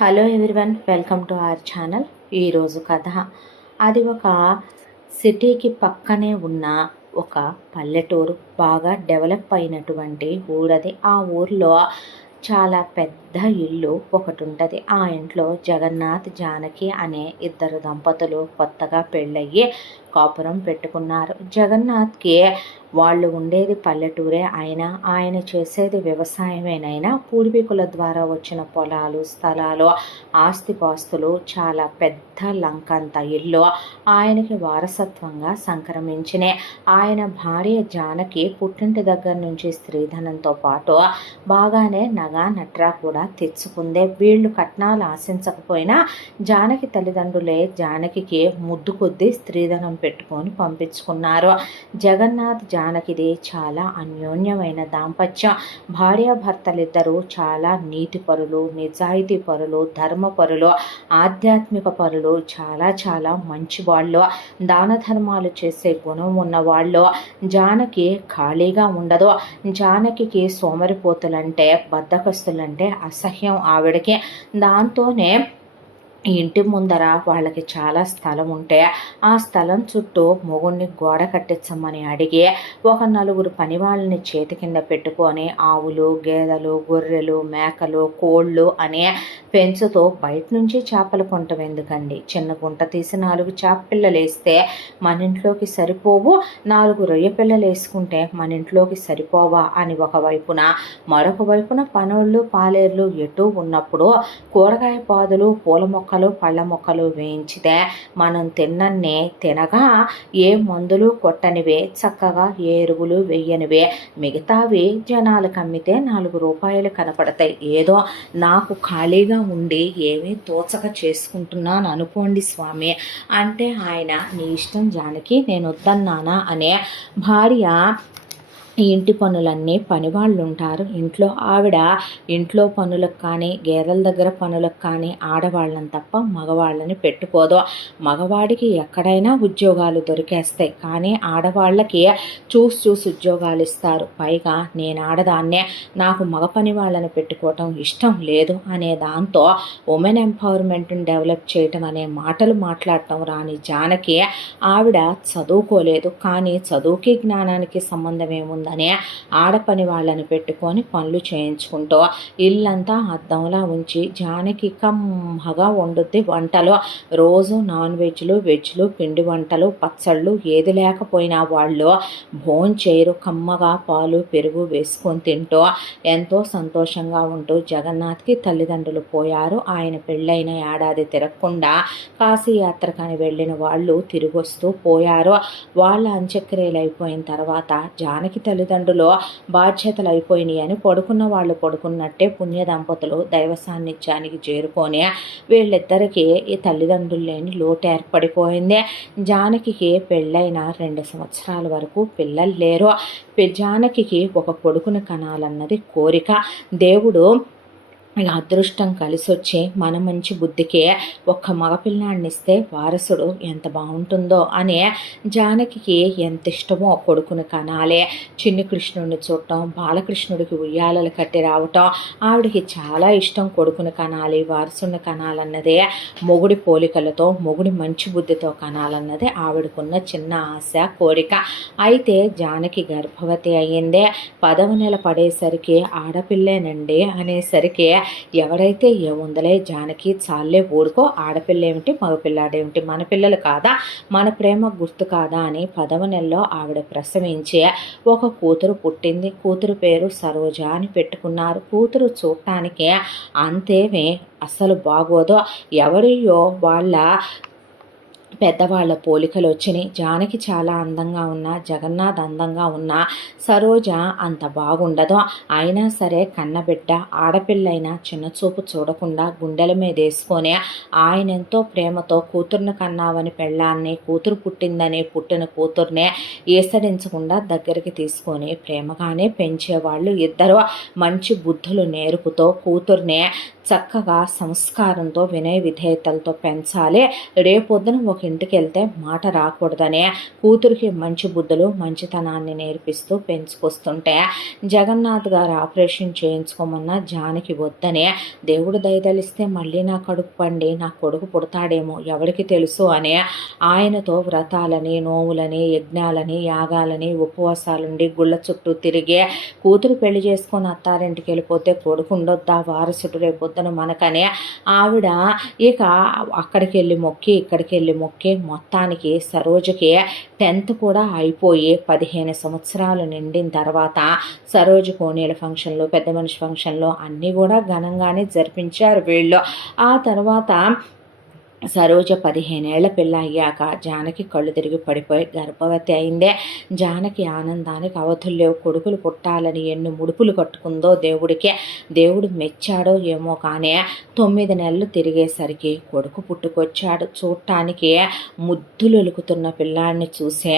Hello everyone, welcome to our channel. ఈరోజు కథ అది ఒక సిటీకి పక్కనే ఉన్న ఒక పల్లెటూరు. బాగా డెవలప్ అయినటువంటి ఊరది. ఆ ఊర్లో చాలా పెద్ద ఇల్లు ఒకటి ఉంటుంది. ఆ ఇంట్లో జగన్నాథ్, జానకి అనే ఇద్దరు దంపతులు కొత్తగా పెళ్ళయ్యి కాపురం పెట్టుకున్నారు. జగన్నాథ్కి వాళ్ళు ఉండేది పల్లెటూరే అయినా ఆయన చేసేది వ్యవసాయమేనైనా పూర్వీకుల ద్వారా వచ్చిన పొలాలు, స్థలాలు, ఆస్తిపాస్తులు, చాలా పెద్ద లంకంత ఇల్లు ఆయనకి వారసత్వంగా సంక్రమించినే. ఆయన భార్య జానకి పుట్టింటి దగ్గర నుంచి స్త్రీధనంతో పాటు బాగానే నగా నట్రా కూడా తెచ్చుకుందే. వీళ్ళు కట్నాలు ఆశించకపోయినా జానకి తల్లిదండ్రులే జానకి ముద్దు కొద్దీ స్త్రీధనం పెట్టుకొని పంపించుకున్నారు. జగన్నాథ్ జానకిది చాలా అన్యోన్యమైన దాంపత్యం. భార్యాభర్తలిద్దరూ చాలా నీతిపరులు, నిజాయితీ పరులు, ధర్మపరులు, ఆధ్యాత్మిక పరులు, చాలా చాలా మంచి వాళ్ళు, దాన ధర్మాలు చేసే గుణం ఉన్నవాళ్ళు. జానకి ఖాళీగా ఉండదు. జానకి సోమరిపోతులంటే, బద్ధకస్తులంటే అసహ్యం ఆవిడకి. దాంతోనే ఇంటి ముందర వాళ్ళకి చాలా స్థలం ఉంటే ఆ స్థలం చుట్టూ మొగుడిని గోడ కట్టించమని అడిగి ఒక నలుగురు పని వాళ్ళని చేతి కింద పెట్టుకొని ఆవులు, గేదెలు, గొర్రెలు, మేకలు, కోళ్ళు అనే పెంచుతో బయట నుంచి చేపలు కొంటాం ఎందుకండి, చిన్న గుంట తీసి 4 చేప పిల్లలు వేస్తే మన ఇంట్లోకి సరిపోవు, 4 రొయ్య పిల్లలు వేసుకుంటే మన ఇంట్లోకి సరిపోవా అని ఒకవైపున, మరొక వైపున పనోళ్ళు పాలేర్లు ఎటు ఉన్నప్పుడు కూరగాయ పాదులు, పూల మొక్కలు, పళ్ళ మొక్కలు వేయించితే మనం తిన్నన్నే తినగా ఏ మందులు కొట్టనివే, చక్కగా ఏ ఎరువులు వెయ్యనివే, మిగతావి జనాలకు అమ్మితే 4 రూపాయలు కనపడతాయి. ఏదో నాకు ఖాళీగా ఉండి ఏమీ తోచక చేసుకుంటున్నాను అనుకోండి స్వామి అంటే ఆయన నీ ఇష్టం జానకి, నేను వద్దన్నానా అనే భార్య. ఈ ఇంటి పనులన్నీ పనివాళ్ళు ఉంటారు ఇంట్లో. ఆవిడ ఇంట్లో పనులకు కానీ గేదెల దగ్గర పనులకు కానీ ఆడవాళ్ళని తప్ప మగవాళ్ళని పెట్టుకోదు. మగవాడికి ఎక్కడైనా ఉద్యోగాలు దొరికేస్తాయి కానీ ఆడవాళ్ళకి చూసి ఉద్యోగాలు ఇస్తారు. పైగా నేను ఆడదాన్నే, నాకు మగ పని వాళ్ళని పెట్టుకోవటం ఇష్టం లేదు అనే దాంతో ఉమెన్ ఎంపవర్మెంట్ని డెవలప్ చేయటం అనే మాటలు మాట్లాడటం రాని జానకి ఆవిడ చదువుకోలేదు. కానీ చదువుకి జ్ఞానానికి సంబంధం ఏముంది అనే ఆడపని వాళ్ళని పెట్టుకొని పనులు చేయించుకుంటూ ఇల్లంతా అద్దంలా ఉంచి జానకి కమ్మగా వండుద్ది వంటలు. రోజు నాన్ వెజ్లు, వెజ్లు, పిండి వంటలు, పచ్చళ్ళు ఏది లేకపోయినా వాళ్ళు భోంచేయరు. కమ్మగా పాలు, పెరుగు వేసుకొని తింటూ ఎంతో సంతోషంగా ఉంటూ. జగన్నాథ్కి తల్లిదండ్రులు పోయారు. ఆయన పెళ్ళైన ఏడాది తిరగకుండా కాశీయాత్రకని వెళ్ళిన వాళ్ళు తిరిగొస్తూ పోయారు. వాళ్ళ అంత్యక్రియలు అయిపోయిన తర్వాత జానకి తల్లిదండ్రులు బాధ్యతలు అయిపోయినాయి అని పడుకున్న వాళ్ళు పడుకున్నట్టే పుణ్య దంపతులు దైవ సాన్నిధ్యానికి చేరుకొని వీళ్ళిద్దరికీ ఈ తల్లిదండ్రులు లేని లోటు ఏర్పడిపోయింది. జానకి పెళ్ళైన 2 సంవత్సరాల వరకు పిల్లలు లేరు. జానకి ఒక కొడుకుని కనాలన్నది కోరిక. దేవుడు అదృష్టం కలిసొచ్చి మన మంచి బుద్ధికే ఒక్క మగపిల్లాడిని ఇస్తే వారసుడు ఎంత బాగుంటుందో అని జానకి ఎంత ఇష్టమో కొడుకుని కనాలే. చిన్ని కృష్ణుడిని చూడటం, బాలకృష్ణుడికి ఉయ్యాలలు కట్టి రావటం ఆవిడకి చాలా ఇష్టం. కొడుకుని కనాలి, వారసుని కనాలన్నదే, మొగుడి పోలికలతో, మొగుడి మంచి బుద్ధితో కనాలన్నదే ఆవిడకున్న చిన్న ఆశ, కోరిక. అయితే జానకి గర్భవతి అయ్యిందే. 10వ నెల పడేసరికి ఆడపిల్లేనండి అనేసరికి ఎవరైతే ఏముందలే జానకి చాలే ఊరుకో, ఆడపిల్ల ఏమిటి మగపిల్లాడేమిటి, మన పిల్లలు కాదా, మన ప్రేమ గుర్తు కాదా అని 10వ నెలలో ఆవిడ ప్రసవించి ఒక కూతురు పుట్టింది. కూతురు పేరు సరోజ అని పెట్టుకున్నారు. కూతురు చూడటానికి అంతేమీ అస్సలు బాగోదు. ఎవరియో వాళ్ళ పెద్దవాళ్ళ పోలికలు వచ్చినాయి. జానకి చాలా అందంగా ఉన్నా, జగన్నాథ్ అందంగా ఉన్నా సరోజ అంత బాగుండదు. అయినా సరే కన్నబిడ్డ ఆడపిల్లైనా చిన్నచూపు చూడకుండా గుండెల మీద వేసుకొని ఆయన ఎంతో ప్రేమతో కూతుర్ని కన్నావని పెళ్ళాన్ని, కూతురు పుట్టిందని పుట్టిన కూతుర్నే ఈసడించకుండా దగ్గరికి తీసుకొని ప్రేమగానే పెంచేవాళ్ళు ఇద్దరు. మంచి బుద్ధులు నేర్పుతో కూతుర్నే చక్కగా సంస్కారంతో వినయ విధేయతలతో పెంచాలి. రేపొద్దున ఒక ఇంటికి వెళ్తే మాట రాకూడదనే కూతురికి మంచి బుద్ధులు మంచితనాన్ని నేర్పిస్తూ పెంచుకొస్తుంటే జగన్నాథ్ గారు ఆపరేషన్ చేయించుకోమన్నా జానకి వద్దనే దేవుడు దయదలిస్తే మళ్ళీ నా కడుపు పండి నా కొడుకు పుడతాడేమో ఎవరికి తెలుసు అని ఆయనతో వ్రతాలని నోములని యజ్ఞాలని యాగాలని ఉపవాసాలుండి గుళ్ళ చుట్టూ తిరిగే కూతురు పెళ్లి చేసుకొని అత్తారింటికి వెళ్ళిపోతే కొడుకు ఉండొద్దా వారసుడు రేపొద్దున మనకనే ఆవిడ ఇక అక్కడికి వెళ్ళి మొక్కి ఇక్కడికి వెళ్ళి మొక్కి మొత్తానికి సరోజకి 10th కూడా అయిపోయి 15 సంవత్సరాలు నిండిన తర్వాత సరోజు కోనేల ఫంక్షన్లు పెద్ద మనిషి ఫంక్షన్లు అన్నీ కూడా ఘనంగానే జరిపించారు వీళ్ళు. ఆ తర్వాత సరోజ 15 ఏళ్ల పిల్ల అయ్యాక జానకి కళ్ళు తిరిగి పడిపోయి గర్భవతి అయిందే. జానకి ఆనందానికి అవధులు లేవు. కొడుకులు పుట్టాలని ఎన్ని ముడుపులు కట్టుకుందో దేవుడు మెచ్చాడో ఏమో కానీ 9 నెలలు తిరిగేసరికి కొడుకు పుట్టుకొచ్చాడు. చూడటానికి ముద్దులొలుకుతున్న పిల్లాడిని చూసే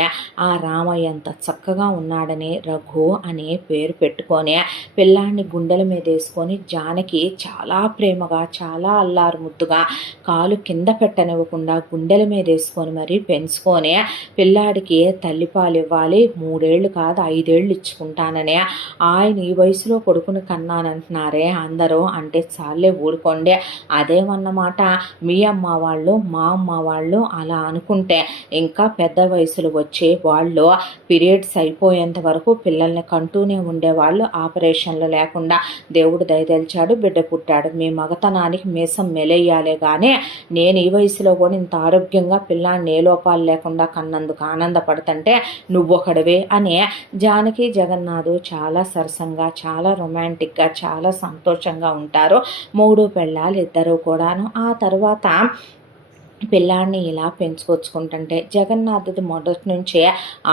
ఆ రామయ్య ఎంత చక్కగా ఉన్నాడని రఘు అనే పేరు పెట్టుకొని పిల్లాడిని గుండెల మీద వేసుకొని జానకి చాలా ప్రేమగా చాలా అల్లారు ముద్దుగా కాలు కింద పెట్టనివ్వకుండా గుండెల మీద వేసుకొని మరీ పెంచుకొని పిల్లాడికి తల్లిపాలు ఇవ్వాలి 3 ఏళ్ళు కాదు 5 ఏళ్ళు ఇచ్చుకుంటానని ఆయన ఈ వయసులో కొడుకుని కన్నానంటున్నారే అందరూ అంటే చాలే ఊరుకోండి. అదేమన్నమాట మీ అమ్మ వాళ్ళు మా అమ్మ వాళ్ళు అలా అనుకుంటే ఇంకా పెద్ద వయసులు వచ్చి వాళ్ళు పీరియడ్స్ అయిపోయేంత వరకు పిల్లల్ని కంటూనే ఉండేవాళ్ళు. ఆపరేషన్లు లేకుండా దేవుడు దయదలిచాడు బిడ్డ పుట్టాడు. మీ మగతనానికి మీసం మెలేయాలే కానీ నేను ఈ వయసులో కూడా ఇంత ఆరోగ్యంగా పిల్లాన్ని ఏ లోపాలు లేకుండా కన్నందుకు ఆనందపడుతుంటే నువ్వొకడివే అని జానకి జగన్నాథ్ చాలా సరసంగా చాలా రొమాంటిక్గా చాలా సంతోషంగా ఉంటారు. 3 పెళ్ళాలు ఇద్దరు కూడాను. ఆ తర్వాత పిల్లాడిని ఇలా పెంచుకొచ్చుకుంటుంటే జగన్నాథుడి మొదటి నుంచే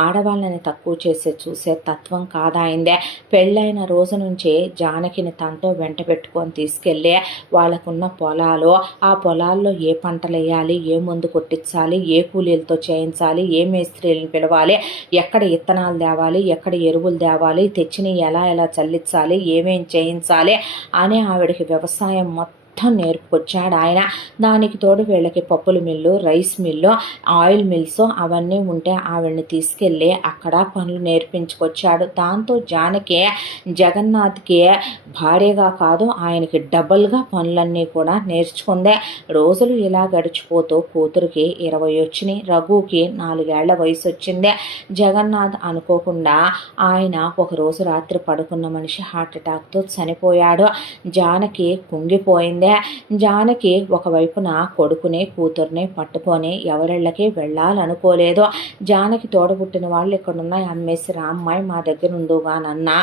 ఆడవాళ్ళని తక్కువ చూసే తత్వం కాదాయిందే. పెళ్ళైన రోజు నుంచి జానకిని తనతో వెంట పెట్టుకొని తీసుకెళ్ళి వాళ్ళకున్న పొలాలు ఆ పొలాల్లో ఏ పంటలు వేయాలి ఏ మందు కొట్టించాలి ఏ కూలీలతో చేయించాలి ఏ మేస్త్రీలను పిలవాలి ఎక్కడ ఇత్తనాలు తేవాలి ఎక్కడ ఎరువులు తేవాలి తెచ్చిని ఎలా చల్లించాలి ఏమేం చేయించాలి అని ఆవిడకి వ్యవసాయం మొత్తం నేర్పుకొచ్చాడు ఆయన. దానికి తోడు వీళ్ళకి పప్పుల mill rice mill oil mills అవన్నీ ఉంటే ఆవిడని తీసుకెళ్ళి అక్కడ పనులు నేర్పించుకొచ్చాడు. దాంతో జానకి జగన్నాథ్కి భార్యగా కాదు ఆయనకి డబల్గా పనులన్నీ కూడా నేర్చుకుందే. రోజులు ఇలా గడిచిపోతూ కూతురికి 20 వచ్చినాయి. రఘుకి 4 ఏళ్ల వయసు వచ్చిందే. జగన్నాథ్ అనుకోకుండా ఆయన ఒకరోజు రాత్రి పడుకున్న మనిషి హార్ట్అటాక్తో చనిపోయాడు. జానకి కుంగిపోయింది. జానకి ఒకవైపున కొడుకుని కూతుర్ని పట్టుకొని ఎవరిళ్ళకి వెళ్ళాలనుకోలేదు. జానకి తోడబుట్టిన వాళ్ళు ఇక్కడున్న అమ్మేసి రామ్మాయి మా దగ్గర ఉందిగానన్నా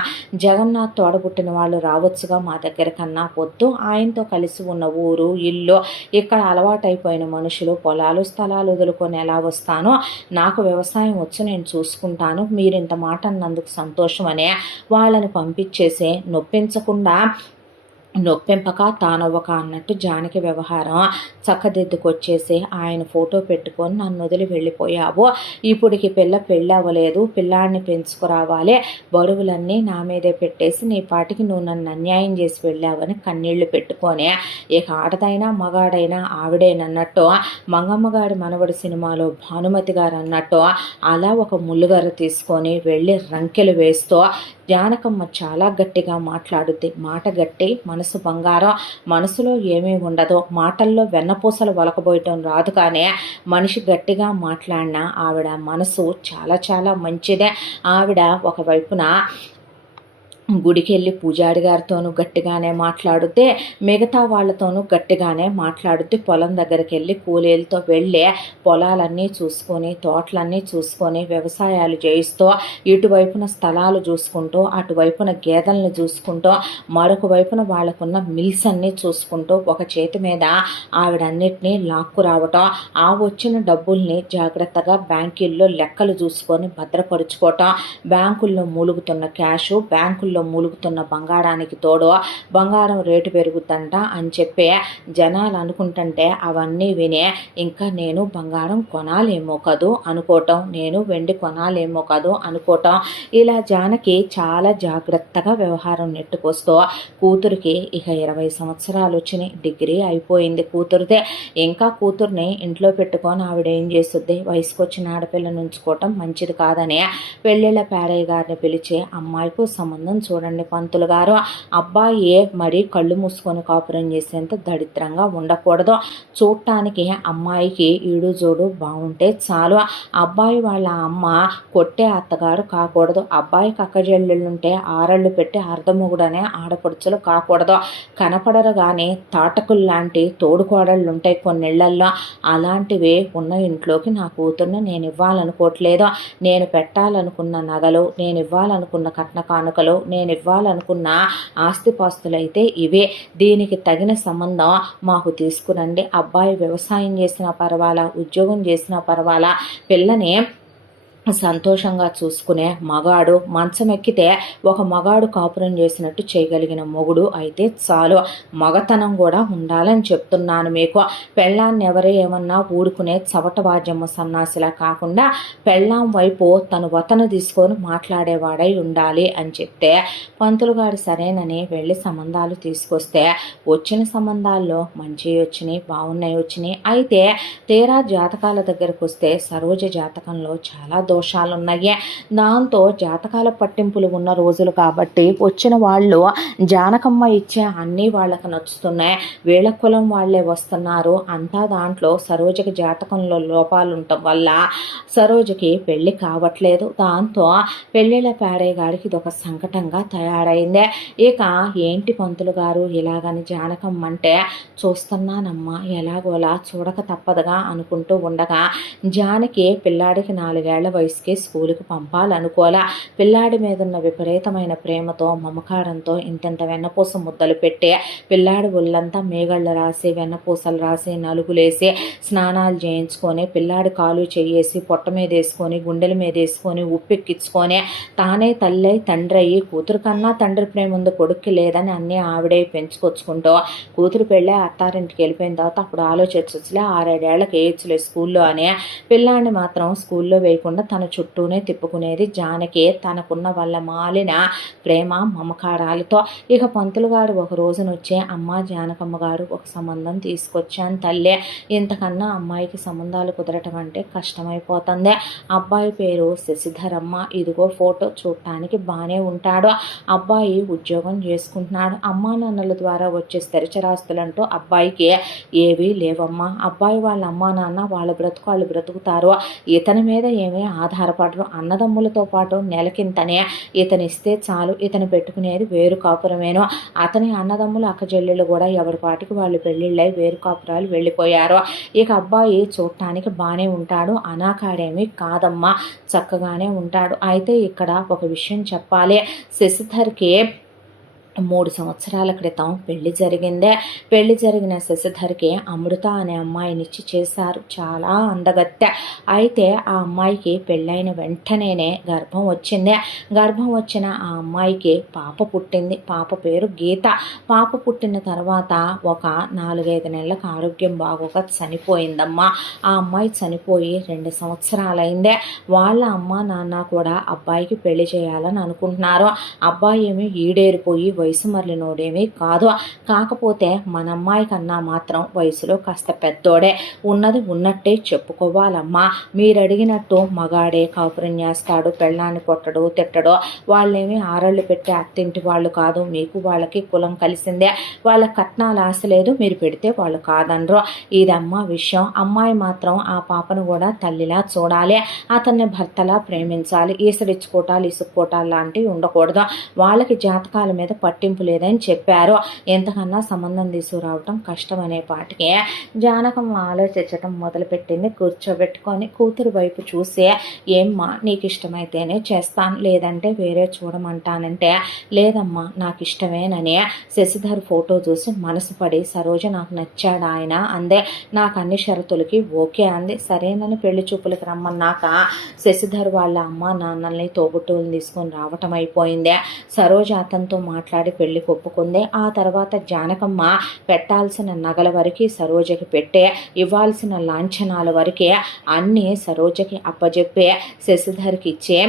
జగన్నాథ్ తోడబుట్టిన వాళ్ళు రావచ్చుగా మా దగ్గర కన్నా వద్దు ఆయనతో కలిసి ఉన్న ఊరు ఇల్లు ఇక్కడ అలవాటైపోయిన మనుషులు పొలాలు స్థలాలు వదులుకొని ఎలా వస్తానో నాకు వ్యవసాయం వచ్చి నేను చూసుకుంటాను మీరు ఇంత మాట అన్నందుకు సంతోషం అనే వాళ్ళని పంపించేసి నొప్పింపక తానవ్వక అన్నట్టు జానకి వ్యవహారం చక్కదిద్దుకొచ్చేసి ఆయన ఫోటో పెట్టుకొని నన్ను వదిలి వెళ్ళిపోయావు. ఇప్పుడికి పెళ్ళి అవ్వలేదు పిల్లాడిని పెంచుకురావాలి బరువులన్నీ నా మీదే పెట్టేసి నీ పాటికి నువ్వు నన్ను అన్యాయం చేసి వెళ్ళావని కన్నీళ్లు పెట్టుకొని ఇక ఆడదైనా మగాడైనా ఆవిడేనన్నట్టు మంగమ్మగారి మనవడి సినిమాలో భానుమతి గారు అన్నట్టు అలా ఒక ముళ్ళుగర్ర తీసుకొని వెళ్ళి రంకెలు వేస్తూ జానకమ్మ చాలా గట్టిగా మాట్లాడుద్ది. మాట గట్టి మనసు బంగారం. మనసులో ఏమీ ఉండదో మాటల్లో వెన్నపూసలు వలకబోయటం రాదు కానీ మనిషి గట్టిగా మాట్లాడినా ఆవిడ మనసు చాలా చాలా మంచిదే. ఆవిడ ఒకవైపున గుడికి వెళ్ళి పూజారి గారితోనూ గట్టిగానే మాట్లాడితే మిగతా వాళ్ళతోనూ గట్టిగానే మాట్లాడితే పొలం దగ్గరికి వెళ్ళి కూలీలతో వెళ్ళి పొలాలన్నీ చూసుకొని తోటలన్నీ చూసుకొని వ్యవసాయాలు చేయిస్తూ ఇటువైపున స్థలాలు చూసుకుంటూ అటువైపున గేదెలను చూసుకుంటూ మరొక వైపున వాళ్ళకున్న మిల్స్ అన్నీ చూసుకుంటూ ఒక చేతి మీద ఆవిడన్నిటినీ లాక్కు రావటం ఆ వచ్చిన డబ్బుల్ని జాగ్రత్తగా బ్యాంకుల్లో లెక్కలు చూసుకొని భద్రపరుచుకోవటం బ్యాంకుల్లో మూలుగుతున్న క్యాషు బ్యాంకుల్లో బావిల్లో మూలుగుతున్న బంగారానికి తోడు బంగారం రేటు పెరుగుతుంట అని చెప్పి జనాలు అనుకుంటుంటే అవన్నీ వినే ఇంకా నేను బంగారం కొనాలేమో కదూ అనుకోవటం, నేను వెండి కొనాలేమో కదూ అనుకోవటం, ఇలా జానకి చాలా జాగ్రత్తగా వ్యవహారం నెట్టుకొస్తూ కూతురికి ఇక 20 సంవత్సరాలు వచ్చినాయి, డిగ్రీ అయిపోయింది కూతురిదే. ఇంకా కూతుర్ని ఇంట్లో పెట్టుకొని ఆవిడ ఏం చేస్తుంది, వయసుకు వచ్చిన ఆడపిల్లని ఉంచుకోవటం మంచిది కాదని పెళ్ళిళ్ళ పేరయ్య గారిని పిలిచి అమ్మాయికు సంబంధం చూడండి పంతులు గారు, అబ్బాయి మరి కళ్ళు మూసుకొని కాపురం చేసేంత దరిద్రంగా ఉండకూడదు, చూడటానికి అమ్మాయికి ఈడు జోడు బాగుంటే చాలు, అబ్బాయి వాళ్ళ అమ్మ కొట్టే అత్తగారు కాకూడదు, అబ్బాయికి అక్కజెల్లెళ్ళుంటే ఆరళ్ళు పెట్టి అర్ధముగుడనే ఆడపడుచులు కాకూడదు, కనపడరు కానీ తాటకులు లాంటి తోడుకోడళ్ళు ఉంటాయి కొన్నిళ్లల్లో, అలాంటివి ఉన్న ఇంట్లోకి నా కూతుర్ని నేను ఇవ్వాలనుకోవట్లేదు, నేను పెట్టాలనుకున్న నగలు, నేను ఇవ్వాలనుకున్న కట్న కానుకలు, నేను ఇవ్వాలనుకున్న ఆస్తిపాస్తులైతే ఇవే, దీనికి తగిన సంబంధం మాకు తీసుకురండి, అబ్బాయి వ్యవసాయం చేసినా పర్వాలా, ఉద్యోగం చేసినా పర్వాలా, పిల్లని సంతోషంగా చూసుకునే మగాడు, మంచం ఎక్కితే ఒక మగాడు కాపురం చేసినట్టు చేయగలిగిన మొగుడు అయితే చాలు, మగతనం కూడా ఉండాలని చెప్తున్నాను మీకు. పెళ్ళాన్ని ఎవరే ఏమన్నా ఊడుకునే చవట వాద్యము సన్నాసిలా కాకుండా పెళ్ళాం వైపు తను వతను తీసుకొని మాట్లాడేవాడై ఉండాలి అని చెప్తే పంతులు గారు సరేనని వెళ్ళి సంబంధాలు తీసుకొస్తే వచ్చిన సంబంధాల్లో మంచి వచ్చినాయి, బాగున్నాయి వచ్చినాయి. అయితే తీరా జాతకాల దగ్గరకు వస్తే సరోజ జాతకంలో చాలా దోషాలున్నాయి. దాంతో జాతకాల పట్టింపులు ఉన్న రోజులు కాబట్టి వచ్చిన వాళ్ళు జానకమ్మ ఇచ్చే అన్నీ వాళ్ళకి నచ్చుతున్నాయి, వీళ్ళ కులం వాళ్ళే వస్తున్నారు, అంతా దాంట్లో సరోజకి జాతకంలో లోపాలు ఉండటం వల్ల సరోజకి పెళ్లి కావట్లేదు. దాంతో పెళ్ళిళ్ళ పేరయ్య గారికి ఇది ఒక సంకటంగా తయారైంది. ఇక ఏంటి పంతులు గారు ఇలాగని జానకమ్మ అంటే చూస్తున్నానమ్మా ఎలాగోలా చూడక తప్పదుగా అనుకుంటూ ఉండగా జానకి పిల్లాడికి 4 ఏళ్ల వయసుకి స్కూలుకి పంపాలనుకోలా, పిల్లాడి మీద ఉన్న విపరీతమైన ప్రేమతో మమకారంతో ఇంతెంత వెన్నపూస ముద్దలు పెట్టి పిల్లాడి ఒళ్ళంతా మేగళ్ళు రాసి వెన్నపూసలు రాసి నలుగులేసి స్నానాలు చేయించుకొని పిల్లాడి కాలు చేయేసి పొట్ట మీద వేసుకొని గుండెల మీద వేసుకొని ఉప్పెక్కించుకొని తానే తల్లి తండ్రి అయ్యి కూతురు కన్నా తండ్రి ప్రేమ ఉంది కొడుక్కి లేదని అన్నీ ఆవిడే పెంచుకొచ్చుకుంటూ కూతురు పెళ్ళే అత్తారింటికి వెళ్ళిపోయిన తర్వాత అప్పుడు ఆలోచించలే 6-7 ఏళ్ళకి వేయచ్చులే స్కూల్లో అని పిల్లాడిని మాత్రం స్కూల్లో వేయకుండా తన చుట్టూనే తిప్పుకునేది జానకి తనకున్న వాళ్ళ మాలిన ప్రేమ మమకారాలతో. ఇక పంతులు గారు ఒక రోజున వచ్చే అమ్మ జానకమ్మ గారు ఒక సంబంధం తీసుకొచ్చాను తల్లే, ఇంతకన్నా అమ్మాయికి సంబంధాలు కుదరటం అంటే కష్టమైపోతుంది, అబ్బాయి పేరు శశిధరమ్మ, ఇదిగో ఫోటో చూడటానికి బాగానే ఉంటాడు, అబ్బాయి ఉద్యోగం చేసుకుంటున్నాడు, అమ్మా నాన్నల ద్వారా వచ్చే స్థిరచరాస్తులంటూ అబ్బాయికి ఏవీ లేవమ్మా, అబ్బాయి వాళ్ళ అమ్మా నాన్న వాళ్ళ బ్రతుకు వాళ్ళు బ్రతుకుతారు, ఇతని మీద ఏమీ ఆధారపడరు, అన్నదమ్ములతో పాటు నెలకింతనే ఇతనిస్తే చాలు, ఇతను పెట్టుకునేది వేరు కాపురమేనో, అతని అన్నదమ్ములు అక్కజెల్లెళ్ళు కూడా ఎవరి పాటికి వాళ్ళు పెళ్ళిళ్ళై వేరు కాపురాలు వెళ్ళిపోయారు, ఇక అబ్బాయి చూడటానికి బాగానే ఉంటాడు, అనాకాడేమీ కాదమ్మా చక్కగానే ఉంటాడు. అయితే ఇక్కడ ఒక విషయం చెప్పాలి, శశిధర్కి 3 సంవత్సరాల క్రితం పెళ్లి జరిగిందే, పెళ్లి జరిగిన శశిధర్కి అమృత అనే అమ్మాయినిచ్చి చేశారు, చాలా అందగత్తె. అయితే ఆ అమ్మాయికి పెళ్ళైన వెంటనేనే గర్భం వచ్చింది, గర్భం వచ్చిన ఆ అమ్మాయికి పాప పుట్టింది, పాప పేరు గీత. పాప పుట్టిన తర్వాత ఒక 4-5 నెలలకు ఆరోగ్యం బాగోక చనిపోయిందమ్మా. ఆ అమ్మాయి చనిపోయి 2 సంవత్సరాలైందే. వాళ్ళ అమ్మ నాన్న కూడా అబ్బాయికి పెళ్లి చేయాలని అనుకుంటున్నారు, అబ్బాయి ఏమి ఈడేరిపోయి వయసు మరలినోడేమీ కాదు, కాకపోతే మన అమ్మాయి కన్నా మాత్రం వయసులో కాస్త పెద్దోడే, ఉన్నది ఉన్నట్టే చెప్పుకోవాలమ్మా, మీరు అడిగినట్టు మగాడే కాపురం చేస్తాడు, పెళ్ళాన్ని కొట్టడు తిట్టడు, వాళ్ళేమీ ఆరళ్ళు పెట్టి అత్తింటి వాళ్ళు కాదు, మీకు వాళ్ళకి కులం కలిసిందే, వాళ్ళ కట్నాలు ఆశ లేదు, మీరు పెడితే వాళ్ళు కాదనరు, ఇది అమ్మ విషయం. అమ్మాయి మాత్రం ఆ పాపను కూడా తల్లిలా చూడాలి, అతన్ని భర్తలా ప్రేమించాలి, ఈసడిచ్చుకోటాలు ఇసుక్కోటాలు లాంటివి ఉండకూడదు, వాళ్ళకి జాతకాల మీద పట్టింపు లేదని చెప్పారు. ఎంతకన్నా సంబంధం తీసుకురావటం కష్టం అనే పాటికి జానకమ్మ ఆలోచించటం మొదలుపెట్టింది. కూర్చోబెట్టుకొని కూతురు వైపు చూసి, ఏమ్మా నీకు ఇష్టమైతేనే చేస్తాను, లేదంటే వేరే చూడమంటానంటే, లేదమ్మా నాకు ఇష్టమేనని శశిధర్ ఫోటో చూసి మనసు పడి, సరోజ నాకు నచ్చాడు ఆయన అందే. నాకు అన్ని షరతులకి ఓకే అంది. సరేనని పెళ్లి చూపులకు రమ్మన్నాక శశిధర్ వాళ్ళ అమ్మ నాన్నల్ని తోబుట్టువులు తీసుకొని రావటం అయిపోయింది. సరోజ అతనితో మాట్లాడి పెళ్లి ఒప్పుకుంది. ఆ తర్వాత జానకమ్మ పెట్టాల్సిన నగల వరకు సరోజకి పెట్టే, ఇవ్వాల్సిన లాంఛనాల వరకే అన్నీ సరోజకి అప్పజెప్పే శశిధర్కి ఇచ్చే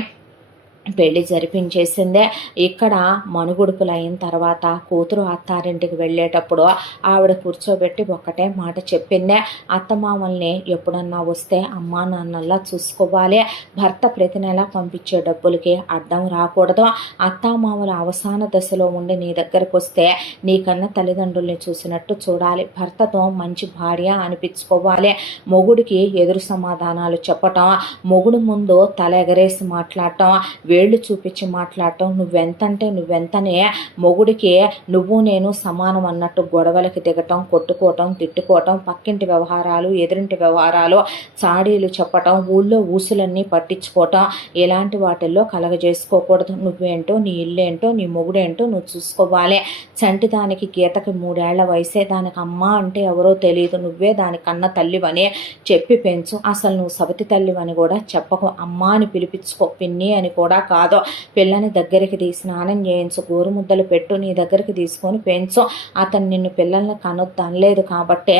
పెళ్లి జరిపించేసిందే. ఇక్కడ మనుగుడుపులు అయిన తర్వాత కూతురు అత్తారింటికి వెళ్ళేటప్పుడు ఆవిడ కూర్చోబెట్టి ఒక్కటే మాట చెప్పిందే, అత్తమామల్ని ఎప్పుడన్నా వస్తే అమ్మా నాన్నల్లా చూసుకోవాలి, భర్త ప్రతి నెల పంపించే డబ్బులకి అడ్డం రాకూడదు, అత్తామామల అవసాన దశలో ఉండి నీ దగ్గరకు వస్తే నీకన్నా తల్లిదండ్రుల్ని చూసినట్టు చూడాలి, భర్తతో మంచి భార్య అనిపించుకోవాలి, మొగుడికి ఎదురు సమాధానాలు చెప్పటం, మొగుడు ముందు తల ఎగరేసి మాట్లాడటం, వేళ్ళు చూపించి మాట్లాడటం, నువ్వెంతంటే నువ్వెంతనే మొగుడికి నువ్వు నేను సమానం అన్నట్టు గొడవలకి దిగటం, కొట్టుకోవటం, తిట్టుకోవటం, పక్కింటి వ్యవహారాలు ఎదురింటి వ్యవహారాలు చాడీలు చెప్పటం, ఊళ్ళో ఊసులన్నీ పట్టించుకోవటం, ఇలాంటి వాటిల్లో కలగజేసుకోకూడదు. నువ్వేంటో నీ ఇల్లేంటో నీ మొగుడేంటో నువ్వు చూసుకోవాలి. చంటి దానికి గీతకి 3 ఏళ్ల వయసే, దానికి అమ్మ అంటే ఎవరో తెలియదు, నువ్వే దానికన్నా తల్లివని చెప్పి పెంచు. అసలు నువ్వు సవతి తల్లివని కూడా చెప్పకు, అమ్మ అని పిలిపించుకో, పిన్ని అని కూడా కాదు. పిల్లని దగ్గరికి తీసి స్నానం చేయించు, గోరుముద్దలు పెట్టు, నీ దగ్గరికి తీసుకొని పెంచు. అతను నిన్ను పిల్లల్ని కనొద్దు అనలేదు కాబట్టే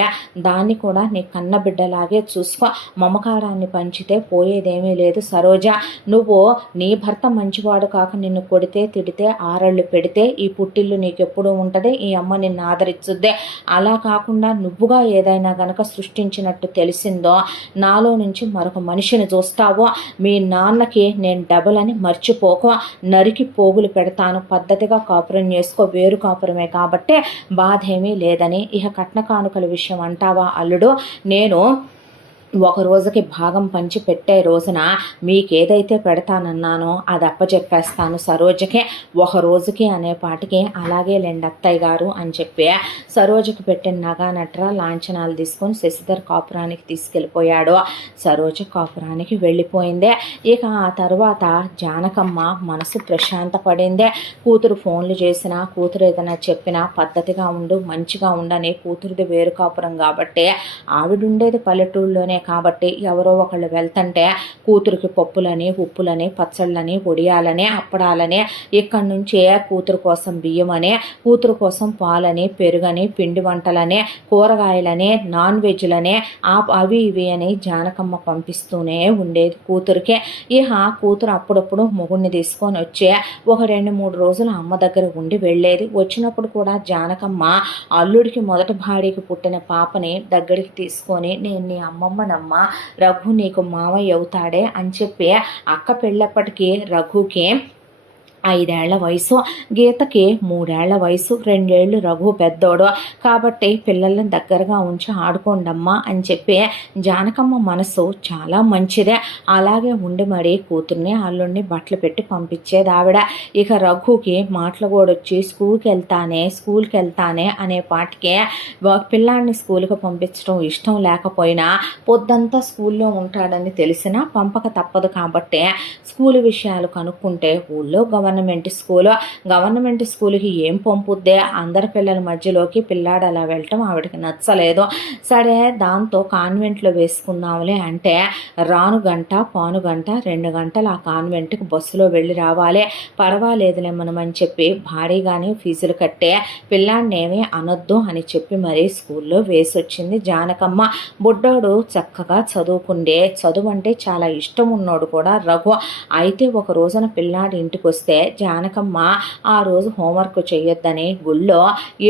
దాన్ని కూడా నీ కన్న బిడ్డలాగే చూసుకో. మమకారాన్ని పంచితే పోయేదేమీ లేదు సరోజ. నువ్వు నీ భర్త మంచివాడు కాక నిన్ను కొడితే తిడితే ఆరళ్ళు పెడితే ఈ పుట్టిల్లు నీకెప్పుడు ఉంటుంది, ఈ అమ్మ నిన్ను ఆదరించుద్దే. అలా కాకుండా నువ్వుగా ఏదైనా గనక సృష్టించినట్టు తెలిసిందో నాలో నుంచి మరొక మనిషిని చూస్తావో మీ నాన్నకి నేను డబల్ అని మర్చిపోకు, నరికి పోగులు పెడతాను, పద్ధతిగా కాపురం చేసుకో, వేరు కాపురమే కాబట్టి బాధ ఏమీ లేదని. ఇక కట్న కానుకల విషయం అంటావా అల్లుడు, నేను ఒక రోజుకి భాగం పంచి పెట్టే రోజున మీకేదైతే పెడతానన్నానో అది అప్పచెప్పేస్తాను సరోజకి, ఒక రోజుకి అనేపాటికి అలాగే లేండి అత్తయ్య గారు అని చెప్పి సరోజకి పెట్టిన నగా నట్ర లాంఛనాలు తీసుకొని శశిధర్ కాపురానికి తీసుకెళ్ళిపోయాడు. సరోజ కాపురానికి వెళ్ళిపోయిందే. ఇక ఆ తర్వాత జానకమ్మ మనసు ప్రశాంతపడిందే. కూతురు ఫోన్లు చేసినా, కూతురు ఏదైనా చెప్పినా పద్ధతిగా ఉండు, మంచిగా ఉండని, కూతురుది వేరు కాపురం కాబట్టి ఆవిడుండేది పల్లెటూళ్ళలోనే కాబట్టి ఎవరో ఒకళ్ళు వెళ్తుంటే కూతురికి పప్పులని, ఉప్పులని, పచ్చళ్ళని, ఒడియాలని, అప్పడాలని, ఇక్కడి నుంచే కూతురు కోసం బియ్యమని, కూతురు కోసం పాలని, పెరుగని, పిండి వంటలని, కూరగాయలని, నాన్ వెజ్లని, అవి ఇవి అని జానకమ్మ పంపిస్తూనే ఉండేది కూతురికి. ఇక కూతురు అప్పుడప్పుడు మొగుడిని తీసుకొని వచ్చే ఒక 2-3 రోజులు అమ్మ దగ్గర ఉండి వెళ్ళేది. వచ్చినప్పుడు కూడా జానకమ్మ అల్లుడికి మొదటి భార్యకి పుట్టిన పాపని దగ్గరికి తీసుకొని, నేను నీ అమ్మమ్మనమ్మ, రఘు నీకు మావయ్య అవుతాడే అని చెప్పి అక్క పెళ్ళప్పటికీ రఘుకి 5 ఏళ్ల వయసు, గీతకి 3 ఏళ్ల వయసు, 2 ఏళ్ళు రఘు పెద్దోడు కాబట్టి పిల్లల్ని దగ్గరగా ఉంచి ఆడుకోండమ్మా అని చెప్పి జానకమ్మ మనసు చాలా మంచిదే. అలాగే ఉండి మరీ కూతుర్ని అల్లుడిని బట్టలు పెట్టి పంపించేది ఆవిడ. ఇక రఘుకి మాటలు కూడా వచ్చి స్కూల్కి వెళ్తానే అనే పాటికే పిల్లాడిని స్కూల్కి పంపించడం ఇష్టం లేకపోయినా పొద్దంతా స్కూల్లో ఉంటాడని తెలిసినా పంపక తప్పదు కాబట్టి స్కూల్ విషయాలు కనుక్కుంటే ఊళ్ళో గవర్నమెంట్ స్కూల్కి ఏం పంపుద్దే, అందరి పిల్లల మధ్యలోకి పిల్లాడు అలా వెళ్ళటం ఆవిడకి నచ్చలేదు. సరే దాంతో కాన్వెంట్లో వేసుకున్నాములే అంటే రాను గంట పాను గంట 2 గంటలు ఆ కాన్వెంట్కి బస్సులో వెళ్ళి రావాలి, పర్వాలేదులే మనం అని చెప్పి భారీగానే ఫీజులు కట్టే పిల్లాడినేమీ అనొద్దు అని చెప్పి మరీ స్కూల్లో వేసొచ్చింది జానకమ్మ. బుడ్డోడు చక్కగా చదువుకుండే, చదువు అంటే చాలా ఇష్టం ఉన్నోడు కూడా రఘు. అయితే ఒక రోజున పిల్లాడి ఇంటికి వస్తే జానకమ్మ ఆ రోజు హోంవర్క్ చేయొద్దని గుళ్ళో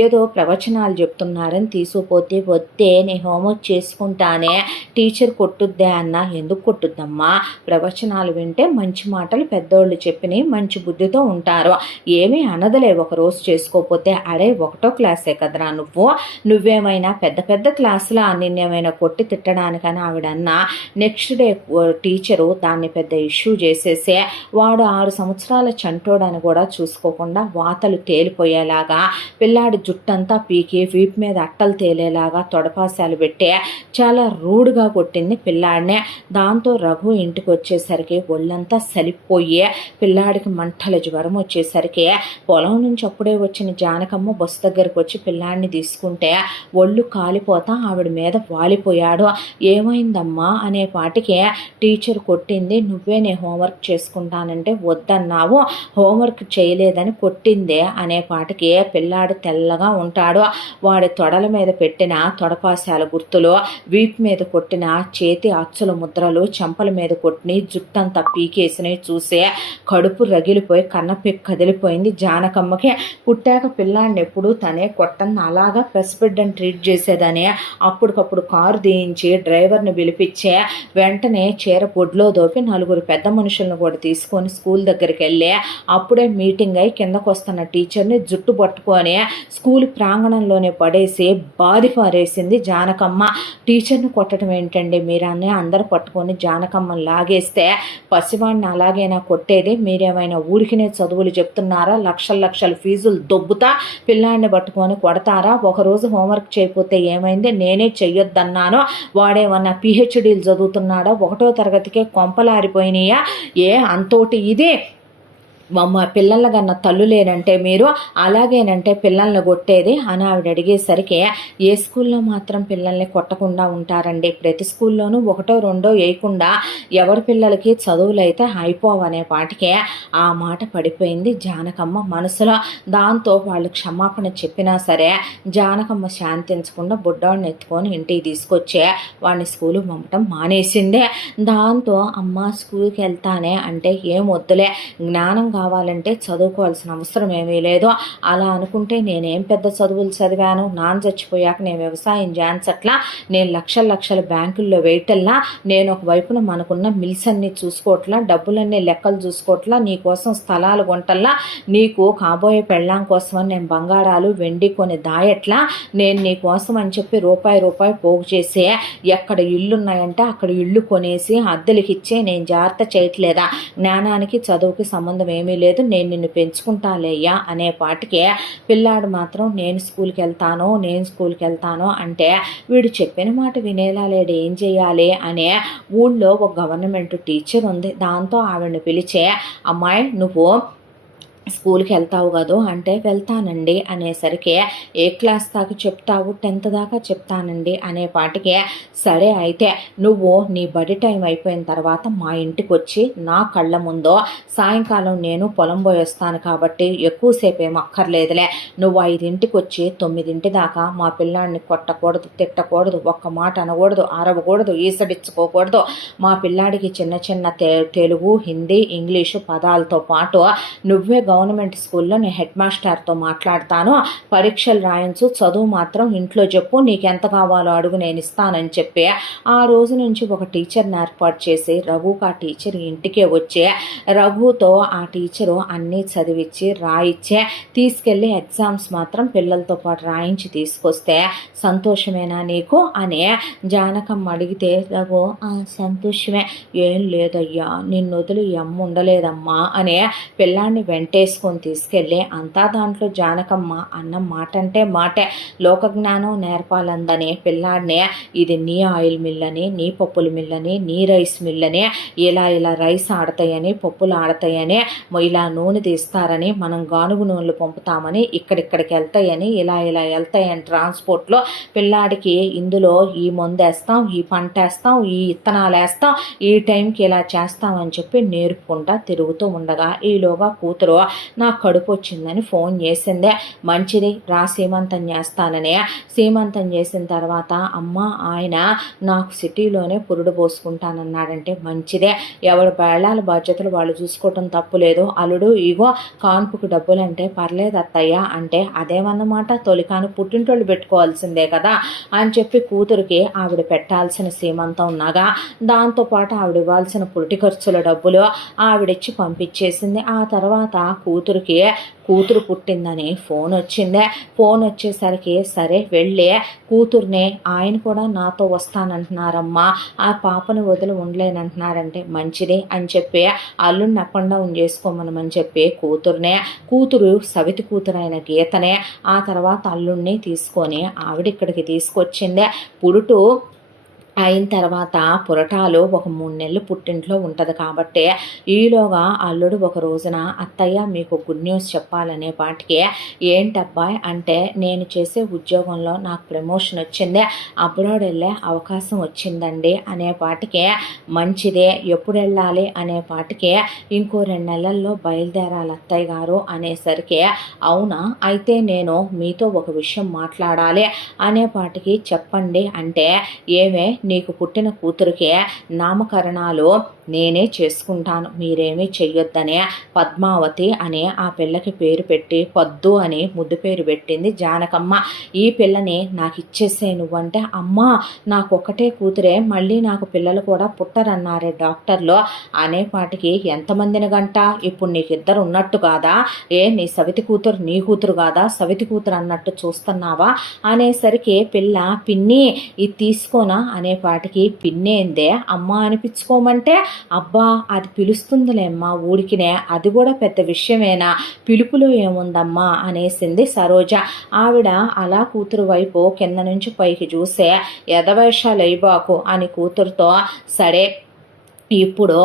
ఏదో ప్రవచనాలు చెప్తున్నారని తీసుకుపోతే, వద్దే నేను హోంవర్క్ చేసుకుంటానే, టీచర్ కొట్టుద్దే అన్న. ఎందుకు కొట్టుద్దమ్మా, ప్రవచనాలు వింటే మంచి మాటలు పెద్దోళ్ళు చెప్పిని మంచి బుద్ధితో ఉంటారు, ఏమీ అనదలే, ఒకరోజు చేసుకోపోతే. అరే 1వ క్లాసే కదరా నువ్వేమైనా పెద్ద క్లాసులో నిన్నేమైనా కొట్టి తిట్టడానికని ఆవిడన్నా. నెక్స్ట్ డే టీచరు దాన్ని పెద్ద ఇష్యూ చేసేసే వాడు 6 సంవత్సరాల చంటోడని కూడా చూసుకోకుండా వాతలు తేలిపోయేలాగా పిల్లాడి జుట్టంతా పీకి వీపు మీద అట్టలు తేలేలాగా తొడపాశాలు పెట్టి చాలా రూడ్గా కొట్టింది పిల్లాడినే. దాంతో రఘు ఇంటికి వచ్చేసరికి ఒళ్ళంతా సలిపోయి పిల్లాడికి మంటల జ్వరం వచ్చేసరికి పొలం నుంచి అప్పుడే వచ్చిన జానకమ్మ బస్సు దగ్గరకు వచ్చి పిల్లాడిని తీసుకుంటే ఒళ్ళు కాలిపోతా ఆవిడ మీద వాలిపోయాడు. ఏమైందమ్మా అనే పాటికి టీచర్ కొట్టింది, నువ్వే నేను హోంవర్క్ చేసుకుంటానంటే వద్దన్నావు, హోంవర్క్ చేయలేదని కొట్టిందే అనే పాటికి పిల్లాడు తెల్లగా ఉంటాడు. వాడి తొడల మీద పెట్టిన తొడపాశాల గుర్తులు, వీపు మీద కొట్టిన చేతి అచ్చుల ముద్రలు, చెంపల మీద కొట్టిన జుట్టంతా పీకేసినవి చూసే కడుపు రగిలిపోయి కన్నపెక్కి కదిలిపోయింది జానకమ్మకి. పుట్టాక పిల్లాడిని ఎప్పుడు తనే కొట్టని అలాగా ప్రెస్బిడ్డని ట్రీట్ చేసేదని అప్పటికప్పుడు కారు తీయించి డ్రైవర్ని పిలిపించే వెంటనే చీర పొడ్లో దోపి 4 పెద్ద మనుషులను కూడా తీసుకొని స్కూల్ దగ్గరికి వెళ్ళి అప్పుడే మీటింగ్ అయి కిందకు వస్తున్న టీచర్ని జుట్టు పట్టుకొని స్కూల్ ప్రాంగణంలోనే పడేసి బాది పారేసింది జానకమ్మ. టీచర్ని కొట్టడం ఏంటండి మీరన్నీ అందరు పట్టుకొని జానకమ్మని లాగేస్తే పసివాడిని అలాగైనా కొట్టేది, మీరేమైనా ఊరికినే చదువులు చెప్తున్నారా, లక్షల ఫీజులు దొబ్బుతా పిల్లాడిని పట్టుకొని కొడతారా, ఒకరోజు హోంవర్క్ చేయకపోతే ఏమైంది, నేనే చెయ్యొద్దన్నాను, వాడేమన్నా పిహెచ్డీలు చదువుతున్నాడా, 1వ తరగతికే కొంపలారిపోయినాయా, ఏ అంతోటి ఇది మా పిల్లల కన్నా తల్లు లేనంటే మీరు అలాగేనంటే పిల్లల్ని కొట్టేది అని ఆవిడ అడిగేసరికి ఏ స్కూల్లో మాత్రం పిల్లల్ని కొట్టకుండా ఉంటారండి, ప్రతి స్కూల్లోనూ 1, 2 వేయకుండా ఎవరి పిల్లలకి చదువులు అయితే అయిపోవనే పాటికే ఆ మాట పడిపోయింది జానకమ్మ మనసులో. దాంతో వాళ్ళు క్షమాపణ చెప్పినా సరే జానకమ్మ శాంతించకుండా బుడ్డాడిని ఎత్తుకొని ఇంటికి తీసుకొచ్చే వాడిని స్కూలు పంపటం మానేసిందే. దాంతో అమ్మ స్కూల్కి వెళ్తానే అంటే ఏం వద్దులే, జ్ఞానం కావాలంటే చదువుకోవాల్సిన అవసరం ఏమీ లేదు, అలా అనుకుంటే నేనేం పెద్ద చదువులు చదివాను, నాన్న చచ్చిపోయాక నేను వ్యవసాయం చేయించట్లా, నేను లక్షల బ్యాంకుల్లో వేయటల్లా, నేను ఒకవైపున మనకున్న మిల్స్ అన్ని చూసుకోవట్లా, డబ్బులన్నీ లెక్కలు చూసుకోవట్లా, నీకోసం స్థలాలు కొంటల్లా, నీకు కాబోయే పెళ్ళాం కోసమని నేను బంగారాలు వెండి కొని దాయట్లా, నేను నీ కోసం అని చెప్పి రూపాయి పోగు చేసి ఎక్కడ ఇళ్ళున్నాయంటే అక్కడ ఇళ్ళు కొనేసి అద్దెలకిచ్చే నేను జాగ్రత్త చేయట్లేదా, జ్ఞానానికి చదువుకి సంబంధం ఏమీ లేదు, నేను నిన్ను పెంచుకుంటాలేయ్యా అనే పాటికే పిల్లాడు మాత్రం నేను స్కూల్కి వెళ్తాను అంటే వీడు చెప్పిన మాట వినేలా లేడు, ఏం చేయాలి అనే ఊళ్ళో ఒక గవర్నమెంట్ టీచర్ ఉంది. దాంతో ఆవిడని పిలిచే అమ్మాయి నువ్వు స్కూల్కి వెళ్తావు కదూ అంటే వెళ్తానండి అనేసరికి ఏ క్లాస్ దాకా చెప్తావు, 10th దాకా చెప్తానండి అనే పాటికే సరే అయితే నువ్వు నీ బడి టైం అయిపోయిన తర్వాత మా ఇంటికి వచ్చి నా కళ్ళ ముందో సాయంకాలం నేను పొలం పోయి వస్తాను కాబట్టి ఎక్కువసేపు ఏం అక్కర్లేదులే, నువ్వు 5ంటికి వచ్చి 9 దాకా మా పిల్లాడిని కొట్టకూడదు, తిట్టకూడదు, ఒక్క మాట అనకూడదు, అరవకూడదు, ఈసడించుకోకూడదు, మా పిల్లాడికి చిన్న తెలుగు హిందీ ఇంగ్లీషు పదాలతో పాటు నువ్వే గవర్నమెంట్ స్కూల్లో నేను హెడ్ మాస్టర్తో మాట్లాడతాను, పరీక్షలు రాయించు, చదువు మాత్రం ఇంట్లో చెప్పు, నీకెంత కావాలో అడుగు నేను ఇస్తానని చెప్పి ఆ రోజు నుంచి ఒక టీచర్ని ఏర్పాటు చేసి రఘుకు ఆ టీచర్ ఇంటికే వచ్చే రఘుతో ఆ టీచరు అన్నీ చదివించి రాయిచ్చే తీసుకెళ్ళి ఎగ్జామ్స్ మాత్రం పిల్లలతో పాటు రాయించి తీసుకొస్తే సంతోషమేనా నీకు అని జానకమ్మ అడిగితే రఘు సంతోషమే, ఏం లేదయ్యా నిన్ను వదిలి అమ్మ ఉండలేదమ్మా అనే పిల్లాన్ని వెంటేసుకొని తీసుకెళ్ళి అంతా దాంట్లో జానకమ్మ అన్న మాట అంటే మాటే, లోకజ్ఞానం నేర్పాలందని పిల్లాడిని ఇది నీ ఆయిల్ మిల్ అని, నీ పప్పుల మిల్ అని, నీ రైస్ మిల్ అని, ఇలా రైస్ ఆడతాయని, పప్పులు ఆడతాయని, ఇలా నూనె తీస్తారని, మనం గానుగు నూనెలు పంపుతామని, ఇక్కడిక్కడికి వెళ్తాయని, ఇలా వెళ్తాయని ట్రాన్స్పోర్ట్లో పిల్లాడికి ఇందులో ఈ మందు వేస్తాం, ఈ పంట వేస్తాం, ఈ ఇత్తనాలు వేస్తాం, ఈ టైంకి ఇలా చేస్తామని చెప్పి నేర్పుకుంటా తిరుగుతూ ఉండగా ఈలోగా కూతురు నాకు కడుపు వచ్చిందని ఫోన్ చేసిందే. మంచిది రా సీమంతం చేస్తానని సీమంతం చేసిన తర్వాత అమ్మ ఆయన నాకు సిటీలోనే పురుడు పోసుకుంటానన్నాడంటే మంచిదే, ఎవరి బేళాల బాధ్యతలు వాళ్ళు చూసుకోవటం తప్పులేదు, అల్లుడు ఇగో కాన్పుకు డబ్బులంటే పర్లేదు అత్తయ్య అంటే అదేమన్నమాట, తొలికాను పుట్టింటోళ్ళు పెట్టుకోవాల్సిందే కదా అని చెప్పి కూతురికి ఆవిడ పెట్టాల్సిన సీమంతం నగా దాంతోపాటు ఆవిడ ఇవ్వాల్సిన పురిటి ఖర్చుల డబ్బులు ఆవిడిచ్చి పంపించేసింది. ఆ తర్వాత కూతురు పుట్టిందని ఫోన్ వచ్చిందే. ఫోన్ వచ్చేసరికి సరే వెళ్ళి కూతుర్ని ఆయన కూడా నాతో వస్తానంటున్నారమ్మా, ఆ పాపను వదిలి ఉండలేనంటున్నారంటే మంచిది అని చెప్పి అల్లుడిని అప్ అండ్ డౌన్ చేసుకోమని చెప్పి కూతురు సవితి కూతురైన గీతనే ఆ తర్వాత అల్లుడిని తీసుకొని ఆవిడిక్కడికి తీసుకొచ్చిందే. పురుటు అయిన తర్వాత పురటాలు ఒక 3 నెలలు పుట్టింట్లో ఉంటుంది కాబట్టి ఈలోగా అల్లుడు ఒక రోజున అత్తయ్య మీకు గుడ్ న్యూస్ చెప్పాలనే పాటికి ఏంటబ్బాయి అంటే నేను చేసే ఉద్యోగంలో నాకు ప్రమోషన్ వచ్చింది, అబ్రాడ్ వెళ్ళే అవకాశం వచ్చిందండి అనే పాటికి మంచిదే, ఎప్పుడు వెళ్ళాలి అనే పాటికి ఇంకో 2 నెలల్లో బయలుదేరాలి అత్తయ్య గారు అనేసరికి అవునా అయితే నేను మీతో ఒక విషయం మాట్లాడాలి అనే పాటికి చెప్పండి అంటే ఏమే నీకు పుట్టిన కూతురికే నామకరణాలు నేనే చేసుకుంటాను, మీరేమీ చెయ్యొద్దనే పద్మావతి అనే ఆ పిల్లకి పేరు పెట్టి పద్దు అని ముద్దు పేరు పెట్టింది జానకమ్మ. ఈ పిల్లని నాకు ఇచ్చేసే నువ్వంటే అమ్మా నాకు ఒకటే కూతురే మళ్ళీ నాకు పిల్లలు కూడా పుట్టరన్నారే డాక్టర్లు అనేపాటికి ఎంతమందిని గంట ఇప్పుడు నీకు ఇద్దరు ఉన్నట్టు కాదా, నీ సవితి కూతురు నీ కూతురు కాదా, సవితి కూతురు అన్నట్టు చూస్తున్నావా అనేసరికి పిల్ల పిన్ని ఇది తీసుకోనా అనేపాటికి పిన్నేందే అమ్మ అనిపించుకోమంటే అబ్బా అది పిలుస్తుందిలేమ్మా ఊడికినే, అది కూడా పెద్ద విషయమేనా, పిలుపులో ఏముందమ్మా అనేసింది సరోజ. ఆవిడ అలా కూతురు వైపు కింద నుంచి పైకి చూసే ఎదవేషాలు అయిబాకు అని కూతురుతో సరే ఇప్పుడు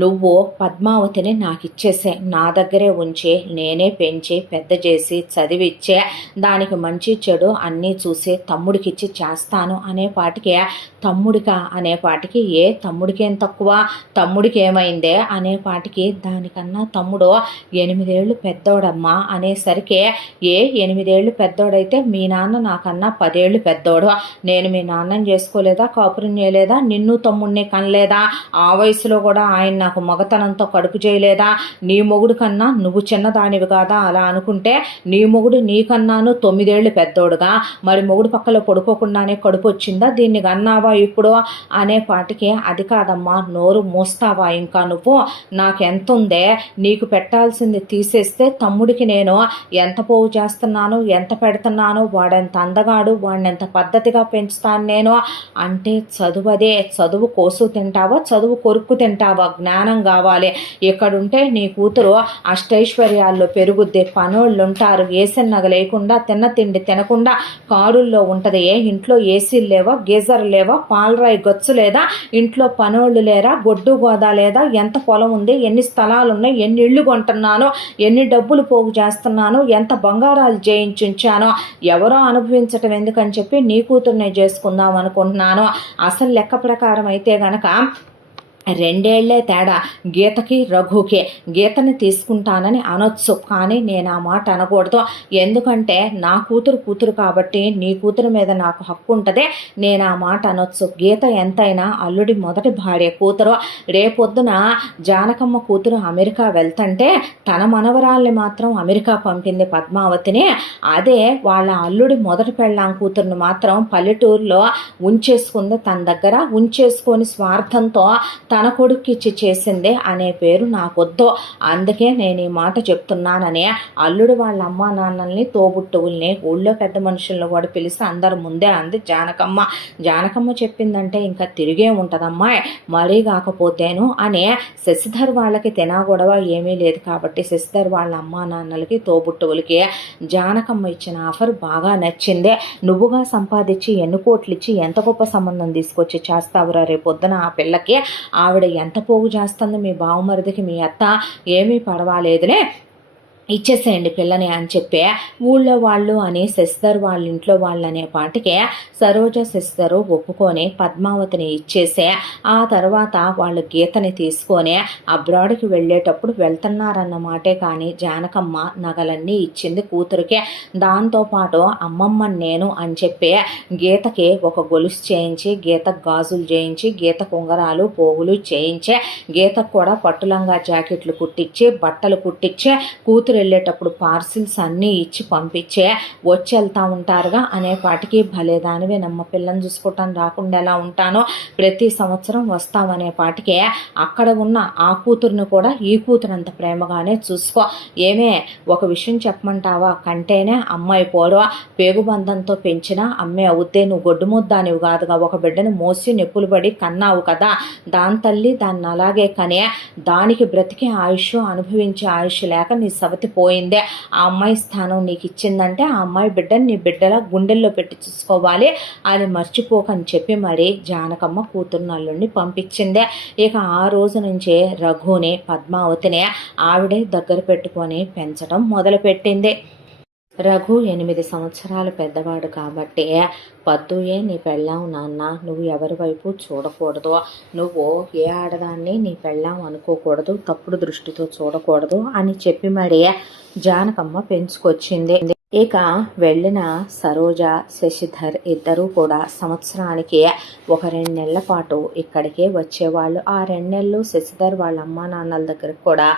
నువ్వు పద్మావతిని నాకు ఇచ్చేసే, నా దగ్గరే ఉంచి నేనే పెంచి పెద్ద చేసి చదివిచ్చే, దానికి మంచి చెడు అన్నీ చూసి తమ్ముడికిచ్చి చేస్తాను అనేపాటికి తమ్ముడికా అనేపాటికి తమ్ముడికేం తక్కువ, తమ్ముడికి ఏమైందే అనేపాటికి దానికన్నా తమ్ముడు 8 ఏళ్ళు పెద్దోడమ్మా అనేసరికి 8 ఏళ్ళు పెద్దోడైతే మీ నాన్న నాకన్నా 10 ఏళ్ళు పెద్దోడు, నేను మీ నాన్నని చేసుకోలేదా, కాపురం చేయలేదా, నిన్ను తమ్ముడిని కనలేదా, ఆ వయసులో కూడా ఆయన నాకు మగతనంతో కడుపు చేయలేదా, నీ మొగుడు కన్నా నువ్వు చిన్నదానివి కాదా, అలా అనుకుంటే నీ మొగుడు నీకన్నాను 9 ఏళ్ళు పెద్దోడుగా, మరి మొగుడు పక్కలో పడుకోకుండానే కడుపు వచ్చిందా, దీన్ని కన్నావా ఇప్పుడు అనేపాటికి అది కాదమ్మా నోరు మోస్తావా ఇంకా నువ్వు, నాకెంత ఉందే నీకు పెట్టాల్సింది తీసేస్తే తమ్ముడికి నేను ఎంత పోవు చేస్తున్నాను ఎంత పెడుతున్నాను, వాడెంత అందగాడు వాడిని ఎంత పద్ధతిగా పెంచుతాను నేను అంటే చదువదే, చదువు కోసు తింటావా చదువు కొరుక్కు తింటావా, జ్ఞానం కావాలి, ఇక్కడుంటే నీ కూతురు అష్టైశ్వర్యాల్లో పెరుగుద్ది, పనోళ్ళు ఉంటారు, ఏసన్నగ లేకుండా తిన్న తిండి తినకుండా కారుల్లో ఉంటుంది, ఇంట్లో ఏసీలు లేవా గీజర్ లేవా పాలరాయి గచ్చు లేదా, ఇంట్లో పనోళ్ళు లేరా గొడ్డు గోదా లేదా, ఎంత పొలం ఉంది ఎన్ని స్థలాలు ఉన్నాయి ఎన్ని ఇళ్ళు కొంటున్నాను ఎన్ని డబ్బులు పోగు చేస్తున్నాను ఎంత బంగారాలు చేయించుంచానో ఎవరో అనుభవించటం ఎందుకని చెప్పి నీ కూతుర్నే చేసుకుందాం అనుకుంటున్నాను, అసలు లెక్క ప్రకారం అయితే గనక 2 ఏళ్లే తేడా గీతకి రఘుకే, గీతని తీసుకుంటానని అనొచ్చు కానీ నేను ఆ మాట అనకూడదు, ఎందుకంటే నా కూతురు కాబట్టి నీ కూతురు మీద నాకు హక్కు ఉంటుంది, నేను ఆ మాట అనొచ్చు, గీత ఎంతైనా అల్లుడి మొదటి భార్య కూతురు, రేపొద్దున జానకమ్మ కూతురు అమెరికా వెళ్తుంటే తన మనవరాల్ని మాత్రం అమెరికా పంపింది పద్మావతిని, అదే వాళ్ళ అల్లుడి మొదటి పెళ్ళాం కూతురుని మాత్రం పల్లెటూరులో ఉంచేసుకుంది, తన దగ్గర ఉంచేసుకొని స్వార్థంతో తన కొడుక్కిచ్చి చేసిందే అనే పేరు నాకొద్దు, అందుకే నేను ఈ మాట చెప్తున్నానని అల్లుడు వాళ్ళ అమ్మా నాన్నల్ని తోబుట్టువుల్ని ఊళ్ళో పెద్ద మనుషులను కూడా పిలిచి అందరి ముందే అంది జానకమ్మ. జానకమ్మ చెప్పిందంటే ఇంకా తిరిగే ఉంటుందమ్మా, మరీ కాకపోతేను అని శశిధర్ వాళ్ళకి తినా గొడవ ఏమీ లేదు కాబట్టి శశిధర్ వాళ్ళ అమ్మా నాన్నలకి తోబుట్టువులకి జానకమ్మ ఇచ్చిన ఆఫర్ బాగా నచ్చిందే, నువ్వుగా సంపాదించి ఎన్ని కోట్లు ఇచ్చి ఎంత గొప్ప సంబంధం తీసుకొచ్చి చేస్తావురా రేపొద్దున ఆ పిల్లకి, ఆవిడ ఎంత పోగు చేస్తుందో మీ బావమరిదికి మీ అత్త ఏమీ పర్వాలేదులే ఇచ్చేసేయండి పిల్లని అని చెప్పి ఊళ్ళో వాళ్ళు అని శశిధర్ వాళ్ళ ఇంట్లో వాళ్ళు అనే పాటికే సరోజ శశిధరు ఒప్పుకొని పద్మావతిని ఇచ్చేసే ఆ తర్వాత వాళ్ళు గీతని తీసుకొని అబ్రాడ్కి వెళ్ళేటప్పుడు వెళ్తున్నారన్న మాటే కానీ జానకమ్మ నగలన్నీ ఇచ్చింది కూతురికే, దాంతోపాటు అమ్మమ్మ నేను అని చెప్పి గీతకి ఒక గొలుసు చేయించి గీతకు గాజులు చేయించి గీత ఉంగరాలు పోగులు చేయించి గీతకు కూడా పట్టులంగా జాకెట్లు కుట్టించి బట్టలు కుట్టించి కూతురు వెళ్ళేటప్పుడు పార్సిల్స్ అన్నీ ఇచ్చి పంపించే వచ్చి వెళ్తూ ఉంటారుగా అనేపాటికి భలే దానివేనమ్మ, పిల్లని చూసుకోవటానికి రాకుండా ఎలా ఉంటానో, ప్రతి సంవత్సరం వస్తామనే పాటికే అక్కడ ఉన్న ఆ కూతురుని కూడా ఈ కూతురు అంత ప్రేమగానే చూసుకో. ఏమే ఒక విషయం చెప్పమంటావా, కంటేనే అమ్మాయి పోడవా, పేగుబంధంతో పెంచిన అమ్మే అవుతే నువ్వు గొడ్డు ముద్దానివి కాదుగా, ఒక బిడ్డని మోసి నెప్పులు పడి కన్నావు కదా, దాని తల్లి దాన్ని అలాగే కనే, దానికి బ్రతికే ఆయుష్ అనుభవించే ఆయుష్ లేక నీ సవతి పోయిందే. ఆ అమ్మాయి స్థానం నీకు ఇచ్చిందంటే ఆ అమ్మాయి బిడ్డని నీ బిడ్డలా గుండెల్లో పెట్టి చూసుకోవాలి, అది మర్చిపోకని చెప్పి మరి జానకమ్మ కూతురు నల్లుడిని పంపించిందే. ఇక ఆ రోజు నుంచే రఘుని పద్మావతిని ఆవిడే దగ్గర పెట్టుకొని పెంచడం మొదలుపెట్టింది. రఘు 8 సంవత్సరాలు పెద్దవాడు కాబట్టి పద్దుయే నీ పెళ్ళాం నాన్న, నువ్వు ఎవరి వైపు చూడకూడదు, నువ్వు ఏ ఆడదాన్ని నీ పెళ్ళాం అనుకోకూడదు, తప్పుడు దృష్టితో చూడకూడదు అని చెప్పి మరి జానకమ్మ పెంచుకొచ్చింది. ఇక వెళ్ళిన సరోజ, శశిధర్ ఇద్దరూ కూడా సంవత్సరానికి ఒక 2 నెలల పాటు ఇక్కడికే వచ్చేవాళ్ళు. ఆ 2 నెలలు శశిధర్ వాళ్ళ అమ్మా నాన్నల దగ్గరకు కూడా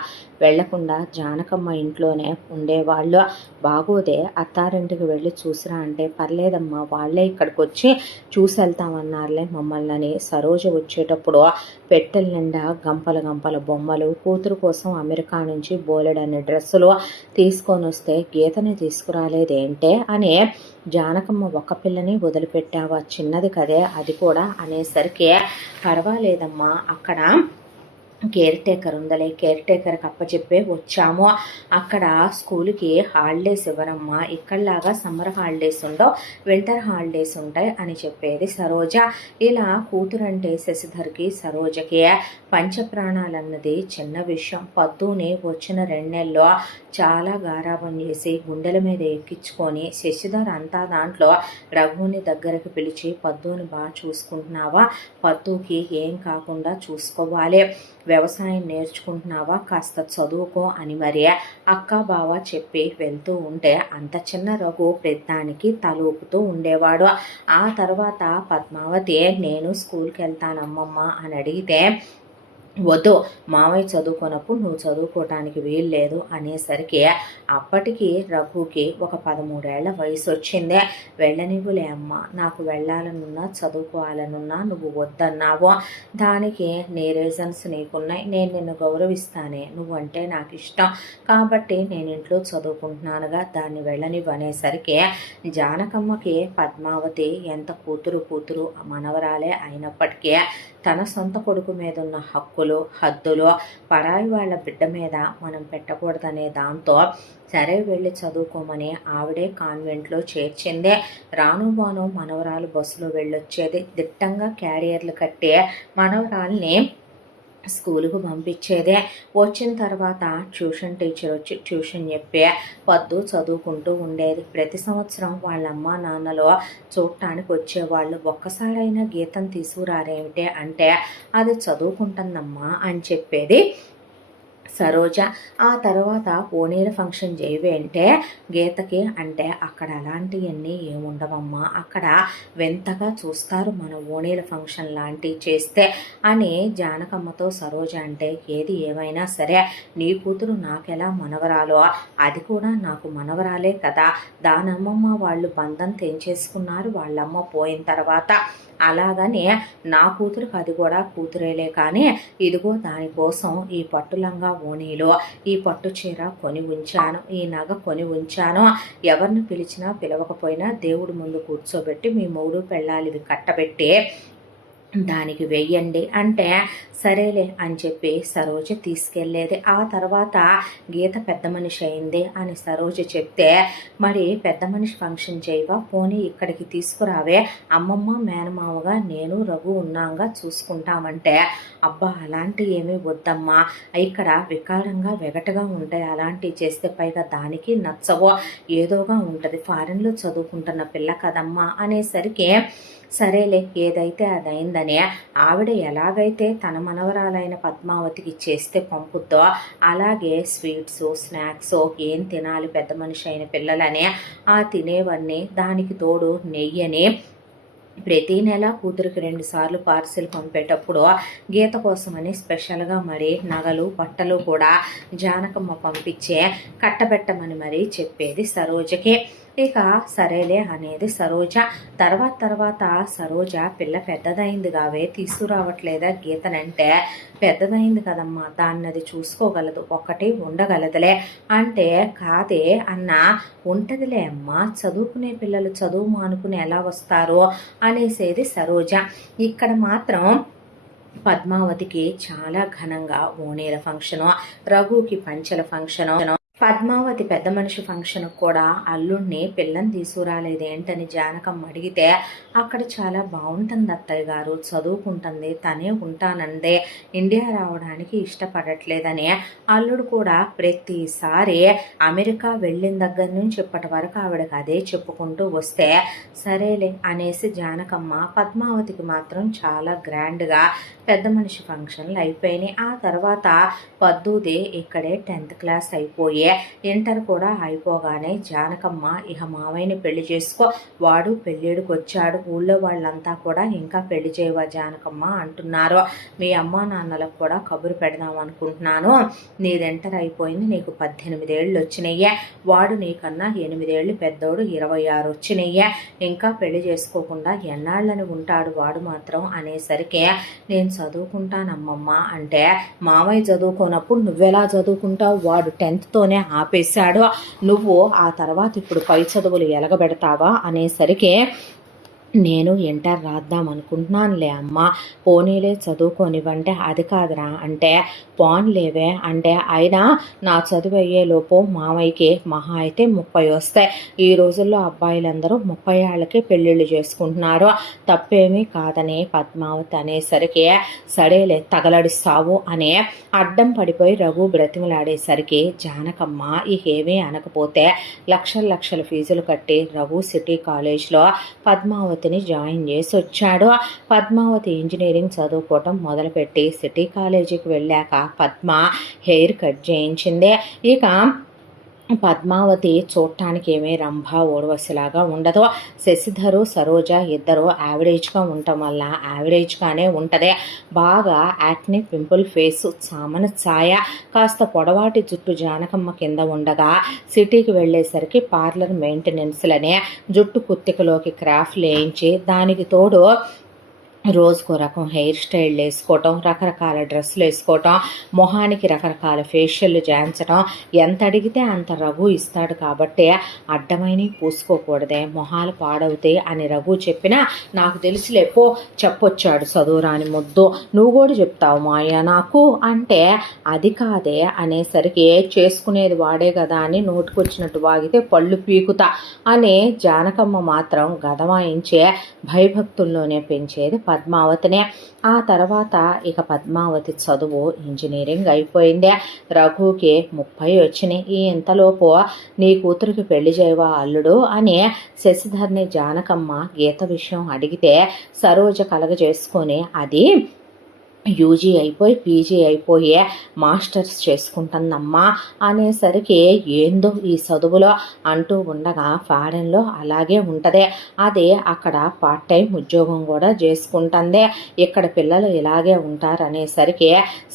వెళ్లకుండా జానకమ్మ ఇంట్లోనే ఉండేవాళ్ళు. బాగోదే అత్తారింటికి వెళ్ళి చూసిరా అంటే, పర్లేదమ్మా వాళ్ళే ఇక్కడికి వచ్చి చూసి వెళ్తామన్నారులే మమ్మల్ని. సరోజ వచ్చేటప్పుడు పెట్టెల నిండా గంపల గంపల బొమ్మలు, కూతురు కోసం అమెరికా నుంచి బోలెడన్ని డ్రెస్సులు తీసుకొని వస్తే గీతని తీసుకురాలేదేంటే అని జానకమ్మ ఒక పిల్లని వదిలిపెట్టావా, చిన్నది కదే అది కూడా అనేసరికి, పర్వాలేదమ్మా అక్కడ కేర్ టేకర్ ఉందలే, కేర్ టేకర్కి అప్పచెప్పే వచ్చాము, అక్కడ స్కూల్కి హాలిడేస్ ఇవ్వరమ్మా, ఇక్కడలాగా సమ్మర్ హాలిడేస్ ఉండవు, వింటర్ హాలిడేస్ ఉంటాయి అని చెప్పేది సరోజ. ఇలా కూతురంటే శశిధర్కి సరోజకి పంచప్రాణాలన్నది చిన్న విషయం. పద్దుని వచ్చిన 2 నెలల్లో చాలా గారాబం చేసి గుండెల మీద ఎక్కించుకొని శశిధర్ అంతా దాంట్లో రఘుని దగ్గరికి పిలిచి, పద్దుని బాగా చూసుకుంటున్నావా, పద్దుకి ఏం కాకుండా చూసుకోవాలి, వ్యవసాయం నేర్చుకుంటున్నావా, కాస్త చదువుకో అని మరి అక్క బావ చెప్పి వెళ్తూ ఉంటే అంత చిన్న రఘు పెద్దానికి తలూపుతూ ఉండేవాడు. ఆ తర్వాత పద్మావతి నేను స్కూల్కి వెళ్తానమ్మమ్మ అని అడిగితే, వద్దు మావయ్య చదువుకున్నప్పుడు నువ్వు చదువుకోవటానికి వీలు లేదు అనేసరికి, అప్పటికి రఘుకి ఒక 13 ఏళ్ల వయసు వచ్చిందే. వెళ్ళనివ్వులే అమ్మ, నాకు వెళ్ళాలనున్నా చదువుకోవాలనున్నా నువ్వు వద్దన్నావు, దానికి నీ రీజన్స్ నీకున్నాయి, నేను నిన్ను గౌరవిస్తానే, నువ్వంటే నాకు ఇష్టం కాబట్టి నేను ఇంట్లో చదువుకుంటున్నానుగా, దాన్ని వెళ్ళనివ్వు అనేసరికి జానకమ్మకి పద్మావతి ఎంత కూతురు మనవరాలే అయినప్పటికీ తన సొంత కొడుకు మీద ఉన్న హక్కులు హద్దులు పరాయి వాళ్ళ బిడ్డ మీద మనం పెట్టకూడదనే దాంతో సరే వెళ్ళి చదువుకోమని ఆవిడే కాన్వెంట్లో చేర్చిందే. రాను బాను మనవరాలు బస్సులో వెళ్ళొచ్చేది, దిట్టంగా క్యారియర్లు కట్టే మనవరాల్ని స్కూలుకు పంపించేదే. వచ్చిన తర్వాత ట్యూషన్ టీచర్ వచ్చి ట్యూషన్ చెప్పి పద్దు చదువుకుంటూ ఉండేది. ప్రతి సంవత్సరం వాళ్ళ అమ్మ నాన్నలో చూడటానికి వచ్చేవాళ్ళు. ఒక్కసారైనా గీతం తీసుకురారేమిటే అంటే, అది చదువుకుంటుందమ్మా అని చెప్పేది సరోజ. ఆ తర్వాత ఓణీల ఫంక్షన్ చేయవే అంటే గీతకి అంటే, అక్కడ అలాంటివన్నీ ఏముండవమ్మా, అక్కడ వింతగా చూస్తారు మన ఓణీల ఫంక్షన్ లాంటివి చేస్తే అని జానకమ్మతో సరోజ అంటే, ఏది ఏమైనా సరే నీ కూతురు నాకెలా మనవరాలో, అది కూడా నాకు మనవరాలే కదా, దానమ్మమ్మ వాళ్ళు బంధం తెంచేసుకున్నారు వాళ్ళమ్మ పోయిన తర్వాత, అలాగని నా కూతురుకి అది కూడా కూతురేలే, కానీ ఇదిగో దానికోసం ఈ పట్టులంగా ఓణీలో ఈ పట్టు చీర కొని ఉంచాను, ఈ నగ కొని ఉంచాను, ఎవరిని పిలిచినా పిలవకపోయినా దేవుడి ముందు కూర్చోబెట్టి మీ మూడు పెళ్ళాలివి కట్టబెట్టి దానికి వెయ్యండి అంటే సరేలే అని చెప్పి సరోజ తీసుకెళ్లేది. ఆ తర్వాత గీత పెద్ద మనిషి అయింది అని సరోజ చెప్తే, మరి పెద్ద మనిషి ఫంక్షన్ చేయవా, పోనీ ఇక్కడికి తీసుకురావే, అమ్మమ్మ మేనమావగా నేను రఘు ఉన్నాగా చూసుకుంటామంటే, అబ్బా అలాంటివి ఏమీ వద్దమ్మా, ఇక్కడ వికారంగా వెగటగా ఉంటాయి, అలాంటివి చేస్తే పైగా దానికి నచ్చవో ఏదోగా ఉంటుంది, ఫారెన్లో చదువుకుంటున్న పిల్ల కదమ్మా అనేసరికి సరేలే ఏదైతే అదైందనే ఆవిడ ఎలాగైతే తన మనవరాలైన పద్మావతికి చేస్తే పంపుద్దో అలాగే స్వీట్స్ స్నాక్స్ ఏం తినాలి పెద్ద మనిషి అయిన పిల్లలనే ఆ తినేవన్నీ, దానికి తోడు నెయ్యని ప్రతి నెల కూతురికి 2 సార్లు పార్సిల్ పంపేటప్పుడు గీత కోసమని స్పెషల్గా మరి నగలు బట్టలు కూడా జానకమ్మ పంపించే కట్టబెట్టమని మరి చెప్పేది సరోజకి. ఇక సరేలే అనేది సరోజ. తర్వాత సరోజ పిల్ల పెద్దదైంది కావే తీసుకురావట్లేదా గీతనంటే, పెద్దదైంది కదమ్మా దాన్నది చూసుకోగలదు, ఒక్కటి ఉండగలదులే అంటే, కాదే అన్న ఉంటదిలే అమ్మా, చదువుకునే పిల్లలు చదువు మానుకుని ఎలా వస్తారు అనేసేది సరోజ. ఇక్కడ మాత్రం పద్మావతికి చాలా ఘనంగా ఓణీల ఫంక్షను, రఘుకి పంచెల ఫంక్షను, పద్మావతి పెద్ద మనిషి ఫంక్షన్ కూడా అల్లుడిని పిల్లని తీసుకురాలేదేంటని జానకమ్మ అడిగితే, అక్కడ చాలా బాగుంటుంది అత్తయ్య గారు, చదువుకుంటుంది, తనే ఉంటానందే, ఇండియా రావడానికి ఇష్టపడట్లేదని అల్లుడు కూడా ప్రతిసారి అమెరికా వెళ్ళిన దగ్గర నుంచి ఇప్పటి వరకు ఆవిడకి అదే చెప్పుకుంటూ వస్తే, సరేలే అనేసి జానకమ్మ పద్మావతికి మాత్రం చాలా గ్రాండ్గా పెద్ద మనిషి ఫంక్షన్లు అయిపోయినాయి. ఆ తర్వాత పద్దుది ఇక్కడే 10th క్లాస్ అయిపోయి ఇంటర్ కూడా అయిపోగానే జానకమ్మ ఇక మావయ్యని పెళ్లి చేసుకో, వాడు పెళ్ళిడికి వచ్చాడు, ఊళ్ళో వాళ్ళంతా కూడా ఇంకా పెళ్లి చేయవా జానకమ్మ అంటున్నారు, మీ అమ్మా నాన్నలకు కూడా కబురు పెడదాం అనుకుంటున్నాను, నీది ఇంటర్ అయిపోయింది, నీకు 18 ఏళ్ళు వచ్చినాయ్యే, వాడు నీకన్నా 8 ఏళ్ళు పెద్దోడు, 26 వచ్చినాయ్యే, ఇంకా పెళ్లి చేసుకోకుండా ఎన్నాళ్ళని ఉంటాడు వాడు మాత్రం అనేసరికి, నేను చదువుకుంటానమ్మమ్మ అంటే, మామయ్య చదువుకోనప్పుడు నువ్వెలా చదువుకుంటావు, వాడు 10th ఆపేశాడు, నువ్వు ఆ తర్వాత ఇప్పుడు పై చదువులు ఎలగబెడతావా అనేసరికి, నేను ఇంటర్ రాద్దాం అనుకుంటున్నానులే అమ్మ, పోనీలే చదువుకోనివ్వంటే, అది కాదురా అంటే, పోన్లేవే అంటే, అయినా నా చదువు అయ్యేలోపు మామయ్యకి మహా అయితే 30 వస్తాయి, ఈ రోజుల్లో అబ్బాయిలందరూ 30 ఏళ్ళకి పెళ్ళిళ్ళు చేసుకుంటున్నారు, తప్పేమీ కాదని పద్మావతి అనేసరికి, సరేలే తగలడిస్తావు అనే అడ్డం పడిపోయి రఘు బ్రతిమలాడేసరికి జానకమ్మ ఇకేమీ అనకపోతే లక్షల ఫీజులు కట్టి రఘు సిటీ కాలేజ్లో పద్మావతిని జాయిన్ చేసి వచ్చాడు. పద్మావతి ఇంజనీరింగ్ చదువుకోవటం మొదలుపెట్టి సిటీ కాలేజీకి వెళ్ళాక పద్మ హెయిర్ కట్ చేయించింది. ఇక పద్మావతి చూడటానికి ఏమీ రంభ ఓర్వశిలాగా ఉండదు. శశిధరు సరోజ ఇద్దరు యావరేజ్గా ఉండటం వల్ల యావరేజ్గానే ఉంటుంది. బాగా యాక్ని పింపుల్ ఫేసు, సామన ఛాయ, కాస్త పొడవాటి జుట్టు జానకమ్మ కింద ఉండగా, సిటీకి వెళ్ళేసరికి పార్లర్ మెయింటెనెన్స్లనే జుట్టు కుత్తికలోకి క్రాఫ్ట్ వేయించి, దానికి తోడు రోజుకో రకం హెయిర్ స్టైల్ వేసుకోవటం, రకరకాల డ్రెస్సులు వేసుకోవటం, మొహానికి రకరకాల ఫేషియల్ చేయించడం, ఎంత అడిగితే అంత రఘు ఇస్తాడు కాబట్టి అడ్డమైన పూసుకోకూడదే, మొహాలు పాడవుతాయి అని రఘు చెప్పినా, నాకు తెలిసిలేపో చెప్పొచ్చాడు చదువురాని ముద్దు, నువ్వు కూడా చెప్తావు మాయ నాకు అంటే, అది కాదే అనేసరికి, చేసుకునేది వాడే కదా అని నోటుకొచ్చినట్టు వాగితే పళ్ళు పీకుతా అని జానకమ్మ మాత్రం గదమాయించే భయభక్తుల్లోనే పెంచేది పద్మావతినే. ఆ తర్వాత ఇక పద్మావతి చదువు ఇంజనీరింగ్ అయిపోయింది. రఘుకి 30 వచ్చినాయి. ఈ ఇంతలోపు నీ కూతురికి పెళ్లి చేయవా అల్లుడు అని శశిధర్ని జానకమ్మ గీత విషయం అడిగితే, సరోజ కలగజేసుకొని అది యూజీ అయిపోయి పీజీ అయిపోయి మాస్టర్స్ చేసుకుంటుందమ్మా అనేసరికి, ఏందో ఈ చదువులో అంటూ ఉండగా, ఫారెన్లో అలాగే ఉంటుంది, అదే అక్కడ పార్ట్ టైం ఉద్యోగం కూడా చేసుకుంటుంది, ఇక్కడ పిల్లలు ఇలాగే ఉంటారు అనేసరికి,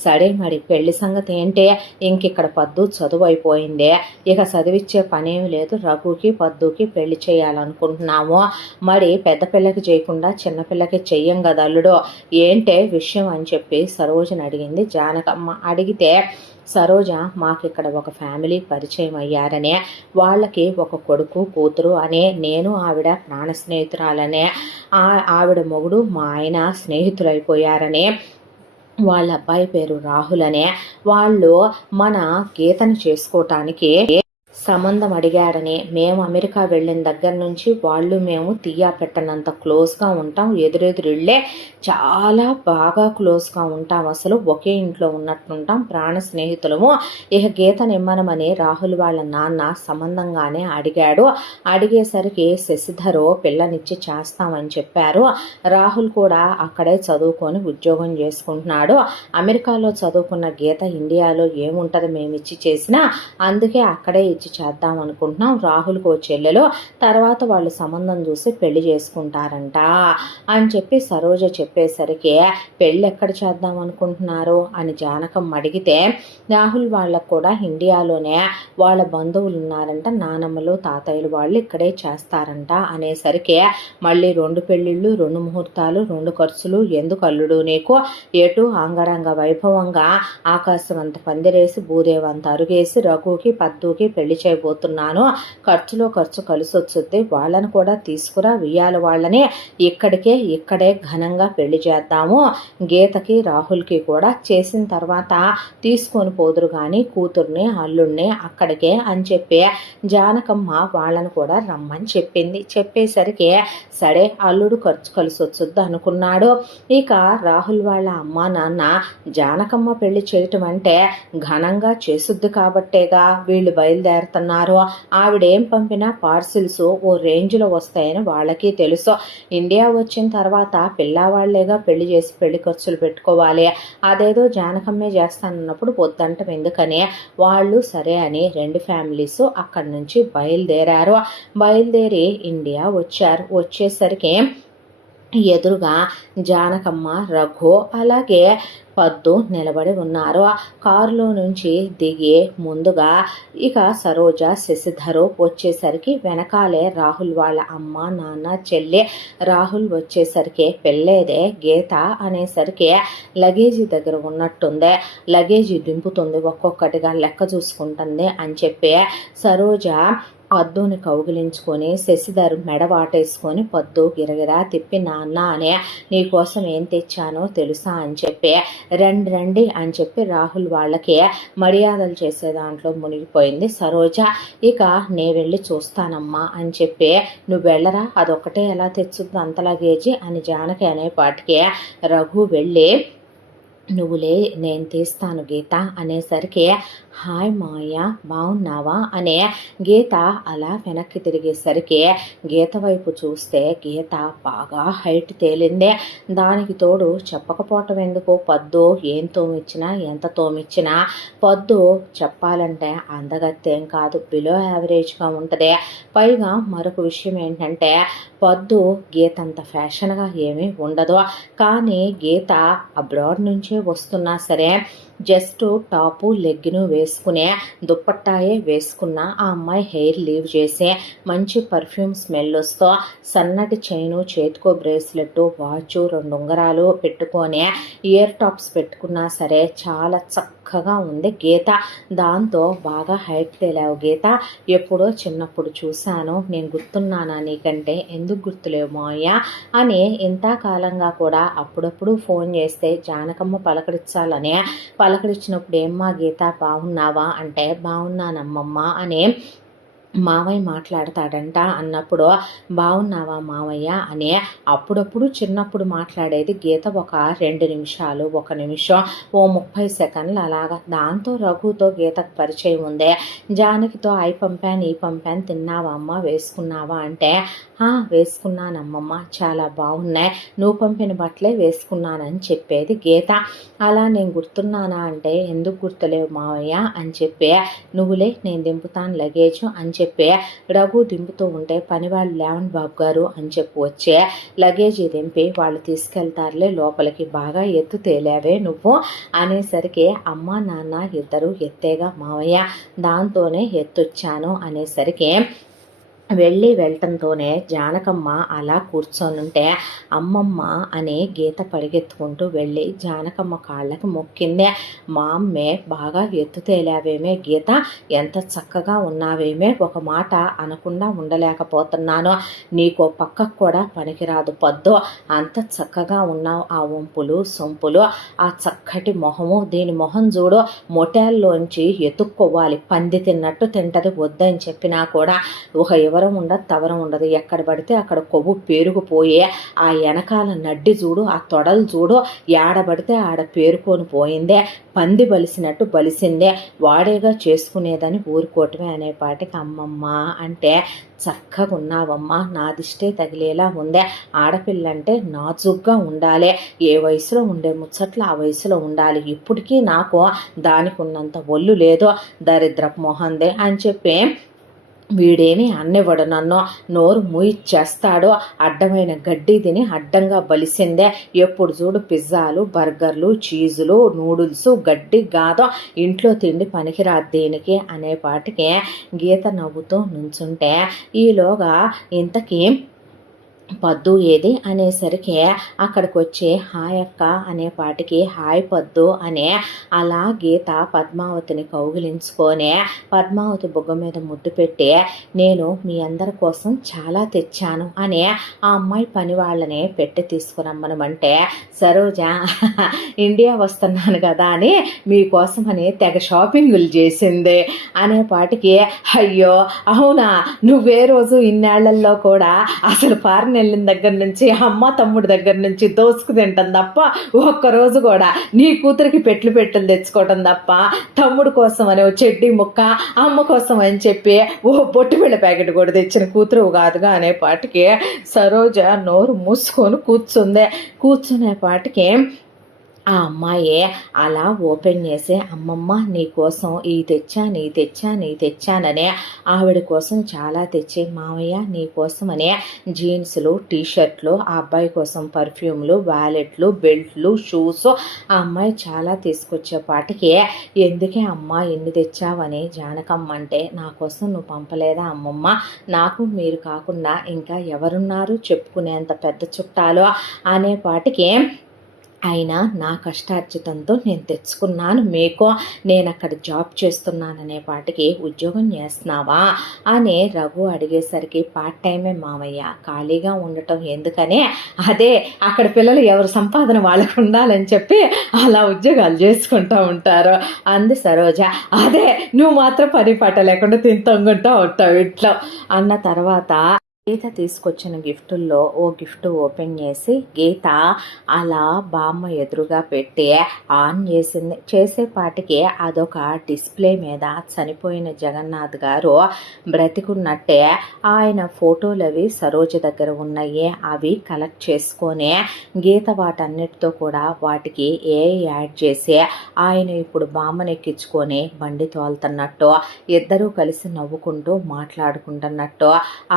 సరే మరి పెళ్లి సంగతి ఏంటి, ఇంకిక్కడ పద్దు చదువు అయిపోయింది, ఇక చదివిచ్చే పనేమి లేదు, రఘుకి పద్దుకి పెళ్లి చేయాలనుకుంటున్నాము, మరి పెద్ద పిల్లకి చేయకుండా చిన్నపిల్లకి చెయ్యం కదా అల్లుడు, ఏంటే విషయం అని చెప్పి సరోజని అడిగింది జానకమ్మ. అడిగితే సరోజ, మాకిక్కడ ఒక ఫ్యామిలీ పరిచయం అయ్యారనే, వాళ్ళకి ఒక కొడుకు కూతురు అనే, నేను ఆవిడ ప్రాణ స్నేహితురాలనే, ఆవిడ మొగుడు మా ఆయన స్నేహితులైపోయారనే, వాళ్ళ అబ్బాయి పేరు రాహుల్ అనే, వాళ్ళు మన గీతను చేసుకోవటానికి సంబంధం అడిగాడని, మేము అమెరికా వెళ్ళిన దగ్గర నుంచి వాళ్ళు మేము తీయా పెట్టనంత క్లోజ్గా ఉంటాం, ఎదురెదురిళ్ళే చాలా బాగా క్లోజ్గా ఉంటాం, అసలు ఒకే ఇంట్లో ఉన్నట్లుంటాం, ప్రాణ స్నేహితులము, ఇక గీత నిమ్మనమని రాహుల్ వాళ్ళ నాన్న సంబంధంగానే అడిగాడు, అడిగేసరికి శశిధరు పిల్లనిచ్చి చేస్తామని చెప్పారు, రాహుల్ కూడా అక్కడే చదువుకొని ఉద్యోగం చేసుకుంటున్నాడు, అమెరికాలో చదువుకున్న గీత ఇండియాలో ఏముంటుంది మేమిచ్చి చేసినా, అందుకే అక్కడే ఇచ్చి చేద్దాం అనుకుంటున్నాం, రాహుల్కి ఓ చెల్లెలు, తర్వాత వాళ్ళు సంబంధం చూసి పెళ్లి చేసుకుంటారంట అని చెప్పి సరోజ చెప్పేసరికి పెళ్ళి ఎక్కడ చేద్దాం అనుకుంటున్నారు అని జానకమ్మ అడిగితే, రాహుల్ వాళ్ళకు కూడా ఇండియాలోనే వాళ్ళ బంధువులు ఉన్నారంట, నానమ్మలు తాతయ్యలు వాళ్ళు ఇక్కడే చేస్తారంట అనేసరికి మళ్ళీ 2 పెళ్ళిళ్ళు, 2 ముహూర్తాలు, 2 ఖర్చులు ఎందుకు అల్లుడు నీకు, ఎటు అంగరంగ వైభవంగా ఆకాశం అంత పందిరేసి భూదేవంత అరుగేసి రఘుకి పద్దుకి పెళ్లి చేయబోతున్నాను, ఖర్చులో ఖర్చు కలిసి వచ్చుద్ది, వాళ్ళని కూడా తీసుకురా, వియ్యాల వాళ్ళని ఇక్కడే ఘనంగా పెళ్లి చేద్దాము, గీతకి రాహుల్కి కూడా చేసిన తర్వాత తీసుకొని పోదురు కానీ కూతుర్ని అల్లుడిని అక్కడికే అని చెప్పి జానకమ్మ వాళ్ళను కూడా రమ్మని చెప్పింది. చెప్పేసరికి సరే అల్లుడు ఖర్చు కలిసి వచ్చుద్ది అనుకున్నాడు. ఇక రాహుల్ వాళ్ళ అమ్మ నాన్న జానకమ్మ పెళ్లి చేయటం అంటే ఘనంగా చేసుద్ది కాబట్టేగా వీళ్ళు బయలుదేరుతున్నారు. ఆవిడేం పంపినా పార్సిల్స్ ఓ రేంజ్లో వస్తాయని వాళ్ళకి తెలుసు. ఇండియా వచ్చిన తర్వాత పిల్లవాళ్లేగా పెళ్లి చేసి పెళ్లి ఖర్చులు పెట్టుకోవాలి, అదేదో జానకమ్మే చేస్తానన్నప్పుడు వద్దంటం ఎందుకని వాళ్ళు సరే అని 2 ఫ్యామిలీస్ అక్కడి నుంచి బయలుదేరి ఇండియా వచ్చారు. వచ్చేసరికి ఎదురుగా జానకమ్మ, రఘు అలాగే పద్దు నిలబడి ఉన్నారు. కారులో నుంచి దిగి ముందుగా ఇక సరోజ, శశిధరు వచ్చేసరికి వెనకాలే రాహుల్ వాళ్ళ అమ్మ నాన్న చెల్లి. రాహుల్ వచ్చేసరికి పెళ్ళేదే గీత అనేసరికి లగేజీ దగ్గర ఉన్నట్టుంది, లగేజీ దింపుతుంది, ఒక్కొక్కటిగా లెక్క చూసుకుంటుంది అని చెప్పి సరోజ పద్దుని కౌగిలించుకొని శశిధర్ మెడ వాటేసుకొని పద్దు గిరగిరా తిప్పి నాన్న అనే నీకోసం ఏం తెచ్చానో తెలుసా అని చెప్పి రండి అని చెప్పి రాహుల్ వాళ్ళకి మర్యాదలు చేసే దాంట్లో మునిగిపోయింది సరోజ. ఇక నే వెళ్ళి చూస్తానమ్మా అని చెప్పి నువ్వు వెళ్ళరా, అదొక్కటే ఎలా తెచ్చుద్దు అంత లగేజీ అని జానకి అనేపాటికి రఘు వెళ్ళి నువ్వులే నేను తీస్తాను గీత అనేసరికి హాయ్ మాయ బాగున్నావా అనే గీత అలా వెనక్కి తిరిగేసరికి గీత వైపు చూస్తే గీత బాగా హైట్ తేలిందే. దానికి తోడు చెప్పకపోవటం ఎందుకు, పద్దు ఏం తోమిచ్చినా ఎంత తోమిచ్చినా పద్దు చెప్పాలంటే అందగత్తేం కాదు, బిలో యావరేజ్గా ఉంటుంది. పైగా మరొక విషయం ఏంటంటే పద్దు గీత అంత ఫ్యాషన్గా ఏమీ ఉండదు, కానీ గీత అబ్రాడ్ నుంచే వస్తున్నా సరే జస్ట్ టాపు లెగ్గిను వేసుకునే దుప్పట్టాయే వేసుకున్న ఆ అమ్మాయి హెయిర్ లీవ్ చేసి మంచి పర్ఫ్యూమ్ స్మెల్ వస్తూ సన్నటి చైను, చేతికో బ్రేస్లెట్, వాచ్, 2 ఉంగరాలు పెట్టుకొని ఇయర్ టాప్స్ పెట్టుకున్నా సరే చాలా చక్కగా ఉంది గీత. దాంతో బాగా హైట్ తేలావు గీత, ఎప్పుడో చిన్నప్పుడు చూశాను, నేను గుర్తున్నానా నీకంటే, ఎందుకు గుర్తులేవు మావయ్య అని ఇంతకాలంగా కూడా అప్పుడప్పుడు ఫోన్ చేస్తే జానకమ్మ పలకరించాలని పలకరించినప్పుడు ఏమ్మా గీత బాగున్నావా అంటే బాగున్నానమ్మమ్మ అని మావయ్య మాట్లాడతాడంట అన్నప్పుడు బాగున్నావా మావయ్య అని అప్పుడప్పుడు చిన్నప్పుడు మాట్లాడేది గీత. ఒక 2 నిమిషాలు, 1 నిమిషం, ఓ 30 సెకండ్లు అలాగా. దాంతో రఘుతో గీతకు పరిచయం ఉందే. జానకితో అయి పంపాను ఈ పంపాను తిన్నావా అమ్మ వేసుకున్నావా అంటే వేసుకున్నానమ్మమ్మ చాలా బాగున్నాయి, నువ్వు పంపిన బట్టలే వేసుకున్నానని చెప్పేది గీత. అలా నేను గుర్తున్నానా అంటే ఎందుకు గుర్తులేవు మావయ్య అని చెప్పి నువ్వులే నేను దింపుతాను లగేజ్ అని చెప్పి రఘు దింపుతూ ఉంటే పనివాళ్ళు లేవండి బాబు గారు అని చెప్పి వచ్చే లగేజీ దింపి వాళ్ళు తీసుకెళ్తారులే లోపలికి, బాగా ఎత్తు తేలావే నువ్వు అనేసరికి అమ్మ నాన్న ఇద్దరు ఎత్తేగా మావయ్య, దాంతోనే ఎత్తొచ్చాను అనేసరికి వెళ్ళటంతోనే జానకమ్మ అలా కూర్చొనుంటే అమ్మమ్మ అని గీత పరిగెత్తుకుంటూ వెళ్ళి జానకమ్మ కాళ్ళకి మొక్కిందే. మా అమ్మే బాగా ఎత్తు తేలావేమే గీత, ఎంత చక్కగా ఉన్నావేమే, ఒక మాట అనకుండా ఉండలేకపోతున్నాను, నీకో పక్కకు కూడా పనికిరాదు పద్దు, అంత చక్కగా ఉన్నావు, ఆ వంపులు సొంపులు, ఆ చక్కటి మొహము, దీని మొహం చూడు మొటాల్లోంచి ఎత్తుక్కోవాలి, పంది తిన్నట్టు తింటది, వద్దని చెప్పినా కూడా ఒక ఎవరం ఉండదు, తవరం ఉండదు. ఎక్కడ పడితే అక్కడ కొవ్వు పేరుకుపోయే ఆ వెనకాల నడ్డి చూడు, ఆ తొడలు చూడు, ఏడబడితే ఆడ పేరుకొని పోయిందే, పంది బలిసినట్టు బలిసిందే, వాడేగా చేసుకునేదని ఊరుకోవటమే అనేపాటికి అమ్మమ్మ అంటే చక్కగా ఉన్నావమ్మా, నాదిష్టే తగిలేలా ఉందే, ఆడపిల్లంటే నాజుగ్గా ఉండాలి, ఏ వయసులో ఉండే ముచ్చట్లు ఆ వయసులో ఉండాలి, ఇప్పటికీ నాకు దానికి ఉన్నంత ఒళ్ళు లేదో, దరిద్రపు మొహందే అని చెప్పి వీడేమి అన్నివ్వడు, నన్ను నోరు మూయిచ్చేస్తాడో, అడ్డమైన గడ్డి తిని అడ్డంగా బలిసిందే, ఎప్పుడు చూడు పిజ్జాలు, బర్గర్లు, చీజులు, నూడిల్స్, గడ్డి గాదో, ఇంట్లో తిండి పనికిరాదు దేనికి అనేపాటికి గీత నవ్వుతూ నుంచుంటే ఈలోగా ఇంతకీ పద్దు ఏది అనేసరికి అక్కడికి వచ్చి హాయ్ అక్క అనేపాటికి హాయ్ పద్దు అనే అలా గీత పద్మావతిని కౌగిలించుకొని పద్మావతి బుగ్గ మీద ముద్దు పెట్టి నేను మీ అందరి కోసం చాలా తెచ్చాను అని ఆ అమ్మాయి పని వాళ్ళని పెట్టి తీసుకురమ్మనమంటే సరోజ ఇండియా వస్తున్నాను కదా అని మీకోసం అని తెగ షాపింగులు చేసింది అనేపాటికి అయ్యో అవునా, నువ్వే రోజు ఇన్నేళ్లలో కూడా అసలు ఫారిన్ వెళ్ళిన దగ్గర నుంచి అమ్మ తమ్ముడి దగ్గర నుంచి దోసుకు తింటాం తప్ప ఒక్కరోజు కూడా నీ కూతురికి పెట్టులు తెచ్చుకోవటం తప్ప తమ్ముడు కోసం అని ఓ చెడ్డీ ముక్క, అమ్మ కోసం అని చెప్పి ఓ బొట్టు బిళ్ళ ప్యాకెట్ కూడా తెచ్చిన కూతురు కాదుగా అనేపాటికి సరోజ నోరు మూసుకొని కూర్చునేపాటికి ఆ అమ్మాయి అలా ఓపెన్ చేసి అమ్మమ్మ నీకోసం ఈ తెచ్చాననే ఆవిడ కోసం చాలా తెచ్చి మావయ్య నీకోసమనే జీన్సులు, టీషర్ట్లు, ఆ అబ్బాయి కోసం పర్ఫ్యూమ్లు, వ్యాలెట్లు, బెల్ట్లు, షూస్ ఆ అమ్మాయి చాలా తీసుకొచ్చేపాటికి ఎందుకే అమ్మ ఎన్ని తెచ్చావని జానకమ్మ అంటే నా కోసం నువ్వు పంపలేదా అమ్మమ్మ, నాకు మీరు కాకుండా ఇంకా ఎవరున్నారు చెప్పుకునేంత పెద్ద చుట్టాలు అనేపాటికి అయినా నా కష్టార్జితంతో నేను తెచ్చుకున్నాను మీకు, నేను అక్కడ జాబ్ చేస్తున్నాననే పాటికి ఉద్యోగం చేస్తున్నావా అని రఘు అడిగేసరికి పార్ట్ టైమే మావయ్య, ఖాళీగా ఉండటం ఎందుకని, అదే అక్కడ పిల్లలు ఎవరు సంపాదన వాళ్ళకు ఉండాలని చెప్పి అలా ఉద్యోగాలు చేసుకుంటూ ఉంటారు అంది సరోజ. అదే నువ్వు మాత్రం పని పట్ట లేకుండా తింటూ ఉంటావు ఇంట్లో అన్న తర్వాత గీత తీసుకొచ్చిన గిఫ్టుల్లో ఓ గిఫ్ట్ ఓపెన్ చేసి గీత అలా బామ్మ ఎదురుగా పెట్టి ఆన్ చేసింది. చేసేపాటికి అదొక డిస్ప్లే మీద చనిపోయిన జగన్నాథ్ గారు బ్రతికున్నట్టే ఆయన ఫోటోలు అవి సరోజ దగ్గర ఉన్నాయి, అవి కలెక్ట్ చేసుకొని గీత వాటన్నిటితో కూడా వాటికి యాడ్ చేసి ఆయన ఇప్పుడు బామ్మను ఎక్కించుకొని బండి తోలుతున్నట్టు, ఇద్దరూ కలిసి నవ్వుకుంటూ మాట్లాడుకుంటున్నట్టు,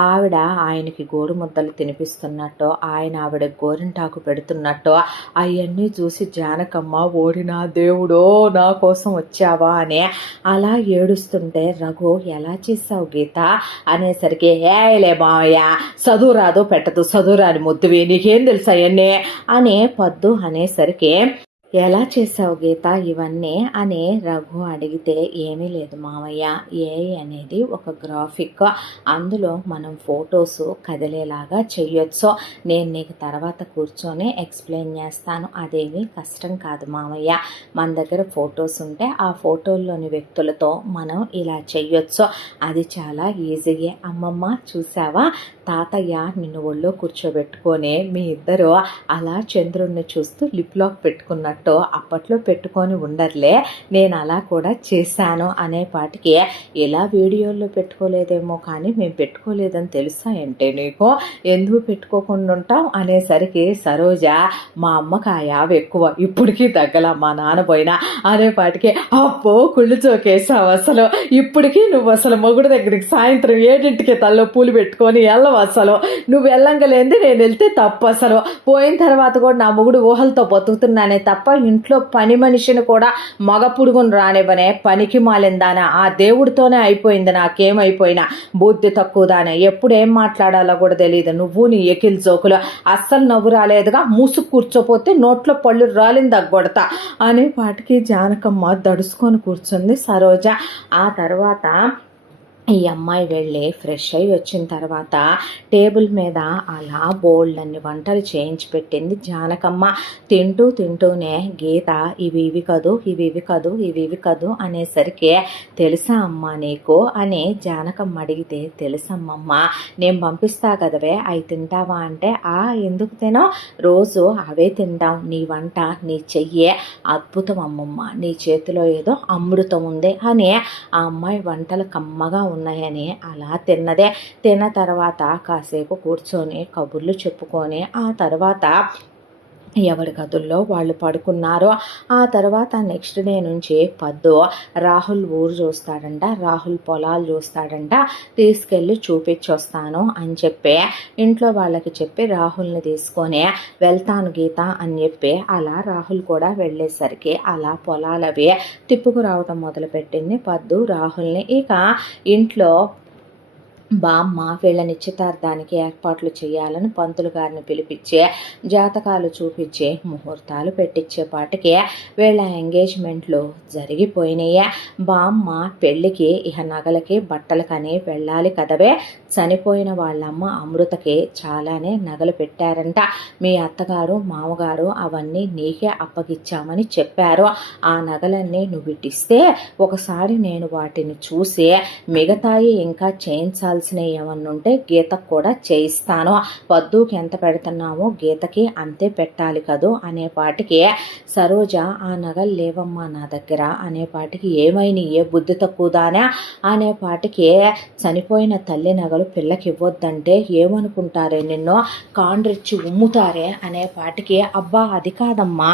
ఆవిడ ఆయనకి గోరు ముద్దలు తినిపిస్తున్నట్టు, ఆయన ఆవిడ గోరింటాకు పెడుతున్నట్టు అవన్నీ చూసి జానకమ్మ ఓడినా దేవుడో నా కోసం వచ్చావా అని అలా ఏడుస్తుంటే రఘు ఎలా చేసావు గీత అనేసరికి ఏలే మావయ్య చదువు రాదు పెట్టదు, చదువురాని ముద్దువి నీకేం తెలుసు అవన్నీ అని పద్దు అనేసరికి ఎలా చేసావు గీత ఇవన్నీ అని రఘు అడిగితే ఏమీ లేదు మావయ్య, ఏఐ అనేది ఒక గ్రాఫిక్, అందులో మనం ఫొటోస్ కదిలేలాగా చెయ్యొచ్చు, నేను నీకు తర్వాత కూర్చొని ఎక్స్ప్లెయిన్ చేస్తాను, అదేమీ కష్టం కాదు మావయ్య, మన దగ్గర ఫొటోస్ ఉంటే ఆ ఫోటోల్లోని వ్యక్తులతో మనం ఇలా చెయ్యొచ్చు, అది చాలా ఈజీయే. అమ్మమ్మ చూసావా తాతయ్య నిన్ను ఒళ్ళో కూర్చోబెట్టుకొని మీ ఇద్దరు అలా చంద్రుణ్ణి చూస్తూ లిప్ లాక్ పెట్టుకున్నట్టు అప్పట్లో పెట్టుకొని ఉండర్లే, నేను అలా కూడా చేశాను అనేపాటికి ఇలా వీడియోల్లో పెట్టుకోలేదేమో కానీ మేము పెట్టుకోలేదని తెలుసా అంటే నీకు, ఎందుకు పెట్టుకోకుండా ఉంటాం అనేసరికి సరోజ మా అమ్మకి ఆ యావ ఎక్కువ ఇప్పటికీ తగ్గల, మా నాన్న పోయినా అనేపాటికి అప్పో కుళ్ళు చోకేసావు అసలు, ఇప్పటికీ నువ్వు అసలు మొగుడు దగ్గరికి సాయంత్రం 7 తల్లో పూలు పెట్టుకొని వెళ్ళవు, అసలు నువ్వు వెళ్ళంగలేంది నేను వెళ్తే తప్పు, అసలు పోయిన తర్వాత కూడా నా మొగుడు ఊహలతో బతుకుతున్నానే తప్ప ఇంట్లో పని మనిషిని కూడా మగ పుడుగును రానివ్వనే, పనికి మాలిందానే, ఆ దేవుడితోనే అయిపోయింది నాకేమైపోయినా, బుద్ధి తక్కువదానే, ఎప్పుడు ఏం మాట్లాడాలో కూడా తెలియదు, నువ్వు నీ ఎకిల్ జోకులు అస్సలు నవ్వు రాలేదుగా, మూసుకు కూర్చోపోతే నోట్లో పళ్ళు రాలింది తగ్గొడతా అనే పాటికి జానకమ్మ దడుచుకొని కూర్చుంది సరోజ. ఆ తర్వాత ఈ అమ్మాయి వెళ్ళి ఫ్రెష్ అయ్యి వచ్చిన తర్వాత టేబుల్ మీద అలా బోల్డన్ని వంటలు చేయించి పెట్టింది జానకమ్మ. తింటూనే గీత ఇవి కదూ అనేసరికి తెలుసా అమ్మ నీకు అని జానకమ్మ అడిగితే తెలుసమ్మమ్మ, నేను పంపిస్తా కదవే అవి తింటావా అంటే ఎందుకు తినో, రోజు అవే తింటాం, నీ వంట నీ చెయ్యే అద్భుతం అమ్మమ్మ, నీ చేతిలో ఏదో అమృతం ఉంది అని ఆ అమ్మాయి వంటలు కమ్మగా ఉన్నాయని అలా తిన్నదే. తిన్న తర్వాత కాసేపు కూర్చొని కబుర్లు చెప్పుకొని ఆ తర్వాత ఎవరి గదుల్లో వాళ్ళు పడుకున్నారో. ఆ తర్వాత నెక్స్ట్ డే నుంచి పద్దు రాహుల్ ఊరు చూస్తాడంట, రాహుల్ పొలాలు చూస్తాడంట, తీసుకెళ్ళి చూపించొస్తాను అని చెప్పి ఇంట్లో వాళ్ళకి చెప్పి రాహుల్ని తీసుకొని వెళ్తాను గీత అని చెప్పి అలా రాహుల్ కూడా వెళ్ళేసరికి అలా పొలాలవి తిప్పుకు రావటం మొదలుపెట్టింది పద్దు రాహుల్ని. ఇక ఇంట్లో బామ్మ వీళ్ళ నిశ్చితార్థానికి ఏర్పాట్లు చేయాలని పంతులు గారిని పిలిపించే జాతకాలు చూపించే ముహూర్తాలు పెట్టించేపాటికి వీళ్ళ ఎంగేజ్మెంట్లు జరిగిపోయినాయి. బామ్మ పెళ్ళికి ఇహ నగలకి బట్టలకని వెళ్ళాలి కదవే, చనిపోయిన వాళ్ళమ్మ అమృతకి చాలానే నగలు పెట్టారంట, మీ అత్తగారు మామగారు అవన్నీ నీకే అప్పగిచ్చామని చెప్పారు, ఆ నగలన్నీ నువ్వు ఇటిస్తే ఒకసారి నేను వాటిని చూసి మిగతాయి ఇంకా చేయించాల్సి ఏమన్నా ఉంటే గీతకు కూడా చేయిస్తాను, పద్దుకి ఎంత పెడుతున్నామో గీతకి అంతే పెట్టాలి కదూ అనేపాటికి సరోజ ఆ నగలు లేవమ్మా నా దగ్గర అనేపాటికి ఏమైనా ఏ బుద్ధి తక్కువదానా అనేపాటికి చనిపోయిన తల్లి నగలు పిల్లకి ఇవ్వద్దంటే ఏమనుకుంటారే, నిన్ను కాండ్రిచ్చి ఉమ్ముతారే అనేపాటికి అబ్బా అది కాదమ్మా,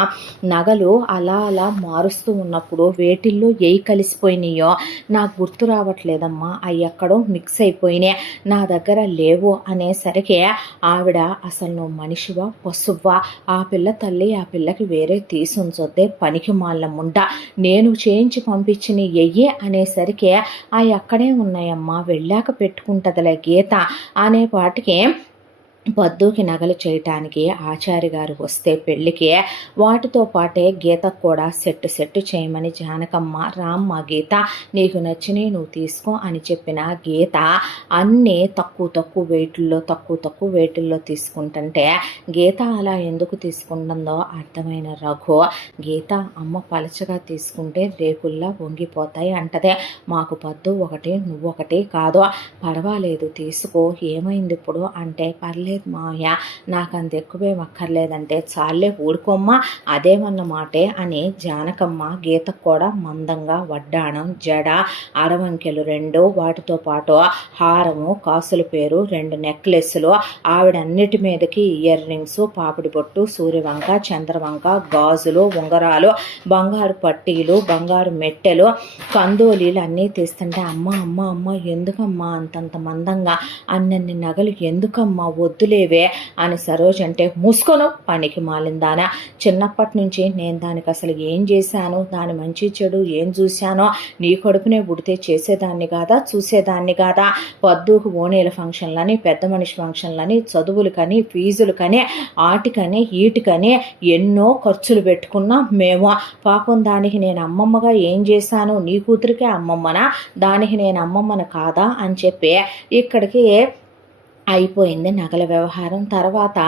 నగలు అలా అలా మారుస్తూ ఉన్నప్పుడు వేటిల్లో ఏయి కలిసిపోయినాయో నాకు గుర్తు రావట్లేదమ్మా, అవి ఎక్కడో మిక్స్ అయిపోయినాయి, నా దగ్గర లేవు అనేసరికి ఆవిడ అసలు నువ్వు మనిషివా పశువా, ఆ పిల్ల తల్లి ఆ పిల్లకి వేరే తీసుంచొద్దే పనికి మాల ముండ, నేను చేయించి పంపించిన ఎయ్యే అనేసరికి అక్కడే ఉన్నాయమ్మా వెళ్ళాక పెట్టుకుంటదిలే గీత అనేపాటికి పద్దుకి నగలు చేయటానికి ఆచారి గారు వస్తే పెళ్ళికి వాటితో పాటే గీతకు కూడా సెట్టు చేయమని జానకమ్మ రామ్మ గీత నీకు నచ్చినవి నువ్వు తీసుకో అని చెప్పిన గీత అన్నీ తక్కువ వెయిట్లో తీసుకుంటుంటే గీత అలా ఎందుకు తీసుకుంటుందో అర్థమైన రఘు గీత అమ్మ పలచగా తీసుకుంటే రేకుల్లా వంగిపోతాయి అంటదే, మాకు పద్దు ఒకటి నువ్వొకటి కాదు, పర్వాలేదు తీసుకో ఏమైంది ఇప్పుడు అంటే పర్లేదు మావయ్య నాకు అంత ఎక్కువేం అక్కర్లేదంటే చాలే ఊడుకోమ్మ అదేమన్న మాటే అని జానకమ్మ గీతకు కూడా మందంగా వడ్డాణం జడ అరవంకెలు 2 వాటితో పాటు హారము కాసుల పేరు 2 నెక్లెస్లు ఆవిడన్నిటి మీదకి ఇయర్ రింగ్స్ పాపిడి బొట్టు సూర్యవంక చంద్రవంక గాజులు ఉంగరాలు బంగారు పట్టీలు బంగారు మెట్టెలు కందోలీలు అన్నీ తీస్తుంటే అమ్మ ఎందుకమ్మా అంతంత మందంగా అన్నన్ని నగలు ఎందుకమ్మా వద్దులేవే అని సరోజ అంటే మూసుకొను పనికి మాలిందానా, చిన్నప్పటి నుంచి నేను దానికి అసలు ఏం చేశాను, దాని మంచి చెడు ఏం చూశానో నీ కడుపునే పుడితే చేసేదాన్ని కాదా చూసేదాన్ని కాదా, పద్దుకు ఓణీల ఫంక్షన్లని పెద్ద మనిషి ఫంక్షన్లని చదువులకని ఫీజులకని ఆటికని ఈటికని ఎన్నో ఖర్చులు పెట్టుకున్నాం మేము, పాపం దానికి నేను అమ్మమ్మగా ఏం చేశాను, నీ కూతురికే అమ్మమ్మనా దానికి నేను అమ్మమ్మను కాదా అని చెప్పి ఇక్కడికి అయిపోయింది నగల వ్యవహారం. తర్వాత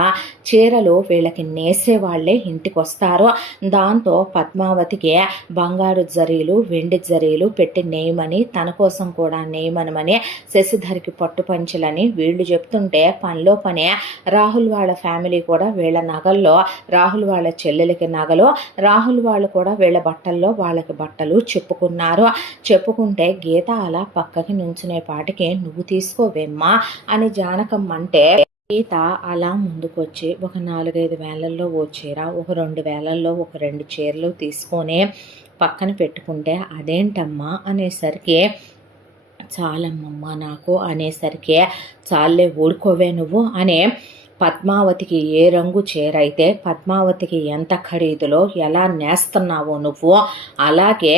చీరలు వీళ్ళకి నేసేవాళ్లే ఇంటికి వస్తారు, దాంతో పద్మావతికి బంగారు జరీలు వెండి జరీలు పెట్టి నేయమని తన కోసం కూడా నేయమనమని శశిధర్కి పట్టు పంచలని వీళ్ళు చెప్తుంటే పనిలో పనే రాహుల్ వాళ్ళ ఫ్యామిలీ కూడా వీళ్ళ నగల్లో రాహుల్ వాళ్ళ చెల్లెలకి నగలు రాహుల్ వాళ్ళు కూడా వీళ్ళ బట్టల్లో వాళ్ళకి బట్టలు చెప్పుకుంటే గీత అలా పక్కకి నుంచునే పాటికి నువ్వు తీసుకోవేమ్మా అని జానకమ్మంటే గీత అలా ముందుకొచ్చి ఒక 4-5 వేలల్లో ఓ చీర ఒక 2 వేలల్లో ఒక 2 చీరలు తీసుకొని పక్కన పెట్టుకుంటే అదేంటమ్మా అనేసరికి చాలమ్మమ్మ నాకు అనేసరికి చాలే ఊడుకోవే నువ్వు అనే పద్మావతికి ఏ రంగు చీరైతే పద్మావతికి ఎంత ఖరీదులో ఎలా నేస్తున్నావో నువ్వు అలాగే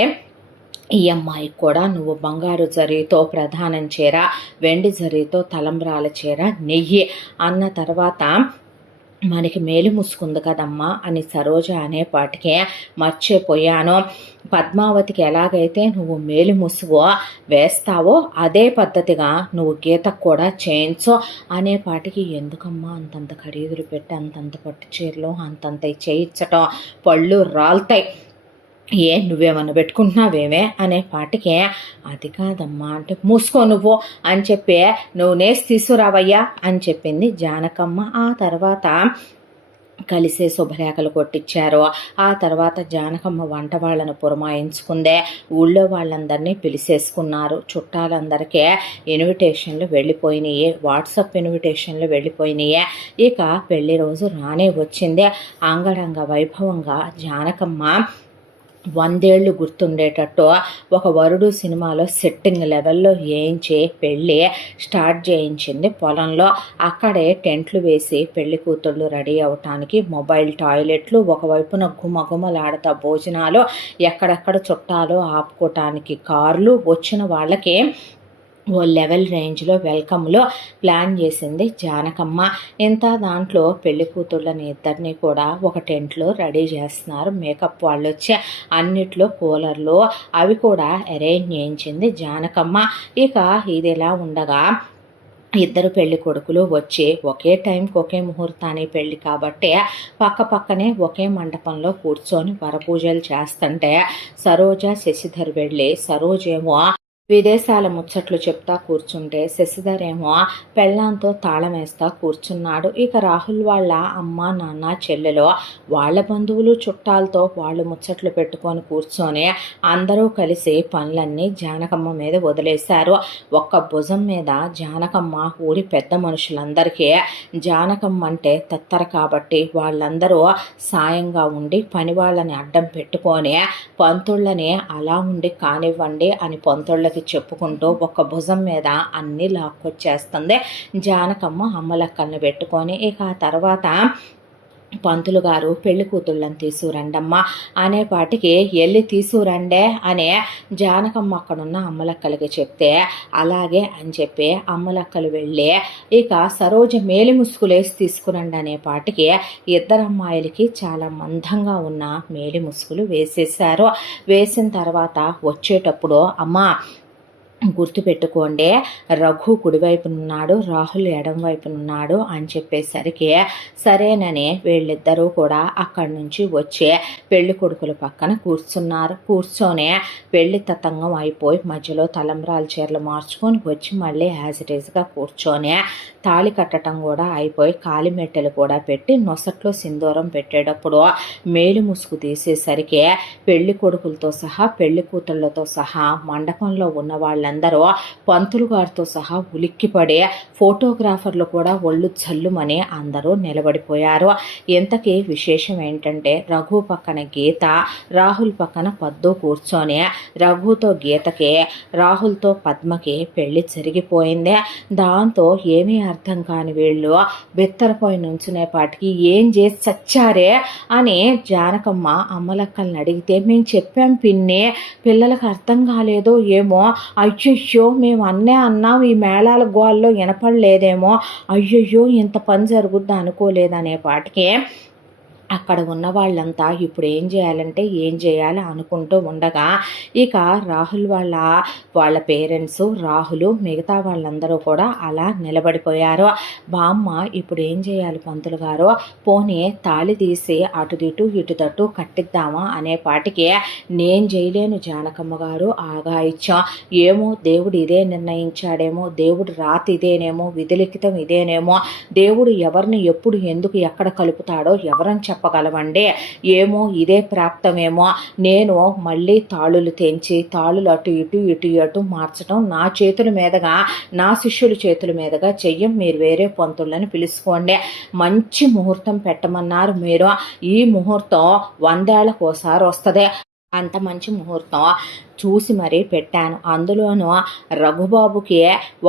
ఈ అమ్మాయికి కూడా నువ్వు బంగారు జరీతో ప్రధానం చీర వెండి జరీతో తలంబ్రాల చీర నెయ్యి అన్న తర్వాత మనకి మేలు మూసుకుంది కదమ్మా అని సరోజ అనేపాటికే మర్చిపోయాను. పద్మావతికి ఎలాగైతే నువ్వు మేలు ముసుగు వేస్తావో అదే పద్ధతిగా నువ్వు గీతకు కూడా చేయించు అనేపాటికి, ఎందుకమ్మా అంతంత ఖరీదులు పెట్టి అంతంత పట్టు చీరలు అంతంత చేయించటం, పళ్ళు రాలుతాయి, నువ్వేమన్నా పెట్టుకుంటున్నావేమే అనే పాటికే, అది కాదమ్మా అంటే మూసుకో నువ్వు అని చెప్పి, నువ్వు నేసి తీసుకురావయ్యా అని చెప్పింది జానకమ్మ. ఆ తర్వాత కలిసే శుభలేఖలు కొట్టించారు. ఆ తర్వాత జానకమ్మ వంట వాళ్ళను పురమాయించుకుందే. ఊళ్ళో వాళ్ళందరినీ పిలిచేసుకున్నారు. చుట్టాలందరికీ ఇన్విటేషన్లు వెళ్ళిపోయినాయి, వాట్సాప్ ఇన్విటేషన్లు వెళ్ళిపోయినాయి. ఇక పెళ్లి రోజు రానే వచ్చిందే. అంగరంగ వైభవంగా జానకమ్మ 100 ఏళ్ళు గుర్తుండేటట్టు ఒక వరుడు సినిమాలో సెట్టింగ్ లెవెల్లో వేయించి పెళ్ళి స్టార్ట్ చేయించింది పొలంలో. అక్కడే టెంట్లు వేసి పెళ్లి కూతుళ్ళు రెడీ అవటానికి మొబైల్ టాయిలెట్లు, ఒకవైపున గుమగుమలాడతా భోజనాలు, ఎక్కడెక్కడ చుట్టాలు ఆపుకోవటానికి కార్లు, వచ్చిన వాళ్ళకి ఓ లెవెల్ రేంజ్లో వెల్కమ్లో ప్లాన్ చేసింది జానకమ్మ. ఇంత దాంట్లో పెళ్లి కూతుళ్ళని ఇద్దరిని కూడా ఒక టెంట్లో రెడీ చేస్తున్నారు. మేకప్ వాళ్ళు వచ్చి అన్నిట్లో కూలర్లు అవి కూడా అరేంజ్ చేయించింది జానకమ్మ. ఇక ఇది ఎలా ఉండగా ఇద్దరు పెళ్లి కొడుకులు వచ్చి ఒకే టైంకి ఒకే ముహూర్తాన్ని పెళ్లి కాబట్టి పక్క పక్కనే ఒకే మండపంలో కూర్చొని వరపూజలు చేస్తుంటే సరోజ శశిధర్ వెళ్ళి, సరోజేమో విదేశాల ముచ్చట్లు చెప్తా కూర్చుంటే శశిధర్ ఏమో పెళ్ళాంతో తాళం వేస్తా కూర్చున్నాడు. ఇక రాహుల్ వాళ్ళ అమ్మ నాన్న చెల్లెలో వాళ్ళ బంధువులు చుట్టాలతో వాళ్ళు ముచ్చట్లు పెట్టుకొని కూర్చొని అందరూ కలిసి పనులన్నీ జానకమ్మ మీద వదిలేశారు. ఒక్క భుజం మీద జానకమ్మ ఊరి పెద్ద మనుషులందరికీ జానకమ్మ అంటే తత్తర కాబట్టి వాళ్ళందరూ సాయంగా ఉండి పని వాళ్ళని అడ్డం పెట్టుకొని పంతుళ్ళని అలా ఉండి కానివ్వండి అని పంతుళ్ళ చెప్పుకుంటూ ఒక భుజం మీద అన్ని లాక్కొచ్చేస్తుంది జానకమ్మ అమ్మలక్కల్ని పెట్టుకొని. ఇక ఆ తర్వాత పంతులు గారు పెళ్లి కూతుళ్ళని తీసుకురండమ్మా అనేపాటికి వెళ్ళి తీసుకురండే అనే జానకమ్మ అక్కడున్న అమ్మలక్కలకి చెప్తే అలాగే అని చెప్పి అమ్మలక్కలు వెళ్ళి ఇక సరోజ మేలి ముసుగులేసి తీసుకురండి అనేపాటికి ఇద్దరు అమ్మాయిలకి చాలా మందంగా ఉన్న మేలి ముసుగులు వేసేసారు. వేసిన తర్వాత వచ్చేటప్పుడు అమ్మ గుర్తుపెట్టుకోండి, రఘు కుడివైపునున్నాడు, రాహుల్ ఎడం వైపునున్నాడు అని చెప్పేసరికి సరేనని వీళ్ళిద్దరూ కూడా అక్కడి నుంచి వచ్చి పెళ్లి కొడుకుల పక్కన కూర్చున్నారు. కూర్చొని పెళ్లి తతంగం అయిపోయి మధ్యలో తలంబ్రాల చీరలు మార్చుకొని వచ్చి మళ్ళీ యాజ్ ఇట్ ఈజ్గా కూర్చొని తాళి కట్టడం కూడా అయిపోయి కాలిమెట్టెలు కూడా పెట్టి నొసట్లో సింధూరం పెట్టేటప్పుడు మేలు ముసుగు తీసేసరికి పెళ్లి కొడుకులతో సహా పెళ్లి కూతుళ్లతో సహా మండపంలో ఉన్న వాళ్ళందరూ పంతులు గారితో సహా ఉలిక్కిపడి ఫోటోగ్రాఫర్లు కూడా ఒళ్ళు చల్లుమని అందరూ నిలబడిపోయారు. ఇంతకీ విశేషం ఏంటంటే రఘు పక్కన గీత, రాహుల్ పక్కన పద్దు కూర్చొని రఘుతో గీతకి, రాహుల్తో పద్మకి పెళ్లి జరిగిపోయింది. దాంతో ఏమీ అర్థం కాని వీళ్ళు బెత్తరపోయి నుంచునేపాటికి ఏం చేసి చచ్చారే అని జానకమ్మ అమ్మలక్కల్ని అడిగితే, మేము చెప్పాం పిన్ని, పిల్లలకు అర్థం కాలేదో ఏమో, అయ్యయ్యో మేము అన్నాం ఈ మేళాల గోల్లో వినపడలేదేమో, అయ్యయ్యో ఇంత పని జరుగుద్దా అనుకోలేదనే పాటికి అక్కడ ఉన్న వాళ్ళంతా ఇప్పుడు ఏం చేయాలి అనుకుంటూ ఉండగా ఇక రాహుల్ వాళ్ళ పేరెంట్స్, రాహుల్ మిగతా వాళ్ళందరూ కూడా అలా నిలబడిపోయారు. బామ్మ ఇప్పుడు ఏం చేయాలి పంతులు గారు, పోనీ తాళి తీసి అటు ఇటు తట్టు కట్టిద్దామా అనే పాటికి నేను చేయలేను జానకమ్మ గారు, ఆగా ఇచ్చా, ఏమో దేవుడు ఇదే నిర్ణయించాడేమో, దేవుడు రాతి ఇదేనేమో, విధిలిఖితం ఇదేనేమో, దేవుడు ఎవరిని ఎప్పుడు ఎందుకు ఎక్కడ కలుపుతాడో ఎవరని చెప్పగలవండి, ఏమో ఇదే ప్రాప్తమేమో, నేను మళ్ళీ తాళులు తెంచి తాళులు ఇటు అటు మార్చడం నా చేతుల మీదుగా, నా శిష్యుల చేతుల మీదుగా చెయ్యం, మీరు వేరే పంతులని పిలుచుకోండి, మంచి ముహూర్తం పెట్టమన్నారు మీరు, ఈ ముహూర్తం 100 ఏళ్లకోసారి వస్తుంది, అంత మంచి ముహూర్తం చూసి మరీ పెట్టాను. అందులోనూ రఘుబాబుకి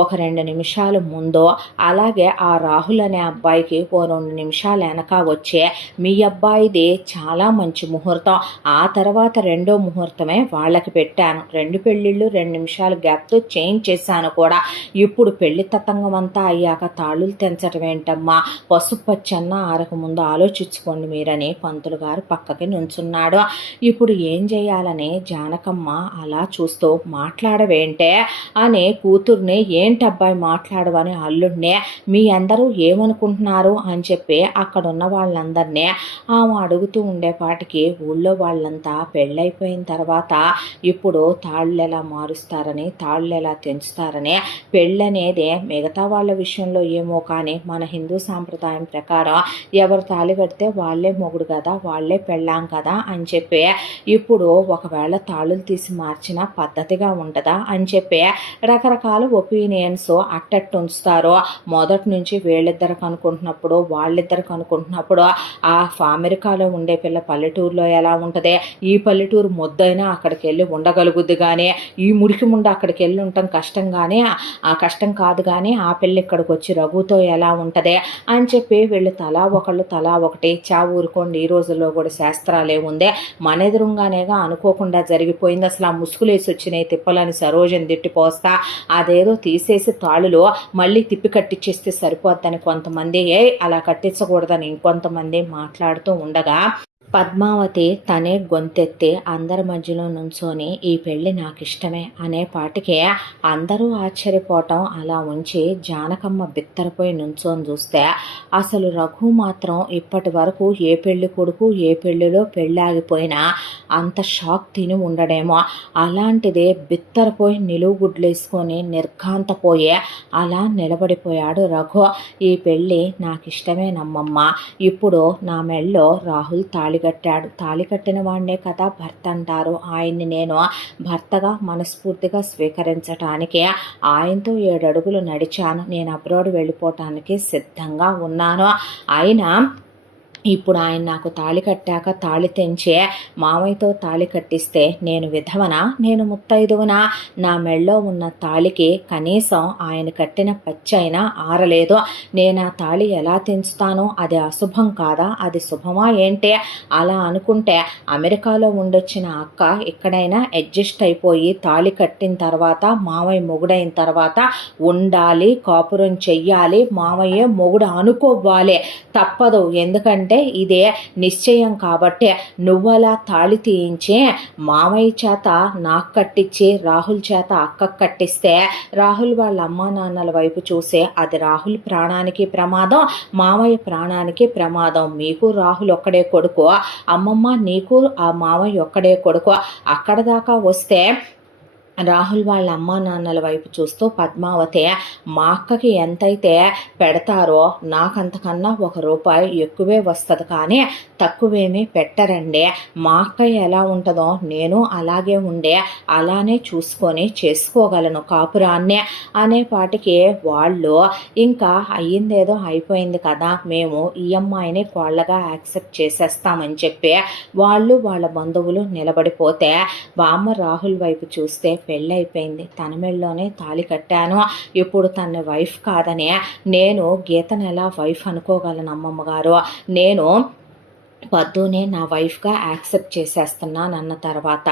ఒక 2 నిమిషాలు ముందు, అలాగే ఆ రాహుల్ అనే అబ్బాయికి ఓ 2 నిమిషాలు వెనక వచ్చే మీ అబ్బాయిది చాలా మంచి ముహూర్తం, ఆ తర్వాత రెండో ముహూర్తమే వాళ్ళకి పెట్టాను. 2 పెళ్ళిళ్ళు 2 నిమిషాలు గ్యాప్తో చేంజ్ చేశాను కూడా. ఇప్పుడు పెళ్లి తతంగం అంతా అయ్యాక తాళులు తెంచడం ఏంటమ్మా, పసుపు పచ్చన్న ఆరకముందు ఆలోచించుకోండి మీరని పంతులు గారు పక్కకి నుంచున్నాడు. ఇప్పుడు ఏం చేయాలని జానకమ్మ అలా చూస్తూ మాట్లాడవేంటే అని కూతుర్ని, ఏంటబ్బాయి మాట్లాడవని అల్లుడిని, మీ అందరూ ఏమనుకుంటున్నారు అని చెప్పి అక్కడున్న వాళ్ళందరినీ ఆమె అడుగుతూ ఉండేపాటికి ఊళ్ళో వాళ్ళంతా పెళ్ళైపోయిన తర్వాత ఇప్పుడు తాళ్ళు ఎలా మారుస్తారని, తాళ్ళు ఎలా తెంచుతారని, పెళ్ళనేదే మిగతా వాళ్ళ విషయంలో ఏమో కానీ మన హిందూ సాంప్రదాయం ప్రకారం ఎవరు తాళి కడితే వాళ్ళే మొగుడు కదా, వాళ్ళే పెళ్ళాం కదా అని చెప్పి ఇప్పుడు ఒకవేళ తాళులు తీసి మార్చిన పద్ధతిగా ఉంటుందా అని చెప్పి రకరకాల ఒపీనియన్స్ అట్టట్టు ఉంచుతారు. మొదటి నుంచి వీళ్ళిద్దరికి అనుకుంటున్నప్పుడు వాళ్ళిద్దరికి అనుకుంటున్నప్పుడు ఆ అమెరికాలో ఉండే పిల్ల పల్లెటూరులో ఎలా ఉంటుంది, ఈ పల్లెటూరు మొద్దైనా అక్కడికి వెళ్ళి ఉండగలుగుద్ది కానీ ఈ మురికి ముందు అక్కడికి వెళ్ళి ఉండటం కష్టం కానీ ఆ కష్టం కాదు కానీ ఆ పిల్ల ఇక్కడికి వచ్చి రఘుతో ఎలా ఉంటుంది అని చెప్పి వీళ్ళు తలా ఒకటి చా ఊరుకోండి, ఈ రోజుల్లో కూడా శాస్త్రాలే ఉందే, మన ఎదురుగానేగా అనుకోకుండా జరిగిపోయింది, అసలు ఆ ముసుగులేసి వచ్చినాయి తిప్పలని సరోజని తిట్టిపోస్తా, అదేదో తీసేసి తాళులో మళ్ళీ తిప్పి కట్టించేస్తే సరిపోద్దని కొంతమంది, అలా కట్టించకూడదని ఇంకొంతమంది మాట్లాడుతూ ఉండగా పద్మావతి తనే గొంతెత్తి అందరి మధ్యలో నుంచొని ఈ పెళ్ళి నాకు ఇష్టమే అనే పాటికే అందరూ ఆశ్చర్యపోవటం అలా ఉంచి జానకమ్మ బిత్తరపోయి నుంచొని చూస్తే అసలు రఘు మాత్రం ఇప్పటి వరకు ఏ పెళ్లి కొడుకు ఏ పెళ్లిలో పెళ్ళాగిపోయినా అంత షాక్ తిని ఉండడేమో, అలాంటిదే బిత్తరపోయి నిలువుగుడ్లేసుకొని నిర్ఘాంతపోయే అలా నిలబడిపోయాడు రఘు. ఈ పెళ్ళి నాకు ఇష్టమే నమ్మమ్మ, ఇప్పుడు నా మెళ్ళో రాహుల్ తాళికట్టాడు, తాళి కట్టిన వాడినే కదా భర్త అంటారు, ఆయన్ని నేను భర్తగా మనస్ఫూర్తిగా స్వీకరించటానికి ఆయనతో 7 అడుగులు నడిచాను, నేను అబ్రాడ్ వెళ్ళిపోవటానికి సిద్ధంగా ఉన్నాను. అయినా ఇప్పుడు ఆయన నాకు తాళి కట్టాక తాళి తెంచే మామయ్యతో తాళి కట్టిస్తే నేను విధవనా, నేను ముత్తైదువనా, నా మెళ్ళో ఉన్న తాళికి కనీసం ఆయన కట్టిన పచ్చైనా ఆరలేదు, నేను ఆ తాళి ఎలా తెంచుతానో, అది అశుభం కాదా, అది శుభమా ఏంటి, అలా అనుకుంటే అమెరికాలో ఉండొచ్చిన అక్క ఎక్కడైనా అడ్జస్ట్ అయిపోయి తాళి కట్టిన తర్వాత మామయ్య మొగుడైన తర్వాత ఉండాలి, కాపురం చెయ్యాలి, మామయ్య మొగుడు అనుకోవాలి, తప్పదు, ఎందుకంటే ఇదే నిశ్చయం కాబట్టి నువ్వలా తాళి తీయించి మామయ్య చేత నాకు కట్టించి రాహుల్ చేత అక్క కట్టిస్తే రాహుల్ వాళ్ళ అమ్మా నాన్నల వైపు చూసే అది రాహుల్ ప్రాణానికి ప్రమాదం, మామయ్య ప్రాణానికి ప్రమాదం, మీకు రాహుల్ ఒక్కడే కొడుకు, అమ్మమ్మ నీకు ఆ మామయ్య ఒక్కడే కొడుకు, అక్కడ దాకా వస్తే రాహుల్ వాళ్ళ అమ్మా నాన్నల వైపు చూస్తూ పద్మావతి, మా అక్కకి ఎంతైతే పెడతారో నాకంతకన్నా ₹1 ఎక్కువే వస్తుంది కానీ తక్కువేమీ పెట్టరండి, మా అక్క ఎలా ఉంటుందో నేను అలాగే ఉండే అలానే చూసుకొని చేసుకోగలను కాపురాన్నే అనే పాటికి వాళ్ళు ఇంకా అయ్యిందేదో అయిపోయింది కదా, మేము ఈ అమ్మాయిని కోళ్ళగా యాక్సెప్ట్ చేసేస్తామని చెప్పి వాళ్ళు వాళ్ళ బంధువులు నిలబడిపోతే బామ్మ రాహుల్ వైపు చూస్తే పెళ్ళైపోయింది, తన మెళ్ళలోనే తాళి కట్టాను, ఇప్పుడు తన వైఫ్ కాదనే నేను గీతను ఎలా వైఫ్ అనుకోగలను అమ్మమ్మ గారు, నేను పద్దునే నా వైఫ్గా యాక్సెప్ట్ చేసేస్తున్నానన్న తర్వాత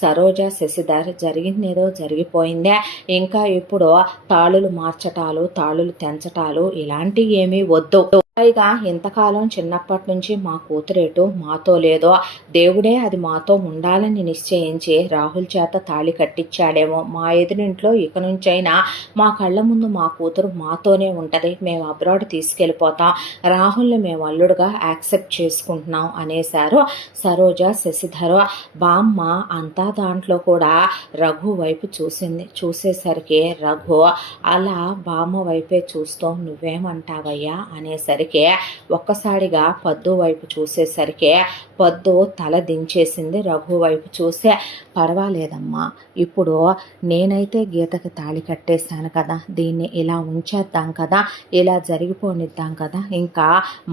సరోజ శశిధర్ జరిగిందేదో జరిగిపోయిందే, ఇంకా ఇప్పుడు తాళులు మార్చటాలు తాళులు తెంచటాలు ఇలాంటివి ఏమీ వద్దు, పైగా ఇంతకాలం చిన్నప్పటి నుంచి మా కూతురేటు మాతో లేదో, దేవుడే అది మాతో ఉండాలని నిశ్చయించి రాహుల్ చేత తాళి కట్టించాడేమో, మా ఎదురింట్లో ఇక నుంచైనా మా కళ్ళ ముందు మా కూతురు మాతోనే ఉంటుంది, మేము అబ్రాడ్ తీసుకెళ్ళిపోతాం, రాహుల్ని మేము అల్లుడుగా యాక్సెప్ట్ చేసుకుంటున్నాం అనేశారు సరోజ శశిధర్. బామ్మ అంతా దాంట్లో కూడా రఘు వైపు చూసింది. చూసేసరికి రఘు అలా బామ్మ వైపే చూస్తూ నువ్వేమంటావయ్యా అనేసరికి అనేసరికి ఒక్కసారిగా పద్దు వైపు చూసేసరికి పద్దు తల దించేసింది. రఘు వైపు చూసే, పర్వాలేదమ్మా, ఇప్పుడు నేనైతే గీతకి తాళి కట్టేశాను కదా, దీన్ని ఇలా ఉంచేద్దాం కదా, ఇలా జరిగిపోనిద్దాం కదా, ఇంకా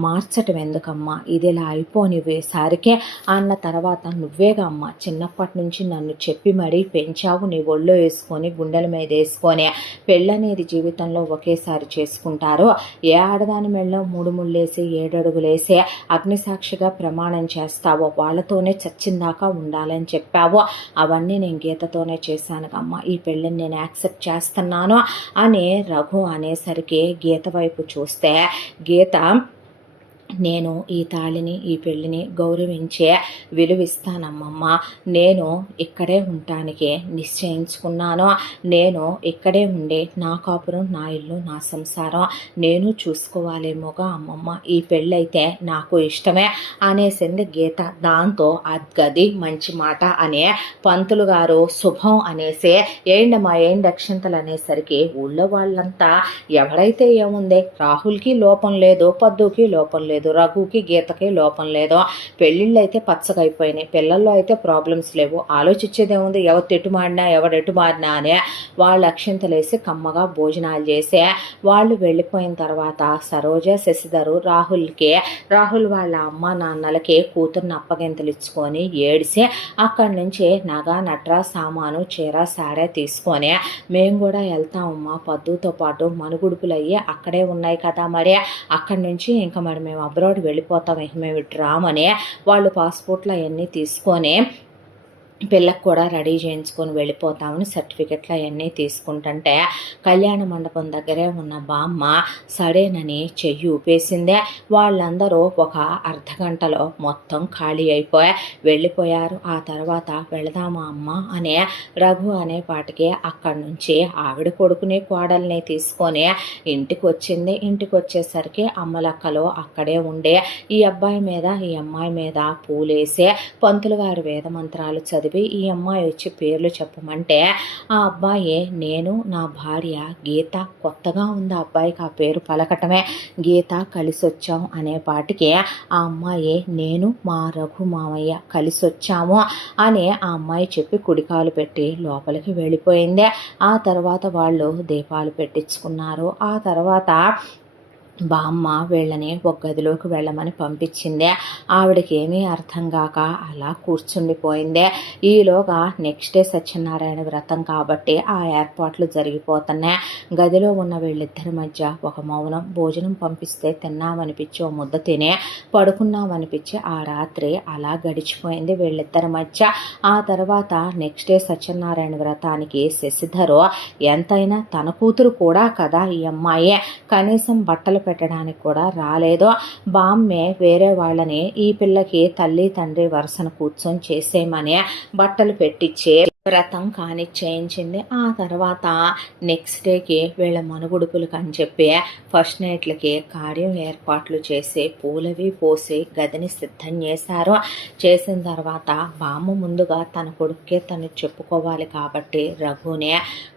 మార్చటం ఎందుకమ్మా, ఇది ఇలా అయిపోనివేసరికి అన్న తర్వాత నువ్వేగా అమ్మ చిన్నప్పటి నుంచి నన్ను చెప్పి మరీ పెంచావు, నీ ఒళ్ళో వేసుకొని గుండెల మీద వేసుకొని పెళ్ళనేది జీవితంలో ఒకేసారి చేసుకుంటారు, ఏ ఆడదాని మెళ్ళలో 3 ముళ్ళేసి 7 అడుగులేసి అగ్నిసాక్షిగా ప్రమాణం చేస్తావో వాళ్ళతోనే చచ్చిందాకా ఉండాలని చెప్పావు, అవన్నీ నేను గీతతోనే చేశాను అమ్మ, ఈ పెళ్ళిని నేను యాక్సెప్ట్ చేస్తున్నాను అని రఘు అనేసరికి గీత వైపు చూస్తే గీత, నేను ఈ తాళిని ఈ పెళ్ళిని గౌరవించే విలువిస్తానమ్మమ్మ, నేను ఇక్కడే ఉండటానికి నిశ్చయించుకున్నాను, నేను ఇక్కడే ఉండి నా కాపురం నా ఇల్లు నా సంసారం నేను చూసుకోవాలేమోగా అమ్మమ్మ, ఈ పెళ్ళైతే నాకు ఇష్టమే అనేసింది గీత. దాంతో గది మంచి మాట అనే పంతులు గారు శుభం అనేసి ఏంటమ్మా ఏం అక్షంతలు అనేసరికి ఊళ్ళో వాళ్ళంతా ఎవరైతే ఏముంది, రాహుల్కి లోపం లేదు, పద్దుకి లోపం లేదు, రఘుకి గీతకి లోపం లేదు, పెళ్ళిళ్ళు అయితే పచ్చగా అయిపోయినాయి, పిల్లల్లో అయితే ప్రాబ్లమ్స్ లేవు, ఆలోచించేదేముంది, ఎవరు తెటు మాడినా ఎవరెటు మాడినా అని వాళ్ళు అక్షింతలేసి కమ్మగా భోజనాలు చేసి వాళ్ళు వెళ్ళిపోయిన తర్వాత సరోజ శశిధరు రాహుల్ వాళ్ళ అమ్మ నాన్నలకి కూతుర్ని అప్పగింతలు ఇచ్చుకొని ఏడిసి అక్కడి నుంచి నగ నట్ర సామాను చీర సారే తీసుకొని మేము కూడా వెళ్తామమ్మా, పద్దుతో పాటు మనుగుడుపులు అయ్యి అక్కడే ఉన్నాయి కదా, మరి అక్కడి నుంచి ఇంకా మరి మేము అబ్రాడ్ వెళ్ళిపోతాం, ఇక మేము ఇటు రామని వాళ్ళు పాస్పోర్ట్లు అవన్నీ తీసుకొని పిల్లకు కూడా రెడీ చేయించుకొని వెళ్ళిపోతామని సర్టిఫికెట్లు అవన్నీ తీసుకుంటుంటే కళ్యాణ మండపం దగ్గరే ఉన్న బామ్మ సడేనని చెయ్యి ఊపేసిందే. వాళ్ళందరూ ఒక అర్ధగంటలో మొత్తం ఖాళీ అయిపోయి వెళ్ళిపోయారు. ఆ తర్వాత వెళదామా అమ్మ అనే రఘు అనే పాటికి అక్కడి నుంచి ఆవిడ కొడుకుని కోడల్ని తీసుకొని ఇంటికి వచ్చింది. ఇంటికి వచ్చేసరికి అమ్మలక్కలు అక్కడే ఉండే ఈ అబ్బాయి మీద ఈ అమ్మాయి మీద పూలేసి పంతులు గారు వేద మంత్రాలు చదివి ఈ అమ్మాయి వచ్చి పేర్లు చెప్పమంటే ఆ అబ్బాయి నేను నా భార్య గీత, కొత్తగా ఉంది ఆ అబ్బాయికి ఆ పేరు పలకటమే, గీత కలిసి వచ్చాం అనే పాటికి ఆ అమ్మాయి నేను మా రఘు మామయ్య కలిసి వచ్చాము అని ఆ అమ్మాయి చెప్పి కుడికాలు పెట్టి లోపలికి వెళ్ళిపోయింది. ఆ తర్వాత వాళ్ళు దీపాలు పెట్టించుకున్నారు. ఆ తర్వాత బామ్మ వీళ్ళని ఒక గదిలోకి వెళ్ళమని పంపించింది. ఆవిడకి ఏమీ అర్థం కాక అలా కూర్చుండిపోయింది. ఈలోగా నెక్స్ట్ డే సత్యనారాయణ వ్రతం కాబట్టి ఆ ఏర్పాట్లు జరిగిపోతున్నాయి. గదిలో ఉన్న వీళ్ళిద్దరి మధ్య ఒక మౌనం. భోజనం పంపిస్తే తిన్నామనిపించి ఓ ముద్ద తినే పడుకున్నామనిపించి ఆ రాత్రి అలా గడిచిపోయింది వీళ్ళిద్దరి మధ్య. ఆ తర్వాత నెక్స్ట్ డే సత్యనారాయణ వ్రతానికి శశిధరు ఎంతైనా తన కూతురు కూడా కదా ఈ అమ్మాయి, కనీసం బట్టలు పెట్టడానికి కూడా రాలేదు. బామ్మే వేరే వాళ్ళని ఈ పిల్లకి తల్లి తండ్రి వరుసను కూర్చొని చేసేయమని బట్టలు పెట్టించే వ్రతం చేయించింది. ఆ తర్వాత నెక్స్ట్ డేకి వీళ్ళ మనుగుడుపులకు అని చెప్పి ఫస్ట్ నైట్లకి కార్యం ఏర్పాట్లు చేసి పూలవి పోసి గదిని సిద్ధం చేశారు. చేసిన తర్వాత బామ్మ ముందుగా తన కొడుకే తను చెప్పుకోవాలి కాబట్టి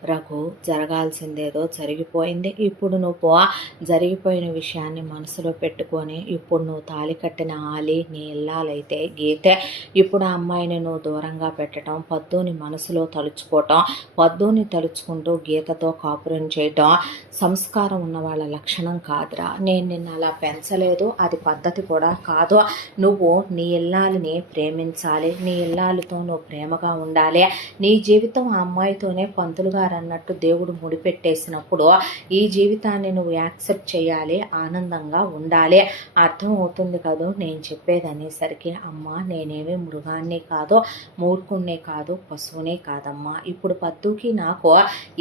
రఘు జరగాల్సిందేదో జరిగిపోయింది, ఇప్పుడు నువ్వు జరిగిపోయిన విషయాన్ని మనసులో పెట్టుకొని ఇప్పుడు నువ్వు తాళి కట్టిన ఆలి నీ ఇల్లాలైతే గీతే, ఇప్పుడు ఆ అమ్మాయిని నువ్వు దూరంగా పెట్టడం, పద్దుని మనసులో తలుచుకోవటం, పద్దుని తలుచుకుంటూ గీతతో కాపురం చేయటం సంస్కారం ఉన్న వాళ్ళ లక్షణం కాదురా. నేను నిన్ను అలా పెంచలేదు, అది పద్ధతి కూడా కాదు. నువ్వు నీ ఇల్లాలని ప్రేమించాలి, నీ ఇల్లాలతో నువ్వు ప్రేమగా ఉండాలి. నీ జీవితం ఆ అమ్మాయితోనే పంతులు గారు అన్నట్టు దేవుడు ముడిపెట్టేసినప్పుడు ఈ జీవితాన్ని నువ్వు యాక్సెప్ట్ చేయాలి, ఆనందంగా ఉండాలి. అర్థం అవుతుంది కదూ నేను చెప్పేది అనేసరికి అమ్మ నేనేమి మృగాన్ని కాదు, మూర్ఖుణ్ణే కాదు, పశువునే కాదమ్మా. ఇప్పుడు పద్దుకి నాకు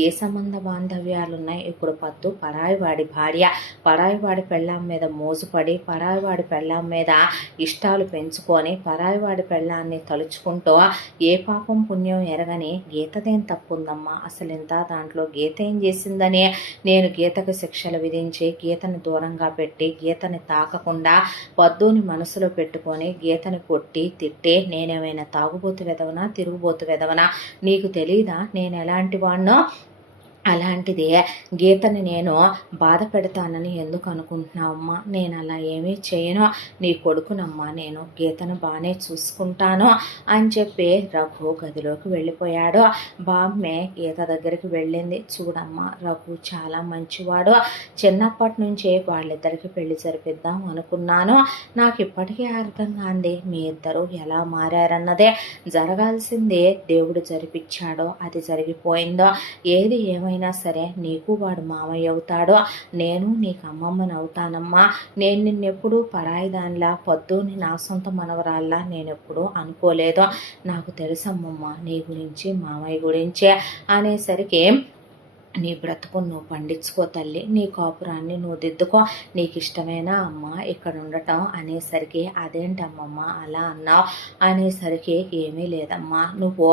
ఏ సంబంధ బాంధవ్యాలు ఉన్నాయి? ఇప్పుడు పద్దు పరాయివాడి భార్య, పరాయివాడి పెళ్ళాం మీద మోజుపడి, పరాయివాడి పెళ్ళాం మీద ఇష్టాలు పెంచుకొని, పరాయివాడి పెళ్ళాన్ని తలుచుకుంటూ ఏ పాపం పుణ్యం ఎరగని గీతదేం తప్పుందమ్మా? అసలు ఇంత దాంట్లో గీత ఏం చేసిందని నేను గీతకు శిక్షలు విధించి గీతని దూరంగా పెట్టి గీతని తాకకుండా పద్దుని మనసులో పెట్టుకొని గీతని కొట్టి తిట్టే నేనేమైనా తాగుబోతు వెదవనా, తిరుగుబోతు వెదవనా? నీకు తెలీదా నేను ఎలాంటి వాడినో? అలాంటిది గీతని నేను బాధ పెడతానని ఎందుకు అనుకుంటున్నావమ్మా? నేను అలా ఏమీ చేయను, నీ కొడుకునమ్మా, నేను గీతను బాగానే చూసుకుంటాను అని చెప్పి రఘు గదిలోకి వెళ్ళిపోయాడు. బామ్మే గీత దగ్గరికి వెళ్ళింది. చూడమ్మా, రఘు చాలా మంచివాడు, చిన్నప్పటి నుంచే వాళ్ళిద్దరికి పెళ్లి జరిపిద్దాం అనుకున్నాను. నాకు ఇప్పటికీ అర్థం కాంది మీ ఇద్దరు ఎలా మారారన్నదే. జరగాల్సిందే దేవుడు జరిపించాడో అది జరిగిపోయిందో. ఏది ఏమైనా సరే నీకు వాడు మామయ్య అవుతాడో, నేను నీకు అమ్మమ్మని అవుతానమ్మా. నేను నిన్నెప్పుడు పరాయి దానిలా, పొద్దుని నా సొంత మనవరాల్లా నేనెప్పుడూ అనుకోలేదు. నాకు తెలుసమ్మమ్మ నీ గురించి, మామయ్య గురించే అనేసరికి నీ బ్రతుకును నువ్వు పండించుకో తల్లి, నీ కాపురాన్ని నువ్వు దిద్దుకో, నీకు ఇష్టమేనా అమ్మ ఇక్కడ ఉండటం అనేసరికి అదేంటమ్మమ్మ అలా అన్నావు అనేసరికి ఏమీ లేదమ్మా, నువ్వు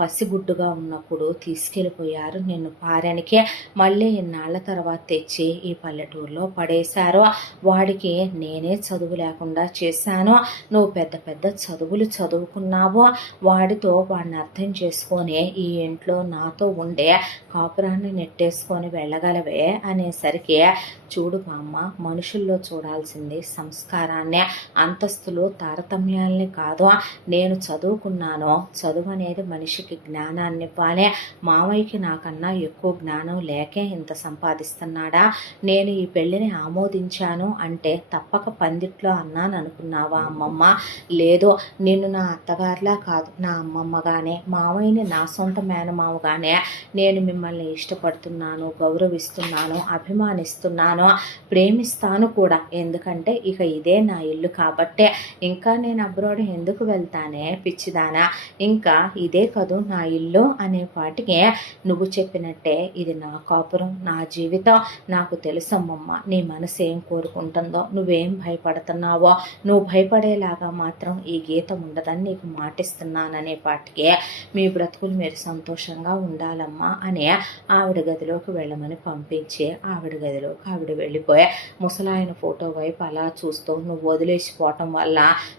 పసిగుడ్డుగా ఉన్నప్పుడు తీసుకెళ్ళిపోయారు నిన్ను పారానికి, మళ్ళీ ఇన్నాళ్ల తర్వాత తెచ్చి ఈ పల్లెటూరులో పడేశారు. వాడికి నేనే చదువు లేకుండా చేశాను, నువ్వు పెద్ద పెద్ద చదువులు చదువుకున్నావు, వాడితో వాడిని అర్థం చేసుకొని ఈ ఇంట్లో నాతో ఉండే కాపురాన్ని నెట్టేసుకొని వెళ్ళగలవే అనేసరికి చూడు బామ్మ, మనుషుల్లో చూడాల్సింది సంస్కారాన్ని, అంతస్తులు, తారతమ్యాల్ని కాదు. నేను చదువుకున్నాను, చదువు అనేది మనిషికి జ్ఞానాన్ని ఇవ్వాలి. మామయ్యకి నాకన్నా ఎక్కువ జ్ఞానం లేకే ఇంత సంపాదిస్తున్నాడా? నేను ఈ పెళ్ళిని ఆమోదించాను అంటే తప్పక పందిట్లో అన్నాను అనుకున్నావా అమ్మమ్మ? లేదు, నిన్ను నా అత్తగారిలా కాదు, నా అమ్మమ్మగానే, మామయ్యని నా సొంత మేనమావగానే నేను మిమ్మల్ని ఇష్టపడుతున్నాను, గౌరవిస్తున్నాను, అభిమానిస్తున్నాను, ప్రేమిస్తాను కూడా. ఎందుకంటే ఇక ఇదే నా ఇల్లు కాబట్టే. ఇంకా నేను అబ్రాడ్ ఎందుకు వెళ్తానే పిచ్చిదానా, ఇంకా ఇదే కదూ నా ఇల్లు అనే పాటికి నువ్వు చెప్పినట్టే ఇది నా కాపురం, నా జీవితం. నాకు తెలుసమ్మమ్మ నీ మనసు ఏం కోరుకుంటుందో, నువ్వేం భయపడుతున్నావో. నువ్వు భయపడేలాగా మాత్రం ఈ గీత ఉండదని నీకు మాటిస్తున్నాననే పాటికి మీ బ్రతుకులు మీరు సంతోషంగా ఉండాలమ్మా అని ఆవిడ గదిలోకి వెళ్ళమని పంపించి ఆవిడ గదిలోకి ఆవిడ వెళ్ళిపోయి ముసలాయన ఫోటో వైపు అలా చూస్తూ, నువ్వు వదిలేసిపోవటం వల్ల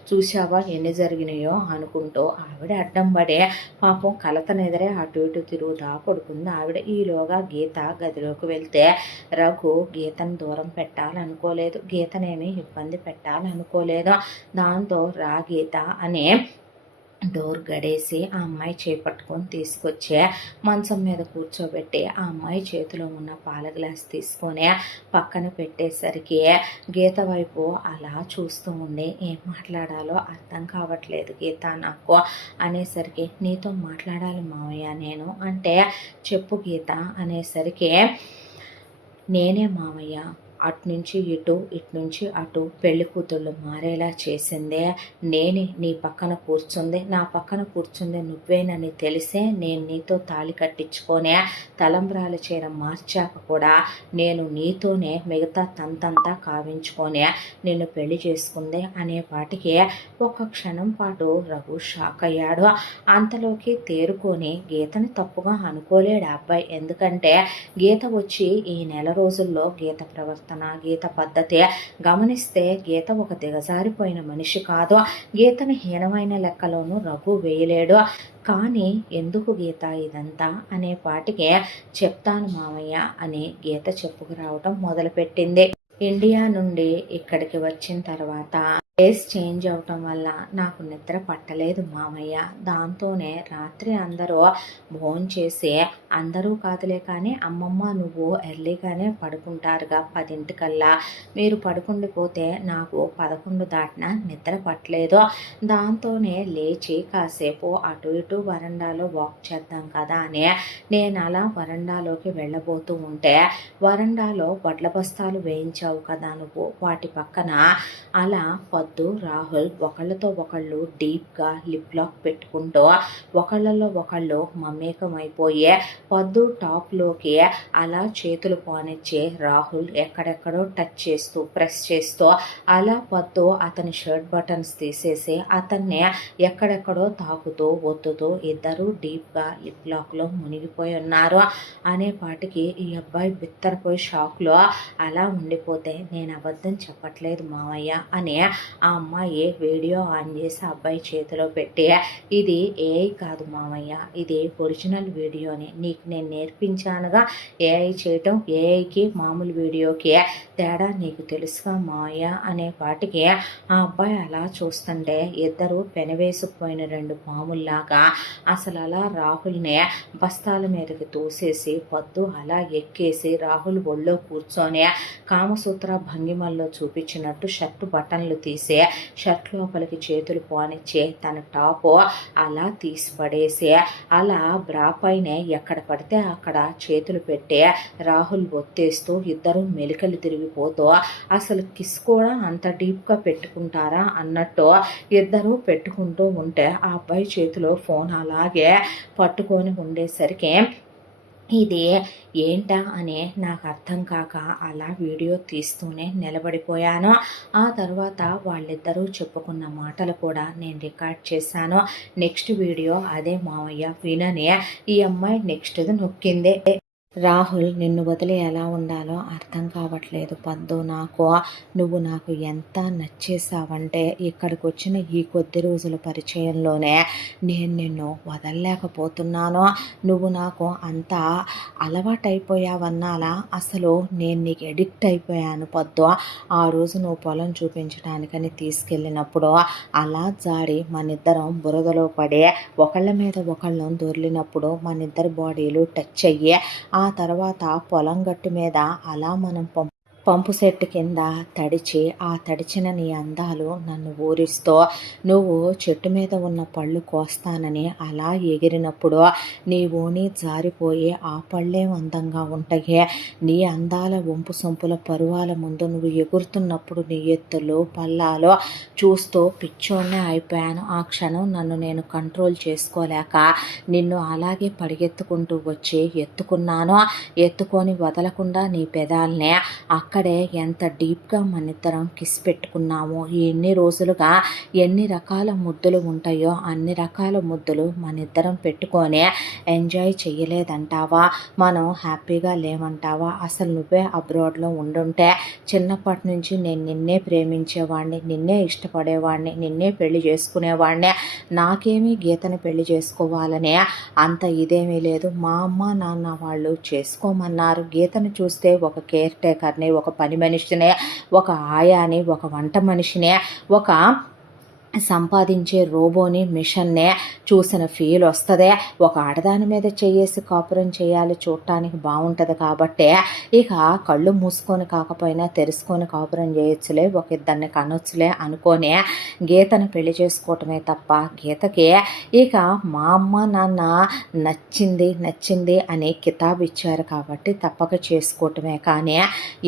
చూసావా ఎన్ని జరిగినాయో అనుకుంటూ ఆవిడ అడ్డం పడే పాపం కలతనెదరే అటు ఇటు తిరుగుతా పడుకుంది ఆవిడ. ఈలోగా గీత గదిలోకి వెళ్తే రఘు గీతను దూరం పెట్టాలనుకోలేదు, గీతనేమి ఇబ్బంది పెట్టాలనుకోలేదు. దాంతో రా గీత అనే డోర్ గడేసి ఆ అమ్మాయి చేపట్టుకొని తీసుకొచ్చే మంచం మీద కూర్చోబెట్టి ఆ అమ్మాయి చేతిలో ఉన్న పాల గ్లాస్ తీసుకొని పక్కన పెట్టేసరికి గీత వైపు అలా చూస్తూ ఉండి ఏం మాట్లాడాలో అర్థం కావట్లేదు గీత నాకు అనేసరికి, నీతో మాట్లాడాలి మావయ్య నేను అంటే, చెప్పు గీత అనేసరికి, నేనే మావయ్య అటునుంచి ఇటు, ఇటునుంచి అటు పెళ్లి కూతుళ్ళు మారేలా చేసిందే నేనే. నీ పక్కన కూర్చుంది, నా పక్కన కూర్చుంది నువ్వేనని తెలిసే నేను నీతో తాళి కట్టించుకొనే, తలంబ్రాల చీర మార్చాక కూడా నేను నీతోనే మిగతా తంతంతా కావించుకొనే నిన్ను పెళ్లి చేసుకుంది అనే పాటికి ఒక క్షణం పాటు రఘు షాక్ అయ్యాడు. అంతలోకి తేరుకొని గీతని తప్పుగా అనుకోలేడు అబ్బాయి. ఎందుకంటే గీత వచ్చి ఈ నెల రోజుల్లో గీత ప్రవర్తన, గీత పద్ధతి గమనిస్తే గీత ఒక దిగజారిపోయిన మనిషి కాదు. గీతని హీనమైన లెక్కలోనూ రఘు వేయలేడు. కానీ ఎందుకు గీత ఇదంతా అనే పాటికి, చెప్తాను మామయ్య అని గీత చెప్పుకురావటం మొదలుపెట్టింది. ఇండియా నుండి ఇక్కడికి వచ్చిన తర్వాత డేస్ చేంజ్ అవటం వల్ల నాకు నిద్ర పట్టలేదు మామయ్య. దాంతోనే రాత్రి అందరూ భోంచేసి, అందరూ కాదులే కానీ అమ్మమ్మ నువ్వు ఎర్లీగానే పడుకుంటారుగా 10 మీరు పడుకుండిపోతే నాకు 11 దాటినా నిద్ర పట్టలేదు. దాంతోనే లేచి కాసేపు అటు ఇటు వరండాలో వాక్ చేద్దాం కదా అని నేను అలా వరండాలోకి వెళ్ళబోతూ ఉంటే, వరండాలో వడ్ల బస్తాలు వేయించావు కదా నువ్వు, వాటి పక్కన అలా పొద్దు రాహుల్ ఒకళ్ళతో ఒకళ్ళు డీప్గా లిప్ లాక్ పెట్టుకుంటూ ఒకళ్ళలో ఒకళ్ళు మమేకమైపోయి పొద్దు టాప్లోకి అలా చేతులు పోనిచ్చి రాహుల్ ఎక్కడెక్కడో టచ్ చేస్తూ ప్రెస్ చేస్తూ అలా పొద్దు అతని షర్ట్ బటన్స్ తీసేసి అతన్ని ఎక్కడెక్కడో తాకుతూ ఒత్తుతూ ఇద్దరు డీప్గా లిప్ లాక్లో మునిగిపోయి ఉన్నారు. అనే పాటికి ఈ అబ్బాయి బిత్తరపోయి షాక్లో అలా ఉండిపోయి కాకపోతే నేను అబద్ధం చెప్పట్లేదు మావయ్య అని ఆ అమ్మాయి వీడియో ఆన్ చేసి అబ్బాయి చేతిలో పెట్టి, ఇది ఏఐ కాదు మావయ్య, ఇది ఒరిజినల్ వీడియోని, నీకు నేను నేర్పించానుగా ఏఐ చేయటం, ఏఐకి మామూలు వీడియోకి తేడా నీకు తెలుసుగా మావయ్య అనే వాటికి ఆ అబ్బాయి అలా చూస్తుంటే ఇద్దరు పెనవేసుకుపోయిన రెండు పాముల్లాగా అసలు అలా రాహుల్ని బస్తాల మీదకి తోసేసి పద్దు అలా ఎక్కేసి రాహుల్ ఒళ్ళో కూర్చొని కామసూత్ర భంగిమల్లో చూపించినట్టు షర్టు బటన్లు తీసి షర్ట్ లోపలికి చేతులు పోనిచ్చి తన టాప్ అలా తీసి పడేసి అలా బ్రా పైన ఎక్కడ పడితే అక్కడ చేతులు పెట్టి రాహుల్ ఒత్తేస్తూ ఇద్దరు మెలికలు తిరిగిపోతూ అసలు కిస్ కూడా అంత డీప్గా పెట్టుకుంటారా అన్నట్టు ఇద్దరు పెట్టుకుంటూ ఉంటే ఆ అబ్బాయి చేతిలో ఫోన్ అలాగే పట్టుకొని ఉండేసరికి ఇది ఏంటా అని నాకు అర్థం కాక అలా వీడియో తీస్తూనే నిలబడిపోయాను. ఆ తర్వాత వాళ్ళిద్దరూ చెప్పుకున్న మాటలు కూడా నేను రికార్డ్ చేశాను. నెక్స్ట్ వీడియో అదే మావయ్య వినని ఈ అమ్మాయి నెక్స్ట్ది నొక్కిందే. రాహుల్ నిన్ను వదిలి ఎలా ఉండాలో అర్థం కావట్లేదు పద్దు. నువ్వు నాకు ఎంత నచ్చేసావంటే ఇక్కడికి వచ్చిన ఈ కొద్ది రోజుల పరిచయంలోనే నేను నిన్ను వదలలేకపోతున్నాను. నువ్వు నాకు అంత అలవాటైపోయావన్నాలా, అసలు నేను నీకు ఎడిక్ట్ అయిపోయాను పద్దు. ఆ రోజు నువ్వు పొలం చూపించడానికని తీసుకెళ్ళినప్పుడు అలా జాడి మనిద్దరం బురదలో పడి ఒకళ్ళ మీద ఒకళ్ళం దొర్లినప్పుడు మనిద్దరి బాడీలు టచ్ అయ్యి ఆ తర్వాత పొలం గట్టు మీద అలా మనం పంపు సెట్టు కింద తడిచి ఆ తడిచిన నీ అందాలు నన్ను ఊరిస్తూ నువ్వు చెట్టు మీద ఉన్న పళ్ళు కోస్తానని అలా ఎగిరినప్పుడు నీ ఓణి జారిపోయి ఆ పళ్ళే అందంగా ఉంటాయి. నీ అందాల వంపు సొంపుల పరువాల ముందు నువ్వు ఎగురుతున్నప్పుడు నీ ఎత్తులు పల్లాలు చూస్తూ పిచ్చోన్నే అయిపోయాను. ఆ క్షణం నన్ను నేను కంట్రోల్ చేసుకోలేక నిన్ను అలాగే పరిగెత్తుకుంటూ వచ్చి ఎత్తుకున్నాను. ఎత్తుకొని వదలకుండా నీ పెదాలనే అక్కడే ఎంత డీప్గా మనిద్దరం కిస్ పెట్టుకున్నామో, ఎన్ని రోజులుగా ఎన్ని రకాల ముద్దులు ఉంటాయో అన్ని రకాల ముద్దులు మనిద్దరం పెట్టుకొని ఎంజాయ్ చేయలేదంటావా? మనం హ్యాపీగా లేమంటావా? అసలు నువ్వే అబ్రాడ్లో ఉండుంటే చిన్నప్పటి నుంచి నేను నిన్నే ప్రేమించేవాడిని, నిన్నే ఇష్టపడేవాడిని, నిన్నే పెళ్లి చేసుకునేవాడిని. నాకేమీ గీతని పెళ్లి చేసుకోవాలనే అంత ఇదేమీ లేదు. మా అమ్మ నాన్న వాళ్ళు చేసుకోమన్నారు. గీతను చూస్తే ఒక కేర్ టేకర్ని, ఒక పని మనిషినే, ఒక ఆయాని, ఒక వంట మనిషినే, ఒక సంపాదించే రోబోని మిషన్నే చూసిన ఫీల్ వస్తుంది. ఒక ఆడదాని మీద చేసి కాపురం చేయాలి, చూడటానికి బాగుంటుంది కాబట్టి ఇక కళ్ళు మూసుకొని కాకపోయినా తెరుచుకొని కాపురం చేయొచ్చులే, ఒక ఇద్దరిని కనొచ్చులే అనుకొని గీతను పెళ్లి చేసుకోవటమే తప్ప గీతకి ఇక మా అమ్మ నాన్న నచ్చింది అని కితాబు ఇచ్చారు కాబట్టి తప్పక చేసుకోవటమే. కానీ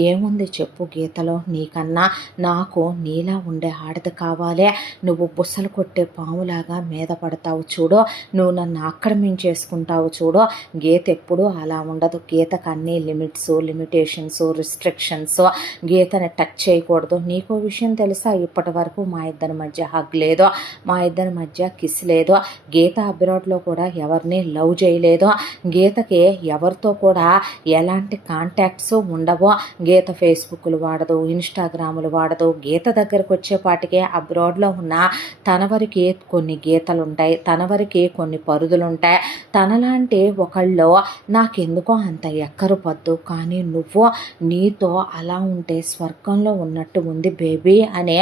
ఏముంది చెప్పు గీతలో? నీకన్నా నాకు నీలా ఉండే ఆడది కావాలి. నువ్వు బుస్సలు కొట్టే పాములాగా మీద పడతావు చూడు, నువ్వు నన్ను ఆక్రమించేసుకుంటావు చూడు. గీత ఎప్పుడు అలా ఉండదు. గీతకు అన్ని లిమిటేషన్స్, రిస్ట్రిక్షన్స్. గీతని టచ్ చేయకూడదు. నీకో విషయం తెలుసా? ఇప్పటి వరకు మా ఇద్దరి మధ్య హగ్ లేదు, మా ఇద్దరి మధ్య కిస్ లేదు. గీత అబ్రాడ్లో కూడా ఎవరిని లవ్ చేయలేదు. గీతకి ఎవరితో కూడా ఎలాంటి కాంటాక్ట్స్ ఉండవు. గీత ఫేస్బుక్లు వాడదు, ఇన్స్టాగ్రాములు వాడదు. గీత దగ్గరకు వచ్చేపాటికే అబ్రాడ్లో ఉన్న తన వరకే కొన్ని గీతలు ఉంటాయి, తన వరకే కొన్ని పరుదులు ఉంటాయి. తనలాంటి ఒకళ్ళు నాకెందుకో అంత ఎక్కరు పద్దు. కానీ నువ్వు నీతో అలా ఉంటే స్వర్గంలో ఉన్నట్టు ఉంది బేబీ అనే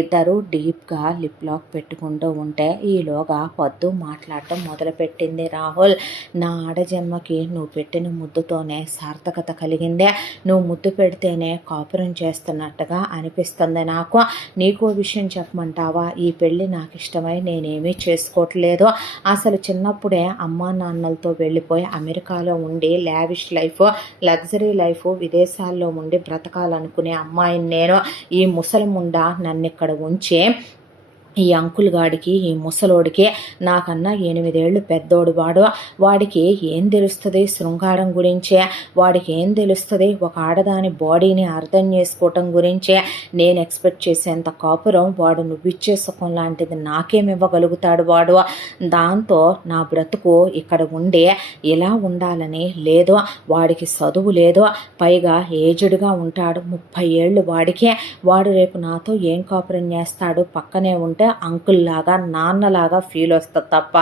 ఇద్దరు డీప్గా లిప్ లాక్ పెట్టుకుంటూ ఉంటే ఈలోగా పద్దు మాట్లాడటం మొదలుపెట్టింది. రాహుల్, నా ఆడజన్మకి నువ్వు పెట్టిన ముద్దుతోనే సార్థకత కలిగిందే. నువ్వు ముద్దు పెడితేనే కాపురం చేస్తున్నట్టుగా అనిపిస్తుంది నాకు. నీకో విషయం చెప్పమంటావా? ఈ పెళ్ళి నాకు ఇష్టమై నేనేమీ చేసుకోవట్లేదు. అసలు చిన్నప్పుడే అమ్మా నాన్నలతో వెళ్ళిపోయి అమెరికాలో ఉండి లావిష్ లైఫ్, లగ్జరీ లైఫ్, విదేశాల్లో ఉండి బ్రతకాలనుకునే అమ్మాయిని నేను. ఈ ముసలిముండ నన్ను ఇక్కడ ఉంచి ఈ అంకుల్ గాడికి ఈ ముసలోడికి నాకన్నా 8 ఏళ్ళు పెద్దోడు వాడికి ఏం తెలుస్తుంది శృంగారం గురించే, వాడికి ఏం తెలుస్తుంది ఒక ఆడదాని బాడీని అర్థం చేసుకోవటం గురించే. నేను ఎక్స్పెక్ట్ చేసేంత కాపురం వాడు నువ్విచ్చే సుఖం లాంటిది నాకేమివ్వగలుగుతాడు వాడు. దాంతో నా బ్రతుకు ఇక్కడ ఉండి ఇలా ఉండాలని లేదు. వాడికి చదువు లేదు, పైగా ఏజ్డ్గా ఉంటాడు, 30 ఏళ్ళు వాడికే. వాడు రేపు నాతో ఏం కాపురం చేస్తాడు? పక్కనే ఉంటే అంకుల్ లాగా నాన్నలాగా ఫీల్ వస్తుంది తప్ప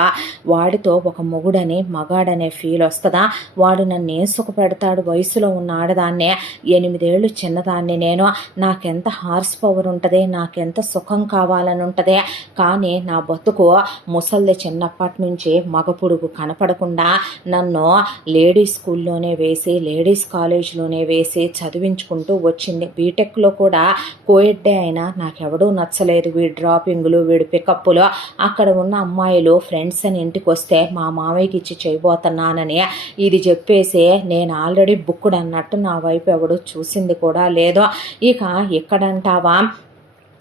వాడితో ఒక మొగుడని మగాడనే ఫీల్ వస్తుందా? వాడు నన్ను ఏం సుఖపెడతాడు? వయసులో ఉన్న ఆడదాన్నే, 8 ఏళ్ళు చిన్నదాన్ని నేను, నాకెంత హార్స్ పవర్ ఉంటుంది, నాకెంత సుఖం కావాలని ఉంటుంది. కానీ నా బతుకు ముసల్ది చిన్నప్పటి నుంచి మగపుడుగు కనపడకుండా నన్ను లేడీస్ స్కూల్లోనే వేసి లేడీస్ కాలేజ్లోనే వేసి చదివించుకుంటూ వచ్చింది. బీటెక్లో కూడా కోయడ్డే అయినా నాకెవడూ నచ్చలేదు. వీడి డ్రాపింగులు, వీడి పికప్పులు, అక్కడ ఉన్న అమ్మాయిలు ఫ్రెండ్స్ అని ఇంటికి వస్తే మా మామయ్యకి ఇచ్చి చేయబోతున్నానని ఇది చెప్పేసి నేను ఆల్రెడీ బుక్కుడు అన్నట్టు నా వైపు ఎవడు చూసింది కూడా లేదు. ఇక ఎక్కడంటావా,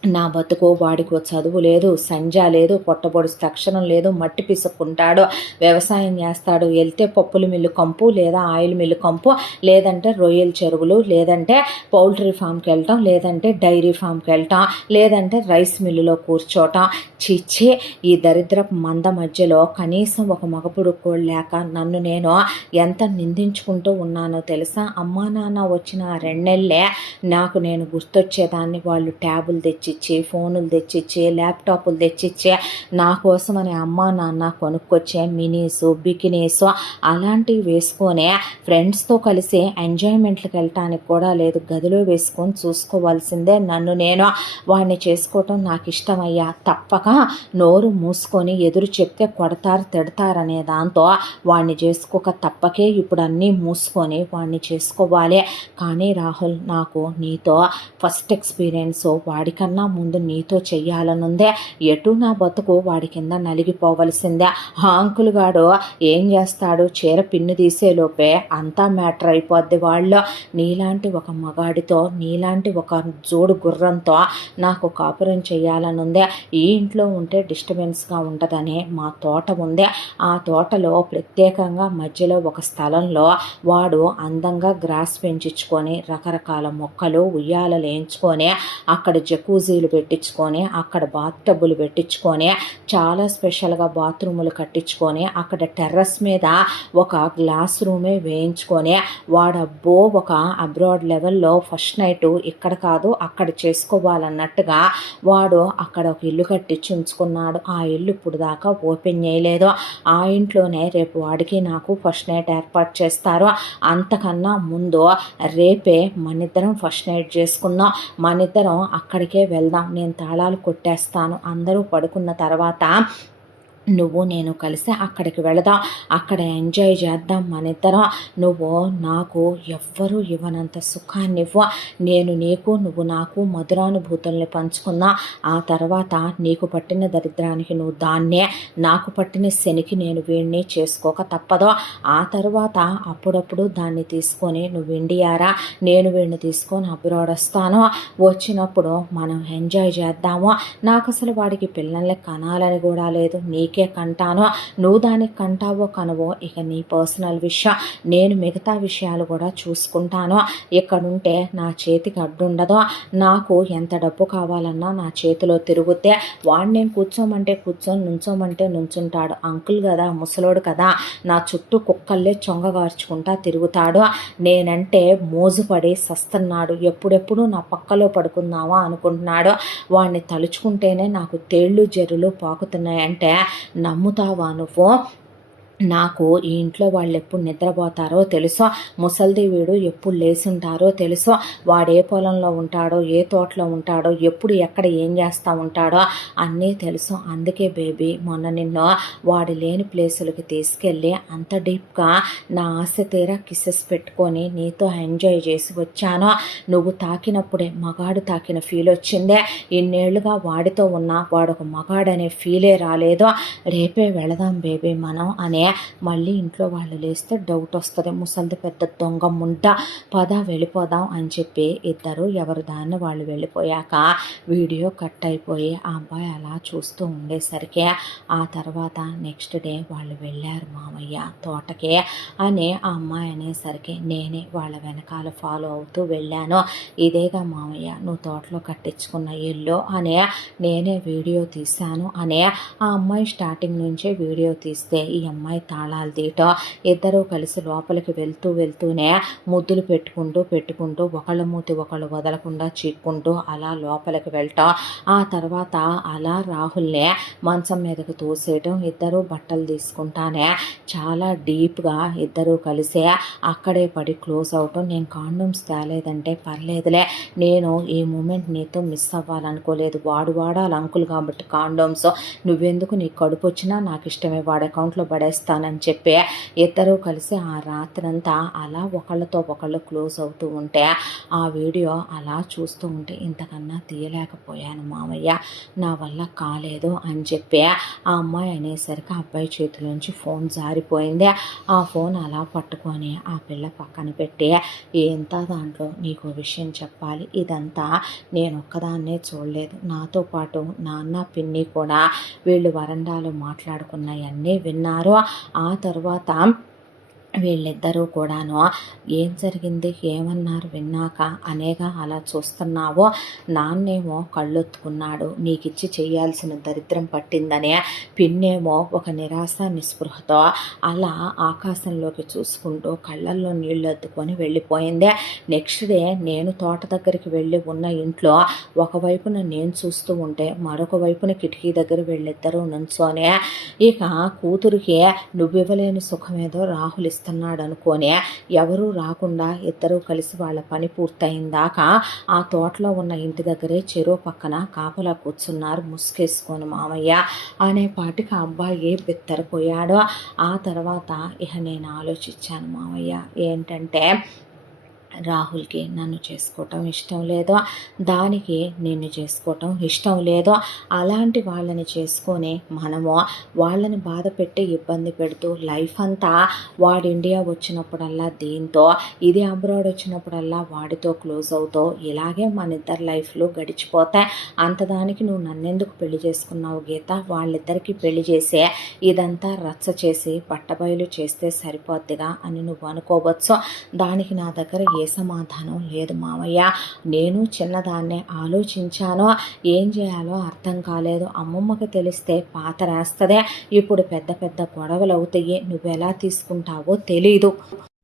నా బతుకు వాడికి చదువు లేదు, సంజా లేదు, పొట్టబొడిస్తే అక్షరం లేదు, మట్టి పిసుక్కుంటాడు, వ్యవసాయం చేస్తాడు, వెళ్తే పప్పుల మిల్లు కంపు లేదా ఆయిల్ మిల్లు కంపు, లేదంటే రొయ్యల చెరువులు, లేదంటే పౌల్ట్రీ ఫామ్కి వెళ్ళటం, లేదంటే డైరీ ఫామ్కి వెళ్ళటం, లేదంటే రైస్ మిల్లులో కూర్చోవటం. చిచ్చి, ఈ దరిద్రపు మంద మధ్యలో కనీసం ఒక మగపుడు కూడా లేక నన్ను నేను ఎంత నిందించుకుంటూ ఉన్నానో తెలుసా? అమ్మా నాన్న వచ్చిన 2 నెలలే నాకు నేను గుర్తొచ్చేదాన్ని. వాళ్ళు ట్యాబులు తెచ్చిచ్చి, ఫోనులు తెచ్చిచ్చి, ల్యాప్టాప్లు తెచ్చిచ్చి, నా కోసమని అమ్మా నాన్న కొనుక్కొచ్చే మినీసు, బికినీసు అలాంటివి వేసుకొని ఫ్రెండ్స్తో కలిసి ఎంజాయ్మెంట్లకు వెళ్ళటానికి కూడా లేదు. గదిలో వేసుకొని చూసుకోవాల్సిందే నన్ను నేను. వాడిని చేసుకోవటం నాకు ఇష్టమయ్యా. తప్పక నోరు మూసుకొని ఎదురు చెప్తే కొడతారు, తిడతారనే దాంతో వాడిని చేసుకోక తప్పకే ఇప్పుడు అన్నీ మూసుకొని వాడిని చేసుకోవాలి. కానీ రాహుల్, నాకు నీతో ఫస్ట్ ఎక్స్పీరియన్స్, వాడికన్నా ముందు నీతో చెయ్యాలనుందే. ఎటు నా బతుకు వాడి కింద నలిగిపోవలసిందే. ఆ అంకుల్ గాడు ఏం చేస్తాడు? చీర పిన్ను తీసేలోపే అంతా మ్యాటర్ అయిపోద్ది. వాళ్ళు నీలాంటి ఒక మగాడితో, నీలాంటి ఒక జోడు గుర్రంతో నాకు కాపురం చేయాలనుందే. ఈ ఇంట్లో ఉంటే డిస్టర్బెన్స్గా ఉంటుందని మా తోట ఉంది. ఆ తోటలో ప్రత్యేకంగా మధ్యలో ఒక స్థలంలో వాడు అందంగా గ్రాస్ పెంచుకొని రకరకాల మొక్కలు ఉయ్యాలలు వేయించుకొని అక్కడ జకూజీలు పెట్టించుకొని అక్కడ బాత్ టబ్బులు పెట్టించుకొని చాలా స్పెషల్గా బాత్రూములు కట్టించుకొని అక్కడ టెర్రస్ మీద ఒక గ్లాస్ రూమే వేయించుకొని వాడబ్బో ఒక అబ్రాడ్ లెవెల్లో ఫస్ట్ నైట్ ఇక్కడ కాదు అక్కడ చేసుకోవాలన్నట్టుగా వాడు అక్కడ ఒక ఇల్లు కట్టించి ఉంచుకున్నాడు. ఆ ఇల్లు ఇప్పుడు దాకా ఓపెన్ చేయలేదు. ఆ ఇంట్లోనే రేపు వాడికి నాకు ఫస్ట్ నైట్ ఏర్పాటు చేస్తారు. అంతకన్నా ముందు రేపే మనిద్దరం ఫస్ట్ నైట్ చేసుకుందాం, మనిద్దరం అక్కడికే వెళ్దాం, నేను తాళాలు కొట్టేస్తాను, అందరూ పడుకున్న తర్వాత నువ్వు నేను కలిసి అక్కడికి వెళదాం, అక్కడ ఎంజాయ్ చేద్దాం మనిద్దరం. నువ్వు నాకు ఎవ్వరూ ఇవ్వనంత సుఖాన్ని ఇవ్వు, నేను నీకు, నువ్వు నాకు మధురానుభూతుల్ని పంచుకున్నా. ఆ తర్వాత నీకు పట్టిన దరిద్రానికి నువ్వు దాన్నే, నాకు పట్టిన శనికి నేను వీడిని చేసుకోక తప్పదు. ఆ తర్వాత అప్పుడప్పుడు దాన్ని తీసుకొని నువ్వు ఇండియారా, నేను వీడిని తీసుకొని అబ్రాడ్ వస్తాను. వచ్చినప్పుడు మనం ఎంజాయ్ చేద్దాము. నాకు అసలు వాడికి పిల్లల్ని కనాలని కూడా లేదు, నీకే కంటాను. నువ్వు దానికి కంటావో కనవో ఇక నీ పర్సనల్ విషయం. నేను మిగతా విషయాలు కూడా చూసుకుంటాను. ఇక్కడుంటే నా చేతికి అడ్డుండదు. నాకు ఎంత డబ్బు కావాలన్నా నా చేతిలో తిరుగుతే వాడు నేను కూర్చోమంటే కూర్చొని, నుంచోమంటే నుంచుంటాడు. అంకుల్ కదా, ముసలోడు కదా, నా చుట్టూ కుక్కల్లే చొంగగార్చుకుంటా తిరుగుతాడు. నేనంటే మోజుపడి సస్తున్నాడు. ఎప్పుడెప్పుడు నా పక్కలో పడుకుందామా అనుకుంటున్నాడు. వాడిని తలుచుకుంటేనే నాకు తేళ్ళు జర్రులు పాకుతున్నాయంటే నమ్ముతావా నువ్వు? నాకు ఈ ఇంట్లో వాళ్ళు ఎప్పుడు నిద్రపోతారో తెలుసు, ముసల్ది వీడు ఎప్పుడు లేచుంటారో తెలుసు, వాడు ఏ పొలంలో ఉంటాడో, ఏ తోటలో ఉంటాడో, ఎప్పుడు ఎక్కడ ఏం చేస్తూ ఉంటాడో అన్నీ తెలుసు. అందుకే బేబీ మొన్న నిన్ను వాడు లేని ప్లేసులకి తీసుకెళ్ళి అంత డీప్గా నా ఆశ తీరా కిసెస్ పెట్టుకొని నీతో ఎంజాయ్ చేసి వచ్చాను. నువ్వు తాకినప్పుడే మగాడు తాకిన ఫీల్ వచ్చిందే. ఇన్నేళ్లుగా వాడితో ఉన్నా వాడు ఒక మగాడనే ఫీలే రాలేదు. రేపే వెళదాం బేబీ మనం అనే మళ్ళీ ఇంట్లో వాళ్ళు లేస్తే డౌట్ వస్తుంది, ముసలిది పెద్ద దొంగ ముంట, పద వెళ్ళిపోదాం అని చెప్పి ఇద్దరు ఎవరు దాన్ని వాళ్ళు వెళ్ళిపోయాక వీడియో కట్ అయిపోయి ఆ అబ్బాయి అలా చూస్తూ ఉండేసరికి ఆ తర్వాత నెక్స్ట్ డే వాళ్ళు వెళ్ళారు మామయ్య తోటకి అని ఆ అమ్మాయి అనేసరికి నేనే వాళ్ళ వెనకాల ఫాలో అవుతూ వెళ్ళాను. ఇదేగా మామయ్య నువ్వు తోటలో కట్టించుకున్న ఇల్లు అనే నేనే వీడియో తీశాను అనే ఆ అమ్మాయి స్టార్టింగ్ నుంచే వీడియో తీస్తే ఈ అమ్మాయి తాళాలు తీయటం, ఇద్దరూ కలిసి లోపలికి వెళ్తూనే ముద్దులు పెట్టుకుంటూ ఒకళ్ళ మూతి ఒకళ్ళు వదలకుండా చీక్కుంటూ అలా లోపలికి వెళ్ళటం, ఆ తర్వాత అలా రాహుల్నే మంచం మీదకి తోసేయటం, ఇద్దరు బట్టలు తీసుకుంటానే చాలా డీప్గా ఇద్దరూ కలిసి అక్కడే పడి క్లోజ్ అవటం. నేను కాండోమ్స్ తేలేదంటే పర్లేదులే, నేను ఈ మూమెంట్ నీతో మిస్ అవ్వాలనుకోలేదు, వాడాలి అంకుల్ కాబట్టి కాండోమ్స్, నువ్వెందుకు నీ కడుపు వచ్చినా నాకు ఇష్టమే, వాడి అకౌంట్లో పడేస్తానని చెప్పి ఇద్దరూ కలిసి ఆ రాత్రంతా అలా ఒకళ్ళతో ఒకళ్ళు క్లోజ్ అవుతూ ఉంటే ఆ వీడియో అలా చూస్తూ ఉంటే ఇంతకన్నా తీయలేకపోయాను మామయ్య, నా వల్ల కాలేదు అని చెప్పి ఆ అమ్మాయి అనేసరికి ఆ అబ్బాయి చేతిలోంచి ఫోన్ జారిపోయింది. ఆ ఫోన్ అలా పట్టుకొని ఆ పిల్ల పక్కన పెట్టి ఎంత దాంట్లో నీకు విషయం చెప్పాలి, ఇదంతా నేను ఒక్కదాన్నే చూడలేదు, నాతో పాటు నాన్న పిన్ని కూడా వీళ్ళు వరండాలో మాట్లాడుకున్నవన్నీ విన్నారు. ఆ తర్వాత వీళ్ళిద్దరూ కూడాను ఏం జరిగింది ఏమన్నారు విన్నాక అనేగా అలా చూస్తున్నావో, నాన్నేమో కళ్ళొత్తుకున్నాడు నీకిచ్చి చేయాల్సిన దరిద్రం పట్టిందనే, పిన్నేమో ఒక నిరాశ నిస్పృహతో అలా ఆకాశంలోకి చూసుకుంటూ కళ్ళల్లో నీళ్ళొత్తుకొని వెళ్ళిపోయింది. నెక్స్ట్ డే నేను తోట దగ్గరికి వెళ్ళి ఉన్న ఇంట్లో ఒకవైపున నేను చూస్తూ ఉంటే మరొక వైపున కిటికీ దగ్గర వీళ్ళిద్దరూ నుంచోనే ఇక కూతురికి నువ్వివ్వలేని సుఖమేదో రాహుల్ ఇస్తున్నాడు అనుకోనే ఎవరూ రాకుండా ఇద్దరూ కలిసి వాళ్ళ పని పూర్తయిందాక ఆ తోటలో ఉన్న ఇంటి దగ్గరే చెరువు పక్కన కాపలా కూర్చున్నారు ముసుగేసుకొని మామయ్య అనే పాటికి ఆ అబ్బాయి బిత్తరపోయాడో. ఆ తర్వాత ఇక నేను ఆలోచించాను మామయ్య, ఏంటంటే రాహుల్కి నన్ను చేసుకోవటం ఇష్టం లేదో, దానికి నిన్ను చేసుకోవటం ఇష్టం లేదో, అలాంటి వాళ్ళని చేసుకొని మనము వాళ్ళని బాధ పెట్టి ఇబ్బంది పెడుతూ లైఫ్ అంతా వాడు ఇండియా వచ్చినప్పుడల్లా దీంతో, ఇది అబ్రాడ్ వచ్చినప్పుడల్లా వాడితో క్లోజ్ అవుతూ ఇలాగే మన ఇద్దరు లైఫ్లో గడిచిపోతాయి. అంతదానికి నువ్వు నన్నెందుకు పెళ్లి చేసుకున్నావు గీత, వాళ్ళిద్దరికీ పెళ్లి చేసే ఇదంతా రచ్చ చేసి పట్టబయలు చేస్తే సరిపోద్దిగా అని నువ్వు అనుకోవచ్చు. దానికి నా దగ్గర ఏ సమాధానం లేదు మామయ్య, నేను చిన్నదాన్నే ఆలోచించాను, ఏం చేయాలో అర్థం కాలేదు, అమ్మమ్మకి తెలిస్తే పాతరేస్తదే, ఇప్పుడు పెద్ద పెద్ద గొడవలు అవుతాయి, నువ్వెలా తీసుకుంటావో తెలీదు.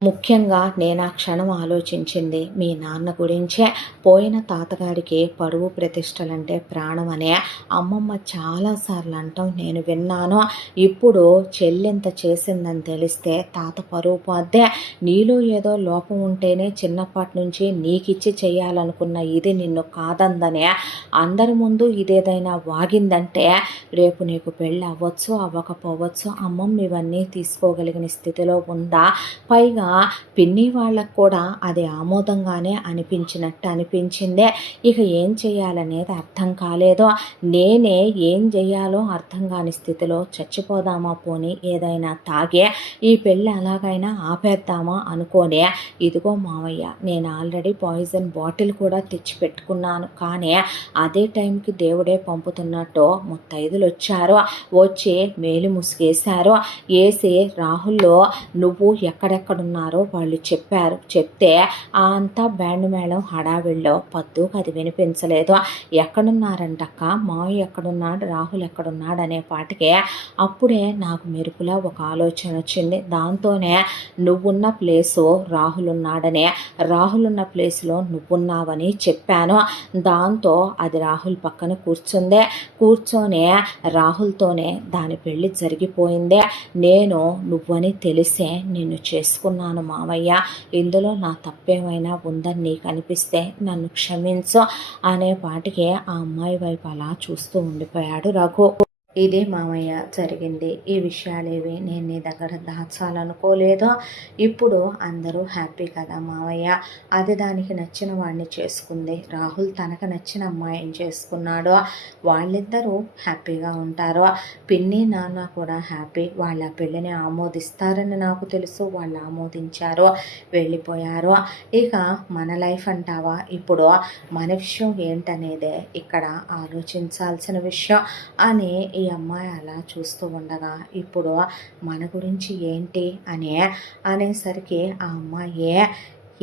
ముఖ్యంగా నేను ఆ క్షణం ఆలోచించింది మీ నాన్న గురించే. పోయిన తాతగారికి పరువు ప్రతిష్టలంటే ప్రాణం అనే అమ్మమ్మ చాలాసార్లు అంటాం నేను విన్నాను. ఇప్పుడు చెల్లెంత చేసిందని తెలిస్తే తాత పరువు పోద్దే, నీలో ఏదో లోపం ఉంటేనే చిన్నప్పటి నుంచి నీకిచ్చి చేయాలనుకున్న ఇది నిన్ను కాదందనే, అందరి ముందు ఇదేదైనా వాగిందంటే రేపు నీకు పెళ్ళి అవ్వచ్చు అవ్వకపోవచ్చు, అమ్మమ్మ ఇవన్నీ తీసుకోగలిగిన స్థితిలో ఉందా, పైగా పిన్ని వాళ్ళకు కూడా అది ఆమోదంగానే అనిపించినట్టు అనిపించిందే. ఇక ఏం చేయాలనేది అర్థం కాలేదు. నేనే ఏం చేయాలో అర్థం కాని స్థితిలో చచ్చిపోదామా పోనీ ఏదైనా తాగే ఈ పెళ్ళి అలాగైనా ఆపేద్దామా అనుకోనే ఇదిగో మావయ్య నేను ఆల్రెడీ పాయిజన్ బాటిల్ కూడా తెచ్చి పెట్టుకున్నాను. కానీ అదే టైంకి దేవుడే పంపుతున్నట్టు ముత్తైదులు వచ్చారు, వచ్చి మేలు ముసుగేశారు, వేసి రాహుల్లో నువ్వు ఎక్కడెక్కడున్నారో వాళ్ళు చెప్పారు. చెప్తే అంతా బ్యాండ్ మేళం హడావిడిలో పద్దుకు అది వినిపించలేదు. ఎక్కడున్నారంటక్క, మావయ్య ఎక్కడున్నాడు, రాహుల్ ఎక్కడున్నాడు అనే పాటికే అప్పుడే నాకు మెరుపులా ఒక ఆలోచన వచ్చింది. దాంతోనే నువ్వున్న ప్లేసు రాహుల్ ఉన్నాడనే, రాహుల్ ఉన్న ప్లేస్లో నువ్వున్నావని చెప్పాను. దాంతో అది రాహుల్ పక్కన కూర్చొనే రాహుల్తోనే దాని పెళ్ళి జరిగిపోయిందే. నేను నువ్వని తెలిసే నిన్ను చేసుకున్నాను మామయ్య, ఇందులో నా తప్పేమైనా ఉందని నీకు అనిపిస్తే నన్ను క్షమించు అనే పాటికే ఆ అమ్మాయి వైపు అలా చూస్తూ ఉండిపోయాడు రఘు. ఇదే మామయ్య జరిగింది. ఈ విషయాలేవి నేను నీ దగ్గర దాచాలనుకోలేదు. ఇప్పుడు అందరూ హ్యాపీ కదా మామయ్య. అది దానికి నచ్చిన వాడిని చేసుకుంది. రాహుల్ తనకు నచ్చిన అమ్మాయిని చేసుకున్నాడు. వాళ్ళిద్దరూ హ్యాపీగా ఉంటారు. పిన్ని నాన్న కూడా హ్యాపీ. వాళ్ళ పెళ్ళిని ఆమోదిస్తారని నాకు తెలుసు. వాళ్ళు ఆమోదించారు, వెళ్ళిపోయారు. ఇక మన లైఫ్ అంటావా? ఇప్పుడు మన విషయం ఏంటనేదే ఇక్కడ ఆలోచించాల్సిన విషయం అని ఈ అమ్మాయి అలా చూస్తూ ఉండగా ఇప్పుడు మన గురించి ఏంటి అనేసరికి ఆ అమ్మాయి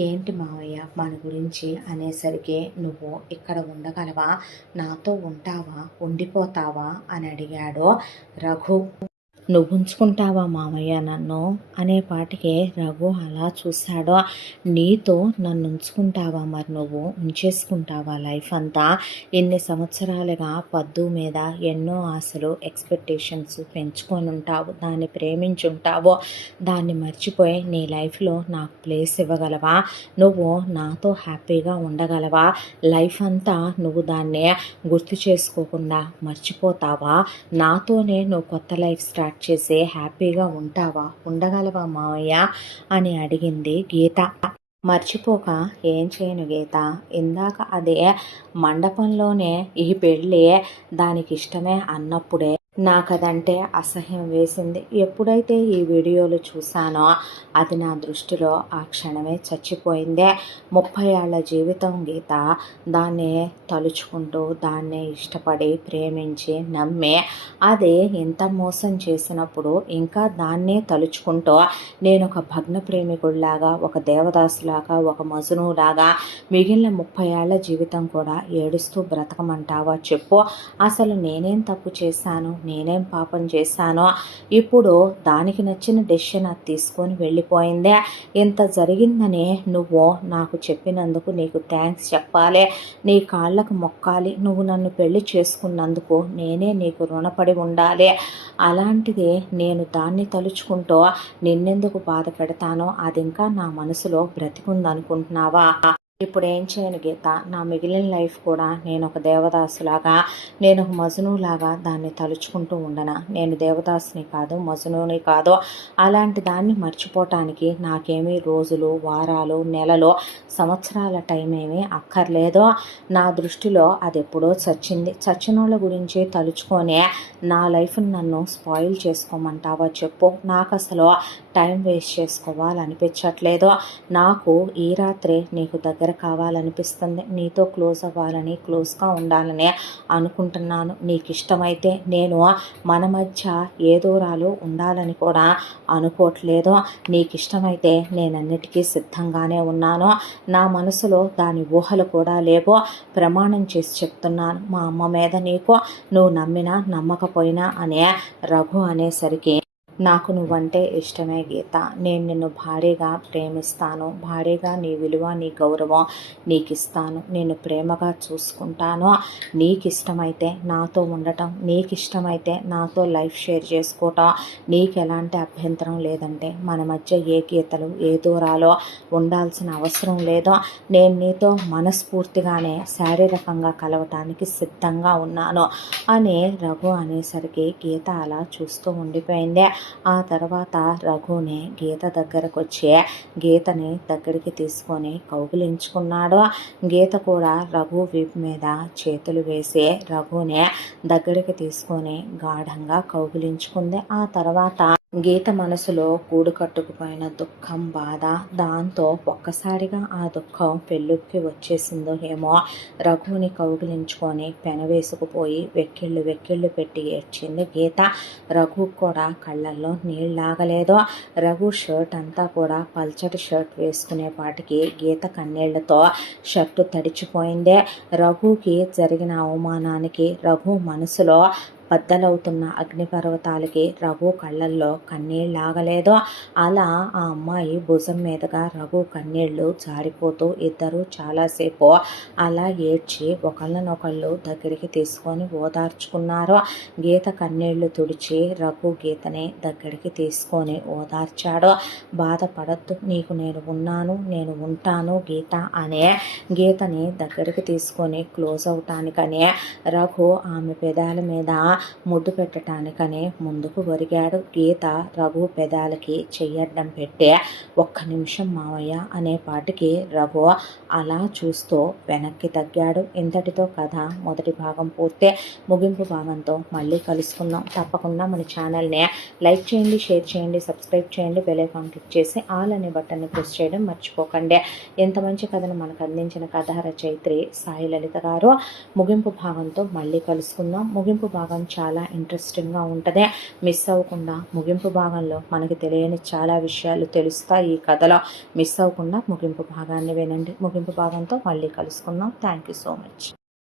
ఏంటి మావయ్య మన గురించి అనేసరికి నువ్వు ఇక్కడ ఉండగలవా, నాతో ఉంటావా, ఉండిపోతావా అని అడిగాడు రఘు. నువ్వు ఉంచుకుంటావా మామయ్య నన్ను అనే పాటికి రఘు అలా చూశాడు. నీతో నన్ను ఉంచుకుంటావా, మరి నువ్వు ఉంచేసుకుంటావా లైఫ్ అంతా? ఎన్ని సంవత్సరాలుగా పద్దు మీద ఎన్నో ఆశలు ఎక్స్పెక్టేషన్స్ పెంచుకొని ఉంటావు, దాన్ని ప్రేమించుంటావు, దాన్ని మర్చిపోయి నీ లైఫ్లో నాకు ప్లేస్ ఇవ్వగలవా? నువ్వు నాతో హ్యాపీగా ఉండగలవా? లైఫ్ అంతా నువ్వు దాన్ని గుర్తు చేసుకోకుండా మర్చిపోతావా? నాతోనే నువ్వు కొత్త లైఫ్ స్టార్ట్ చేసి హ్యాపీగా ఉంటావా, ఉండగలవా మావయ్య అని అడిగింది గీత. మర్చిపోక ఏం చేయను గీత, ఇందాక అదే మండపంలోనే ఈ పెళ్ళి దానికి ఇష్టమే అన్నప్పుడే నాకు అదంటే అసహ్యం వేసింది. ఎప్పుడైతే ఈ వీడియోలు చూశానో అది నా దృష్టిలో ఆ క్షణమే చచ్చిపోయిందే. 30 ఏళ్ల జీవితం గీత, దాన్నే తలుచుకుంటూ దాన్నే ఇష్టపడి ప్రేమించి నమ్మి అది ఇంత మోసం చేసినప్పుడు ఇంకా దాన్నే తలుచుకుంటూ నేను ఒక భగ్న ప్రేమికుడిలాగా, ఒక దేవదాసులాగా, ఒక మజునులాగా మిగిలిన 30 ఏళ్ల జీవితం కూడా ఏడుస్తూ బ్రతకమంటావా చెప్పు? అసలు నేనేం తప్పు చేశాను, నేనేం పాపం చేశానో? ఇప్పుడు దానికి నచ్చిన డెసిషన్ అది తీసుకొని వెళ్ళిపోయిందే. ఇంత జరిగిందని నువ్వు నాకు చెప్పినందుకు నీకు థ్యాంక్స్ చెప్పాలి, నీ కాళ్ళకు మొక్కాలి, నువ్వు నన్ను పెళ్లి చేసుకున్నందుకు నేనే నీకు రుణపడి ఉండాలి. అలాంటిది నేను దాన్ని తలుచుకుంటూ నిన్నెందుకు బాధ పెడతానో, అది ఇంకా నా మనసులో బ్రతికుందనుకుంటున్నావా? ఇప్పుడు ఏం చేయను గీత, నా మిగిలిన లైఫ్ కూడా నేను ఒక దేవదాసులాగా, నేను ఒక మజునులాగా దాన్ని తలుచుకుంటూ ఉండనా? నేను దేవదాసుని కాదు, మజునుని కాదు. అలాంటి దాన్ని మర్చిపోవటానికి నాకేమీ రోజులు, వారాలు, నెలలు, సంవత్సరాల టైం ఏమీ అక్కర్లేదు. నా దృష్టిలో అది ఎప్పుడో చచ్చింది. చచ్చినోళ్ళ గురించి తలుచుకొని నా లైఫ్ని నన్ను స్పాయిల్ చేసుకోమంటావా చెప్పు? నాకు అసలు టైం వేస్ట్ చేసుకోవాలనిపించట్లేదు. నాకు ఈ రాత్రే నీకు దగ్గర కావాలనిపిస్తుంది, నీతో క్లోజ్ అవ్వాలని, క్లోజ్గా ఉండాలని అనుకుంటున్నాను. నీకు ఇష్టమైతే నేను మన మధ్య ఏ దూరాలు ఉండాలని కూడా అనుకోవట్లేదు. నీకు ఇష్టమైతే నేనన్నిటికీ సిద్ధంగానే ఉన్నాను. నా మనసులో దాని ఊహలు కూడా లేవు. ప్రమాణం చేసి చెప్తున్నాను మా అమ్మ మీద, నీకు నువ్వు నమ్మినా నమ్మకపోయినా అనే రఘు అనేసరికి నాకు నువ్వంటే ఇష్టమే గీత, నేను నిన్ను భారీగా ప్రేమిస్తాను, భారీగా నీ విలువ, నీ గౌరవం నీకు ఇస్తాను, నేను ప్రేమగా చూసుకుంటాను. నీకు ఇష్టమైతే నాతో ఉండటం, నీకు ఇష్టమైతే నాతో లైఫ్ షేర్ చేసుకోవటం, నీకు ఎలాంటి అభ్యంతరం లేదంటే మన మధ్య ఏ గీతలు, ఏ దూరాలో ఉండాల్సిన అవసరం లేదు. నేను నీతో మనస్ఫూర్తిగానే శారీరకంగా కలవటానికి సిద్ధంగా ఉన్నాను అని రఘు అనేసరికి గీత అలా చూస్తూ ఉండిపోయింది. ఆ తర్వాత రఘుని గీత దగ్గరకు వచ్చి గీతని దగ్గరికి తీసుకొని కౌగిలించుకున్నాడు. గీత కూడా రఘు వీపు మీద చేతులు వేసి రఘుని దగ్గరికి తీసుకొని గాఢంగా కౌగిలించుకుంది. ఆ తర్వాత గీత మనసులో గూడు కట్టుకుపోయిన దుఃఖం, బాధ, దాంతో ఒక్కసారిగా ఆ దుఃఖం పెళ్ళుక్కి వచ్చేసిందో ఏమో రఘుని కౌగిలించుకొని పెనవేసుకుపోయి వెక్కిళ్ళు వెక్కిళ్ళు పెట్టి ఏడ్చింది గీత. రఘు కూడా కళ్ళల్లో నీళ్ళాగలేదు. రఘు షర్ట్ అంతా కూడా పల్చటి షర్ట్ వేసుకునేపాటికి గీత కన్నీళ్లతో షర్టు తడిచిపోయింది. రఘుకి జరిగిన అవమానానికి, రఘు మనసులో బద్దలవుతున్న అగ్నిపర్వతాలకి రఘు కళ్ళల్లో కన్నీళ్ళాగలేదు. అలా ఆ అమ్మాయి భుజం మీదుగా రఘు కన్నీళ్లు జారిపోతూ ఇద్దరు చాలాసేపు అలా ఏడ్చి ఒకళ్ళనొకళ్ళు దగ్గరికి తీసుకొని ఓదార్చుకున్నారు. గీత కన్నీళ్లు తుడిచి రఘు గీతని దగ్గరికి తీసుకొని ఓదార్చాడు. బాధపడద్దు, నీకు నేను ఉన్నాను, నేను ఉంటాను గీత అనే గీతని దగ్గరికి తీసుకొని క్లోజ్ అవటానికనే రఘు ఆమె పెదాల మీద ముద్దు పెట్టడానికనే ముందుకు ఒరిగాడు. గీత రఘు పెదాలకి చెయ్యడ్డం పెట్టే ఒక్క నిమిషం మావయ్య అనే పాటికి రఘు అలా చూస్తూ వెనక్కి తగ్గాడు. ఇంతటితో కథ మొదటి భాగం పూర్తే. ముగింపు భాగంతో మళ్ళీ కలుసుకుందాం. తప్పకుండా మన ఛానల్ని లైక్ చేయండి, షేర్ చేయండి, సబ్స్క్రైబ్ చేయండి, బెల్ ఐకాన్ క్లిక్ చేసి ఆల్ అనే బటన్ని ప్రెస్ చేయడం మర్చిపోకండి. ఎంత మంచి కథను మనకు అందించిన కథా రచయిత్రి సాయి లలిత గారు. ముగింపు భాగంతో మళ్ళీ కలుసుకుందాం. ముగింపు భాగం చాలా ఇంట్రెస్టింగ్గా ఉంటుంది. మిస్ అవ్వకుండా ముగింపు భాగంలో మనకి తెలియని చాలా విషయాలు తెలుస్తాయి. ఈ కథలో మిస్ అవ్వకుండా ముగింపు భాగాన్ని వినండి. ముగింపు భాగంతో మళ్ళీ కలుసుకుందాం. Thank you so much.